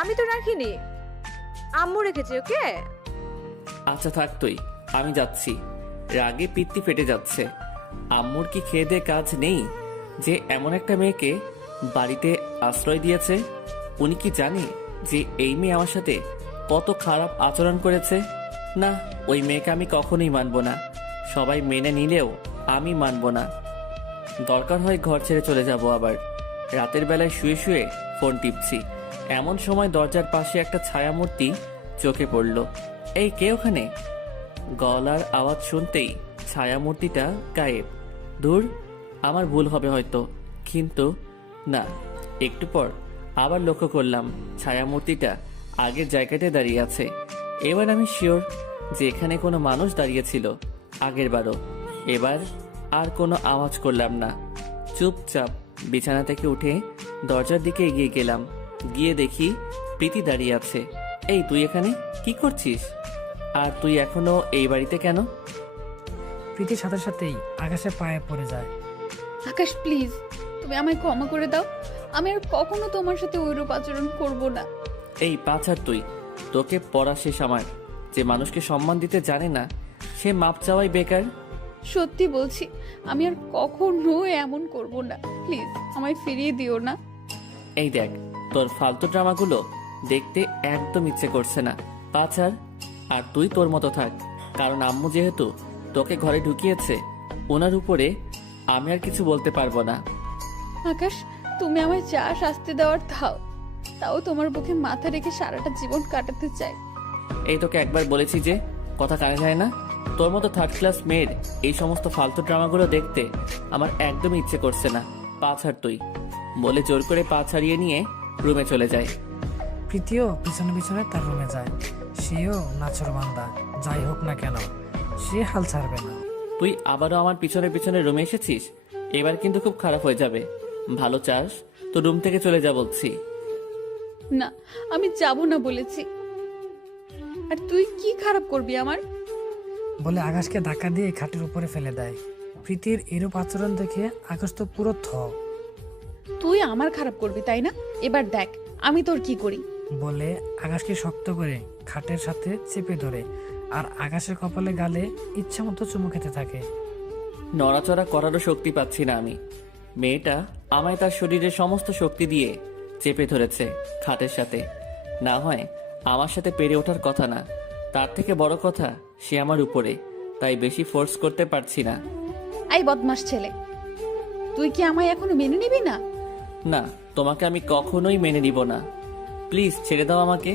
আমি তো রাখিনি, আম্মু রেখেছে ওকে। আচ্ছা থাক তুই, আমি যাচ্ছি। রাগে পিত্তি ফেটে যাচ্ছে। আম্মুর কি খেয়ে দে কাজ নেই যে এমন একটা মেয়েকে বাড়িতে আশ্রয় দিয়েছে? উনি কি জানে যে এই মেয়ে আমার সাথে কত খারাপ আচরণ করেছে? না, ওই মেয়েকে আমি কখনোই মানব না। সবাই মেনে নিলেও আমি মানব না। দরকার হয় ঘর ছেড়ে চলে যাব। আবার রাতের বেলায় শুয়ে শুয়ে ফোন টিপছি, এমন সময় দরজার পাশে একটা ছায়ামূর্তি চোখে পড়ল। এই কে ওখানে? গলার আওয়াজ শুনতেই ছায়ামূর্তিটা গায়েব। দূর, আমার ভুল হবে হয়তো, কিন্তু না। একটু পর আবার লক্ষ্য করলাম ছায়ামূর্তিটা আগের জায়গাটায় দাঁড়িয়ে আছে। এবার আমি শিওর যে এখানে কোনো মানুষ দাঁড়িয়েছিল আগের বারও। এবার আর কোনো আওয়াজ করলাম না, চুপচাপ বিছানা থেকে উঠে দরজার দিকে এগিয়ে গেলাম। গিয়ে দেখি প্রীতি দাঁড়িয়ে আছে। এই, তুই এখানে কি করছিস? আর তুই এখনো এই বাড়িতে কেন? প্রীতির সাথে সাথেই আকাশে পায়ে পড়ে যায়। আকাশ প্লিজ, তুমি আমায় ক্ষমা করে দাও। আমি আর কখনো তোমার সাথে ওইরূপ আচরণ করব না। এই পাছার তুই, তোকে পড়া শেষ আমার। যে মানুষকে সম্মান দিতে জানে না সে মাপ চাওয়াই বেকার। সত্যি বলছি, আমি আর কখনো এমন করব না। প্লিজ আমায় ফিরিয়ে দিও না। এই দেখ, তোর ফালতু ড্রামাগুলো দেখতে একদম ইচ্ছে করছে না পাছার। আর তুই তোর মতো থাক, কারণ আম্মু যেহেতু তোকে ঘরে ঢুকিয়েছে ওনার উপরে আমি আর কিছু বলতে পারবো না। আকাশ, তুমি আমায় যা শাস্তি দেওয়ার দাও, তাও তোমার বুকে মাথা রেখে সারাটা জীবন কাটাতে চাই। এই তোকে একবার বলেছি যে কথা কানে যায় না। তোর মতো থার্ড ক্লাস মেয়ের এই সমস্ত ফালতু ড্রামাগুলো দেখতে আমার একদমই ইচ্ছে করছে না। পা ছাড় তুই, বলে জোর করে পা ছাড়িয়ে নিয়ে রুমে চলে যায়। প্রীতিও পিছনে পিছনে তার রুমে যায়। সেও নাছোড়বান্দা যাই হোক না কেন, সে হাল ছাড়বে না। তুই আবারও আমার পিছনে পিছনে রুমে এসেছিস, এবার কিন্তু খুব খারাপ হয়ে যাবে। ভালো চাস তো রুম থেকে চলে যা বলছি। না, আমি যাব না বলেছি। আর তুই কি খারাপ করবি আমার? বলে আকাশকে ধাক্কা দিয়ে খাটের উপরে ফেলে দেয়। প্রীতির এরূপ আচরণ দেখে আকাশ তো পুরো তুই আমার খারাপ করবি তাই না? এবার দেখ আমি তোর কি করি। বলে আকাশকে শক্ত করে খাটের সাথে চেপে ধরে আর আকাশের কপালে গালে ইচ্ছা মতো চুমু খেতে থাকে। নড়াচড়া করারও শক্তি পাচ্ছি না আমি। মেয়েটা আমায় তার শরীরের সমস্ত শক্তি দিয়ে চেপে ধরেছে খাটের সাথে। না হয় আমার সাথে পেরে ওঠার কথা না, তার থেকে বড় কথা সে আমার উপরে, তাই বেশি ফোর্স করতে পারছি না। এই বদমাস ছেলে, তুই কি আমায় এখনো মেনে নিবি না? না, তোমাকে আমি কখনোই মেনে নিব না। প্লিজ ছেড়ে দাও আমাকে।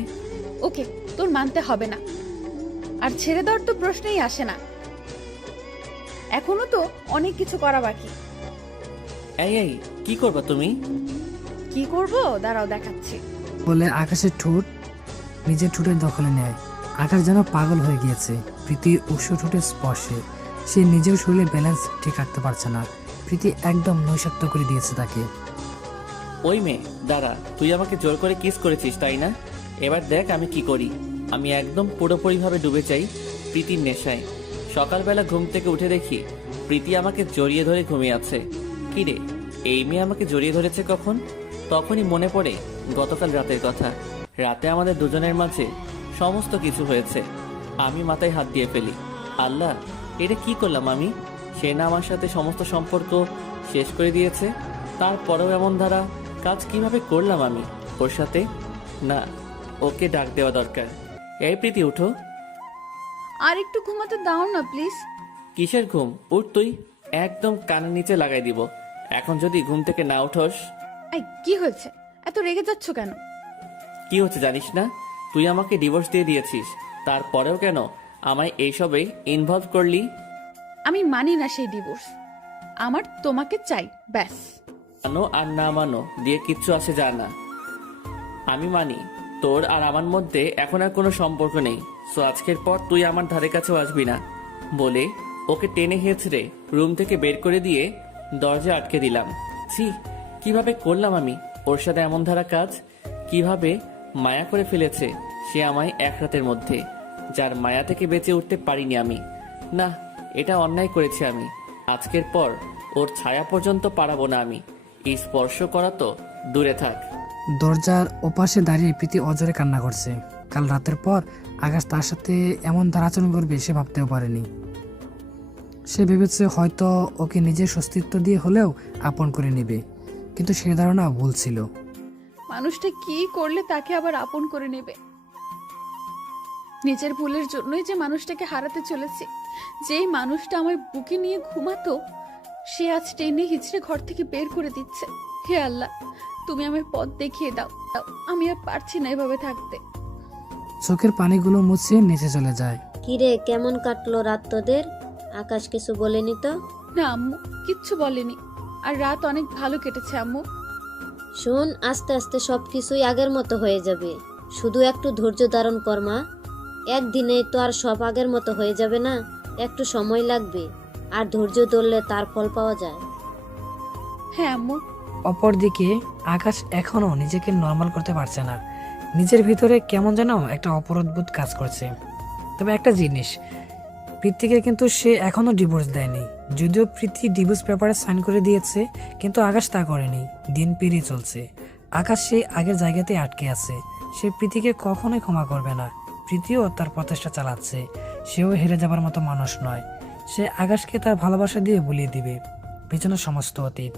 ওকে, তোর মানতে হবে না। আর ছেড়ে দেওয়ার তো প্রশ্নই আসে না, এখনো তো অনেক কিছু করা বাকি। এই এই, কি করবা তুমি? কি করব দাঁড়াও দেখাচ্ছি। বলে আকাশের ঠোঁট নিজের ঠোঁটের দখলে নেয়। আকাশ যেন পাগল হয়ে গিয়েছে প্রীতির উৎস ঠোঁটের স্পর্শে। সে নিজেও শরীরে ব্যালেন্স ঠিক রাখতে পারছে না। প্রীতি একদম নৈশাক্ত করে দিয়েছে তাকে। ওই মেয়ে দাঁড়া, তুই আমাকে জোর করে কিস করেছিস তাই না? এবার দেখ আমি কি করি। আমি একদম পুরোপুরিভাবে ডুবে যাই প্রীতির নেশায়। সকালবেলা ঘুম থেকে উঠে দেখি প্রীতি আমাকে জড়িয়ে ধরে ঘুমিয়ে আছে। কিরে, এই মেয়ে আমাকে জড়িয়ে ধরেছে কখন? তখনই মনে পড়ে গতকাল রাতের কথা। রাতে আমাদের দুজনের মাঝে সমস্ত কিছু হয়েছে। আমি মাথায় হাত দিয়ে ফেলি। আল্লাহ, এটা কি করলাম আমি? সে না আমার সাথে সমস্ত সম্পর্ক শেষ করে দিয়েছে, তারপরেও এমন ধারা কাজ কিভাবে করলাম আমি ওর সাথে? না, ওকে ডাক দেওয়া দরকার। এই প্রীতি, উঠো। আর একটু ঘুমাতে দাও না প্লিজ। কিসের ঘুম? উঠ তুই, একদম কানের নিচে লাগাই দিব। এখন যদি ঘুম থেকে না উঠোস। এই কি হয়েছে, এত রেগে যাচ্ছ কেন? কি হচ্ছে জানিস না? তুই আমাকে ডিভোর্স দিয়ে দিয়েছিস, তারপরেও কেন আমায় এইসবে ইনভলভ করলি? আমি মানি না সেই ডিভোর্স। আমার তোমাকে চাই, ব্যাস। মানো আর না মানো দিয়ে কিচ্ছু আসে যায় না। আমি মানি তোর আর আমার মধ্যে এখন আর কোনো সম্পর্ক নেই। সো আজকের পর তুই আমার ধারে কাছেও আসবি না। বলে ওকে টেনে হেঁচড়ে রুম থেকে বের করে দিয়ে দরজা আটকে দিলাম। ছি, কিভাবে করলাম আমি ওর সাথে এমন ধারা কাজ? কিভাবে মায়া করে ফেলেছে সে আমায় এক রাতের মধ্যে, যার মায়া থেকে বেঁচে উঠতে পারিনি আমি। না, এটা অন্যায় করেছি আমি। আজকের পর ওর ছায়া পর্যন্ত পারাবো না আমি। এই স্পর্শ করা তো দূরে থাক। দরজার ওপাশে দাঁড়িয়ে প্রীতি অজরে কান্না করছে। কাল রাতের পর আকাশ তার সাথে এমন তার আচরণ করবে সে ভাবতেও পারেনি। সে ভেবেছে হয়তো ওকে নিজের অস্তিত্ব দিয়ে হলেও আপন করে নেবে, কিন্তু সে ধারণা ভুল ছিল। মানুষটা কি করলে তাকে আবার আপন করে নেবে? নিজের ভুলের জন্যই যে মানুষটাকে হারাতে চলেছে। যেই মানুষটা আমার বুকে নিয়ে ঘুমাতো, সে আজ টেনে হিচড়ে ঘর থেকে বের করে দিচ্ছে। হে আল্লাহ, তুমি আমার পথ দেখিয়ে দাও। আমি আর পারছি না এভাবে থাকতে। চোখের পানিগুলো মুছে নিচে চলে যায়। কিরে, কেমন কাটলো রাত তোদের? আকাশ কিছু বলেনি তো? না আম্মু, কিচ্ছু বলেনি। আর রাত অনেক ভালো কেটেছে আম্মু। শোন, আস্তে আস্তে সব কিছুই আগের মতো হয়ে যাবে। শুধু একটু ধৈর্য ধারণ কর মা। একদিনেই তো আর সব আগের মতো হয়ে যাবে না, একটু সময় লাগবে। আর ধৈর্য ধরলে তার ফল পাওয়া যায়। হ্যাঁ আম্মু। অপরদিকে আকাশ এখনো নিজেকে নর্মাল করতে পারছে না। নিজের ভিতরে কেমন যেন একটা অপরাধবোধ কাজ করছে। তবে একটা জিনিস, প্রীতিকে কিন্তু সে এখনো ডিভোর্স দেয়নি। যদিও প্রীতি ডিভোর্স পেপারে সাইন করে দিয়েছে, কিন্তু আকাশ তা করেনি। দিন পেরিয়ে চলছে, আকাশ সেই আগের জায়গাতে আটকে আছে। সে প্রীতিকে কখনোই ক্ষমা করবে না। প্রীতিও তার প্রচেষ্টা চালাচ্ছে, সেও হেরে যাবার মতো মানুষ নয়। সে আকাশকে তার ভালোবাসা দিয়ে ভুলিয়ে দিবে পেছনের সমস্ত অতীত।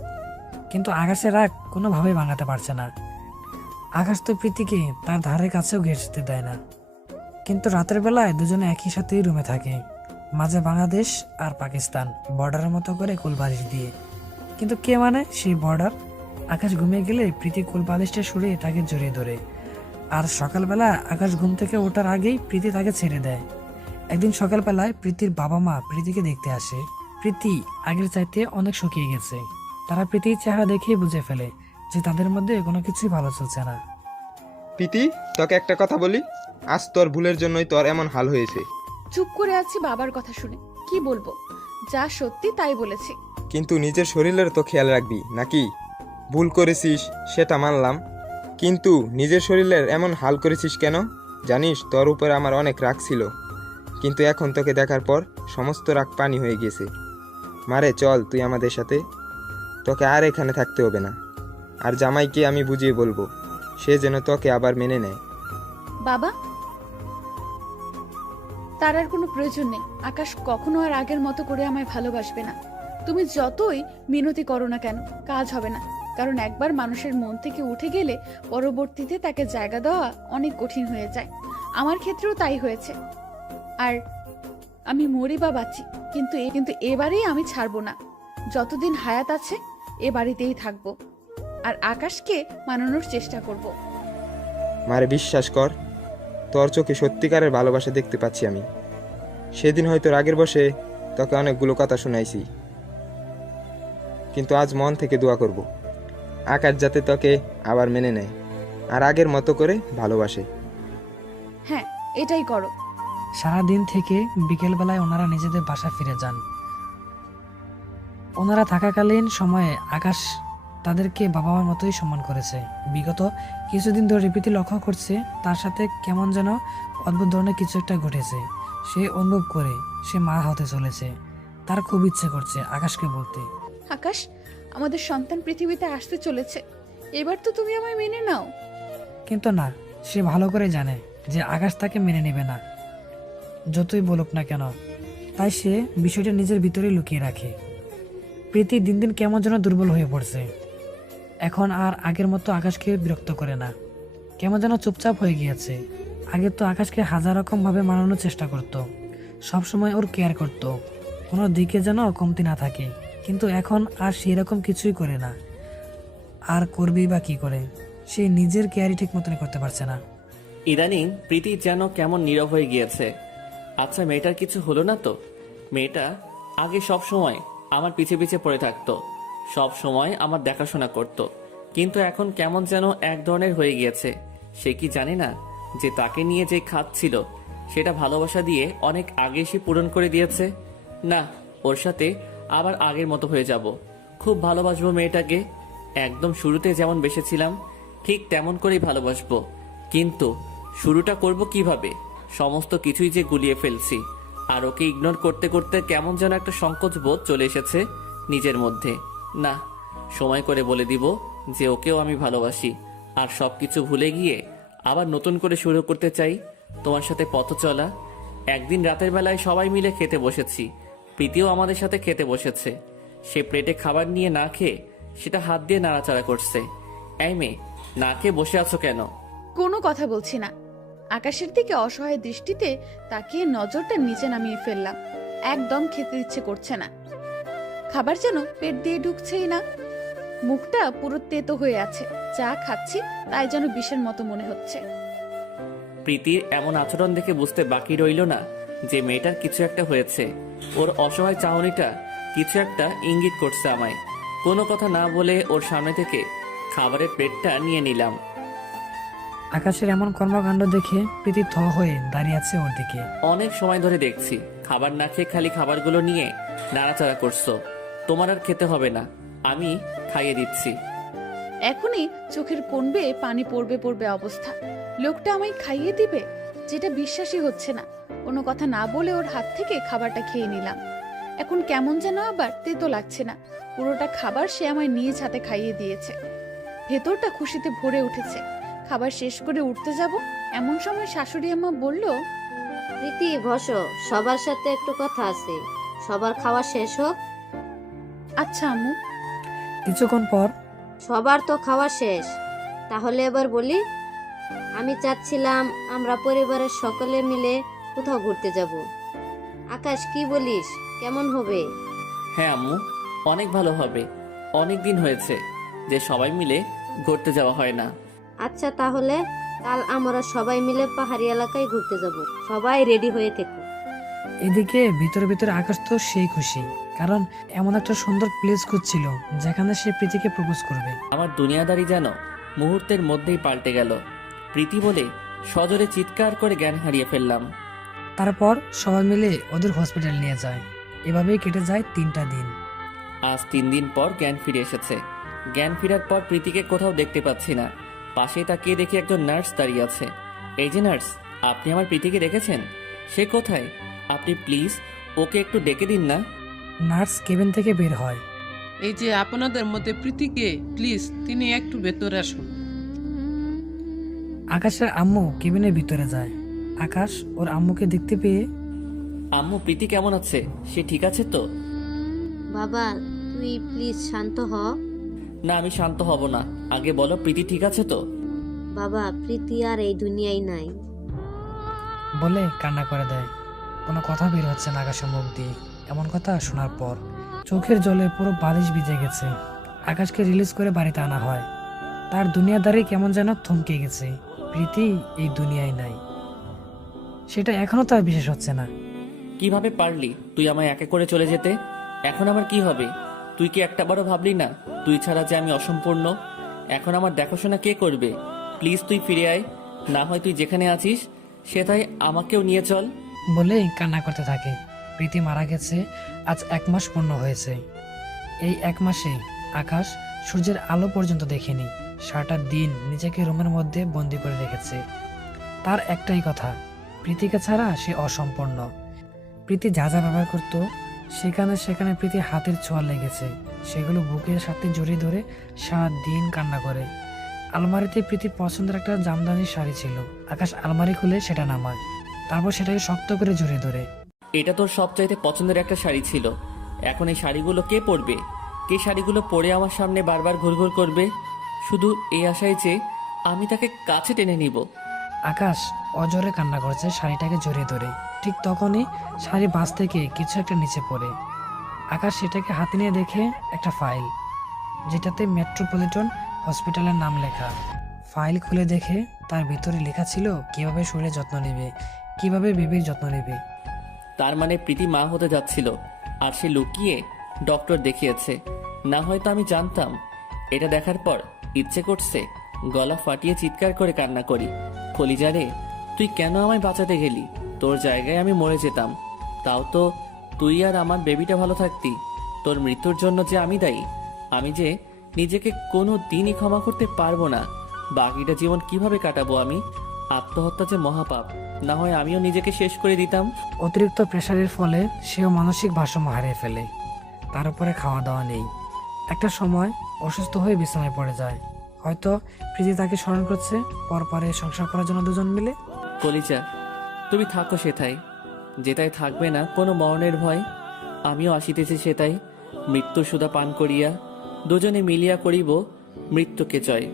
কিন্তু আকাশের রাগ কোনোভাবেই ভাঙাতে পারছে না। আকাশ তো প্রীতিকে তার ধারে কাছেও ঘেঁষতে দেয় না। কিন্তু রাতের বেলায় দুজনে একই সাথেই রুমে থাকে, মাঝে বাংলাদেশ আর পাকিস্তান বর্ডারের মতো করে কোলবালিশ দিয়ে। কিন্তু কে মানে সেই বর্ডার? আকাশ ঘুমিয়ে গেলে প্রীতি কোলবালিশটা সরিয়ে তাকে জড়িয়ে ধরে। আর সকালবেলা আকাশ ঘুম থেকে ওঠার আগেই প্রীতি তাকে ছেড়ে দেয়। একদিন সকালবেলায় প্রীতির বাবা মা প্রীতিকে দেখতে আসে। প্রীতি আগের চাইতে অনেক শুকিয়ে গেছে। তারা প্রীতির চেহারা দেখেই বুঝে ফেলে যে তাদের মধ্যে কোনো কিছুই ভালো চলছে না। প্রীতি, তোকে একটা কথা বলি, আজ তোর ভুলের জন্যই তোর এমন হাল হয়েছে। চুপ করে আছি বাবার কথা শুনে। কি বলবো? যা সত্যি তাই বলেছি। কিন্তু নিজের শরীরের তো খেয়াল রাখবি নাকি? ভুল করেছিস সেটা মানলাম, কিন্তু নিজের শরীরের এমন হাল করেছিস কেন? জানিস তোর উপরে আমার অনেক রাগ ছিল, কিন্তু এখন তোকে দেখার পর সমস্ত রাগ পানি হয়ে গেছে। মারে চল তুই আমাদের সাথে, তোকে আর এখানে থাকতে হবে না। আর জামাইকে আমি বুঝিয়ে বলবো, সে যেন তোকে আবার মেনে নেয়। বাবা, তার আর কোনো প্রয়োজন নেই। আকাশ কখনো আর আগের মতো করে আমায় ভালোবাসবে না। তুমি যতই মিনতি করো না কেন, কাজ হবে না। কারণ একবার মানুষের মন থেকে উঠে গেলে পরবর্তীতে তাকে জায়গা দেওয়া অনেক কঠিন হয়ে যায়। আমার ক্ষেত্রেও তাই হয়েছে। আর আমি মরি বা বাঁচি, কিন্তু এবারেই আমি ছাড়বো না। যতদিন হায়াত আছে এ বাড়িতেই থাকবো, আর আকাশকে মানানোর চেষ্টা করব। মারে বিশ্বাস কর, তোর চোখে সত্যিকারের ভালোবাসা দেখতে পাচ্ছি আমি। সেদিন হয়তো রাগের বসে তোকে অনেকগুলো কথা শুনাইছি, কিন্তু আজ মন থেকে দোয়া করব আকাশ যাতে তোকে আবার মেনে নেয় আর আগের মতো করে ভালোবাসে। হ্যাঁ, এটাই করো। সারাদিন থেকে বিকেলবেলায় ওনারা নিজেদের বাসা ফিরে যান। ওনারা থাকাকালীন সময়ে আকাশ তাদেরকে বাবা মার মতোই সম্মান করেছে। বিগত কিছুদিন ধরে প্রীতি লক্ষ্য করছে তার সাথে কেমন যেন অদ্ভুত ধরনের কিছু একটা ঘটেছে। সে অনুভব করে সে মা হতে চলেছে। তার খুব ইচ্ছে করছে আকাশকে বলতে, আকাশ, আমাদের সন্তান পৃথিবীতে আসতে চলেছে, এবার তো তুমি আমায় মেনে নাও। কিন্তু না, সে ভালো করে জানে যে আকাশ তাকে মেনে নেবে না, যতই বলুক না কেন। তাই সে বিষয়টা নিজের ভিতরে লুকিয়ে রাখে। প্রীতি দিন দিন কেমন যেন দুর্বল হয়ে পড়ছে। এখন আর আগের মতো আকাশকে বিরক্ত করে না, কেমন যেন চুপচাপ হয়ে গিয়েছে। আগে তো আকাশকে হাজার রকম ভাবে মানানোর চেষ্টা করত, সবসময় ওর কেয়ার করত, কোনো দিকে যেন কমতি না থাকে। কিন্তু এখন আর সেরকম কিছুই করে না। আর করবেই বা কি করে? সে নিজের কেয়ারই ঠিক মতন করতে পারছে না। ইদানিং প্রীতি যেন কেমন নীরব হয়ে গিয়েছে। আচ্ছা, মেয়েটার কিছু হলো না তো? মেয়েটা আগে সব সময় আমার পিছে পিছে পড়ে থাকতো, সব সময় আমার দেখাশোনা করত, কিন্তু এখন কেমন যেন এক ধরনের হয়ে গিয়েছে। সে কি জানে না যে তাকে নিয়ে যে খাচ্ছিল সেটা ভালোবাসা দিয়ে অনেক আগে সে পূরণ করে দিয়েছে? না, ওর সাথে আবার আগের মতো হয়ে যাব। খুব ভালোবাসবো মেয়েটাকে, একদম শুরুতে যেমন বেসেছিলাম ঠিক তেমন করেই ভালোবাসবো। কিন্তু শুরুটা করব কিভাবে? সমস্ত কিছুই যে গুলিয়ে ফেলছি, আর ওকে ইগনোর করতে করতে কেমন যেন একটা সংকোচ বোধ চলে এসেছে নিজের মধ্যে। না, সময় করে বলে দিব যে ওকেও আমি ভালোবাসি, আর সবকিছু ভুলে গিয়ে আবার নতুন করে শুরু করতে চাই তোমার সাথে পথ চলা। একদিন রাতের বেলায় সবাই মিলে খেতে বসেছি, প্রীতিও আমাদের সাথে খেতে বসেছে। সে প্লেটে খাবার নিয়ে না খেয়ে সেটা হাত দিয়ে নাড়াচাড়া করছে। এই মেয়ে, না খেয়ে বসে আছো কেন? কোনো কথা বলছি না। আকাশের দিকে অসহায় দৃষ্টিতে তাকিয়ে নজরটা নিচে নামিয়ে ফেললাম। একদম খেতে ইচ্ছে করছে না, খাবার যেন পেট দিয়ে ঢুকছেই না। মুখটা পুরো তেতো হয়ে আছে, যা খাচ্ছি তাই যেন বিষের মতো মনে হচ্ছে। প্রীতির এমন আচরণ দেখে বুঝতে বাকি রইল না যে মেয়েটার কিছু একটা হয়েছে। ওর অসহায় চাহনিটা কিছু একটা ইঙ্গিত করছে আমায়। কোনো কথা না বলে ওর সামনে থেকে খাবারের প্লেটটা নিয়ে নিলাম। আকাশের এমন কর্মকাণ্ড দেখে প্রীতি থ হয়ে দাঁড়িয়ে আছে ওর দিকে। অনেক সময় ধরে দেখছি খাবার না খেয়ে খালি খাবারগুলো নিয়ে নাড়াচাড়া করছো। তোমার আর খেতে হবে না, আমি খাইয়ে দিচ্ছি। এখনই চোখের কোণ বেয়ে পানি পড়বে পড়বে অবস্থা। লোকটা আমায় খাইয়ে দিবে, যেটা বিশ্বাসই হচ্ছে না। কোনো কথা না বলে ওর হাত থেকে খাবারটা খেয়ে নিলাম। এখন কেমন যেন আবার তেতো লাগছে না। পুরোটা খাবার সে আমায় নিজ হাতে খাইয়ে দিয়েছে। ভেতরটা খুশিতে ভরে উঠেছে। খাবার শেষ করে উঠতে যাব, এমন সময় শাশুড়ি আম্মা বলল, প্রীতি বসো, সবার সাথে একটু কথা আছে। সবার খাওয়া শেষ হোক। আচ্ছা আম্মু। কিছুক্ষণ পর সবার তো খাওয়া শেষ, তাহলে এবার বলি। আমি চাচ্ছিলাম আমরা পরিবারের সকলে মিলে কোথাও ঘুরতে যাব। আকাশ, কি বলিস? কেমন হবে? হ্যাঁ আম্মু, অনেক ভালো হবে। অনেক দিন হয়েছে যে সবাই মিলে ঘুরতে যাওয়া হয় না। আচ্ছা, তাহলে কাল আমরা সবাই মিলে পাহাড়ি এলাকায় ঘুরতে যাব। সবাই রেডি হয়ে থেকো। এদিকে ভিতরে ভিতরে আকাশ তো সেই খুশি, কারণ এমন একটা সুন্দর প্লেস খুঁজছিল যেখানে সে প্রীতিকে প্রপোজ করবে। আমার দুনিয়াদারি যেন মুহূর্তের মধ্যেই পাল্টে গেল। প্রীতি বলে সজোরে চিৎকার করে জ্ঞান হারিয়ে ফেললাম। তারপর সবাই মিলে ওদের হসপিটাল নিয়ে যায়। এভাবেই কেটে যায় 3টা দিন। আজ 3 দিন পর জ্ঞান ফিরে এসেছে। জ্ঞান ফেরার পর প্রীতিকে কোথাও দেখতে পাচ্ছি না। পাশেই তাকিয়ে দেখি একজন নার্স দাঁড়িয়ে আছে। এই যে নার্স, আপনি আমার প্রীতিকে দেখেছেন? সে কোথায়? আপনি প্লিজ ওকে একটু ডেকে দিন না। নার্স কেবিন থেকে বের হয়। এই যে আপনাদের মধ্যে প্রীতিকে, প্লিজ তিনি একটু ভেতরে আসুন। আকাশের আম্মু কেবিনের ভিতরে যায়। আকাশ ওর আম্মুকে দেখতে পেয়ে, আম্মু, প্রীতি কেমন আছে? সে ঠিক আছে তো? বাবা, তুই প্লিজ শান্ত হ। না, আমি শান্ত হব না। আগে বলো, প্রীতি ঠিক আছে তো? বাবা, প্রীতি আর এই দুনিয়ায় নাই। বলে কান্না করে দেয়। কোনো কথা বের হচ্ছে না আকাশের মুখ দিয়ে। এমন কথা শোনার পর চোখের জলে পুরো বালিশ ভিজে গেছে। আকাশকে রিলিজ করে বাড়িতে আনা হয়। তার দুনিয়াদারি কেমন যেন থমকে গেছে। প্রীতি এই দুনিয়ায় নাই, সেটা এখনো তার বিশেষ হচ্ছে না। কিভাবে পারলি তুই আমায় একে করে চলে যেতে? এখন আমার কি হবে? তুই কি একটাবারও ভাবলি না তুই ছাড়া যে আমি অসম্পূর্ণ? এখন আমার দেখাশোনা কে করবে? প্লিজ তুই ফিরে আয়, না হয় তুই যেখানে আছিস সেটাই আমাকেও নিয়ে চল। বলে কান্না করতে থাকে। প্রীতি মারা গেছে আজ 1 মাস পূর্ণ হয়েছে। এই 1 মাসে আকাশ সূর্যের আলো পর্যন্ত দেখেনি। সারাটা দিন নিজেকে রুমের মধ্যে বন্দি করে রেখেছে। তার একটাই কথা, প্রীতিকে ছাড়া সে অসম্পূর্ণ। প্রীতি যা যা ব্যবহার করতো সেখানে সেখানে প্রীতির হাতের ছোঁয়া লেগেছে। সেগুলো বুকের সাথে জড়িয়ে ধরে সারা দিন কান্না করে। আলমারিতে প্রীতির পছন্দের একটা জামদানি শাড়ি ছিল। আকাশ আলমারি খুলে সেটা নামায়, তারপর সেটাকে শক্ত করে জড়িয়ে ধরে। এটা তোর সবচাইতে পছন্দের একটা শাড়ি ছিল। এখন এই শাড়িগুলো কে পরবে? কে শাড়িগুলো পরে আমার সামনে বারবার ঘুরঘুর করবে, শুধু এই আশায় যে আমি তাকে কাছে টেনে নিব। আকাশ অজরে কান্না করছে শাড়িটাকে জড়িয়ে ধরে। ঠিক তখনই শাড়ি বাস থেকে কিছু একটা নিচে পড়ে। আকাশ সেটাকে হাতে নিয়ে দেখে একটা ফাইল, যেটাতে মেট্রোপলিটন হসপিটালের নাম লেখা। ফাইল খুলে দেখে তার ভিতরে লেখা ছিল কিভাবে শরীরের যত্ন নেবে, কিভাবে বেবির যত্ন নেবে। তার মানে প্রীতি মা হতে যাচ্ছিল, আর সে লুকিয়ে ডক্টর দেখিয়েছে। না হয়তো আমি জানতাম। এটা দেখার পর ইচ্ছে করছে গলা ফাটিয়ে চিৎকার করে কান্না করি। কলিজারে, তুই কেন আমায় বাঁচাতে গেলি? তোর জায়গায় আমি মরে যেতাম। তাও তো তুই আর আমার বেবিটা ভালো থাকতি। তোর মৃত্যুর জন্য যে আমি দায়ী। আমি যে নিজেকে কোনো দিনই ক্ষমা করতে পারবো না। বাকিটা জীবন কিভাবে কাটাবো আমি? আত্মহত্যা যে মহাপাপ। না হয় আমিও নিজেকে শেষ করে দিতাম। অতিরিক্ত প্রেশারের ফলে সেও মানসিক ভারসাম্য হারিয়ে ফেলে। তার উপরে খাওয়া দাওয়া নেই। একটা সময় অসুস্থ হয়ে বিছানায় পড়ে যায়। হয়তো প্রীতি তাকে স্মরণ করছে পরপরে সংসার করার জন্য দুজন মিলে। কলিজা, তুমি থাকো সেথায়, যেটাই থাকবে না কোনো মরণের ভয়। আমিও আসিতেছি সেটাই, মৃত্যু সুধা পান করিয়া দুজনে মিলিয়া করিব মৃত্যুকে জয়।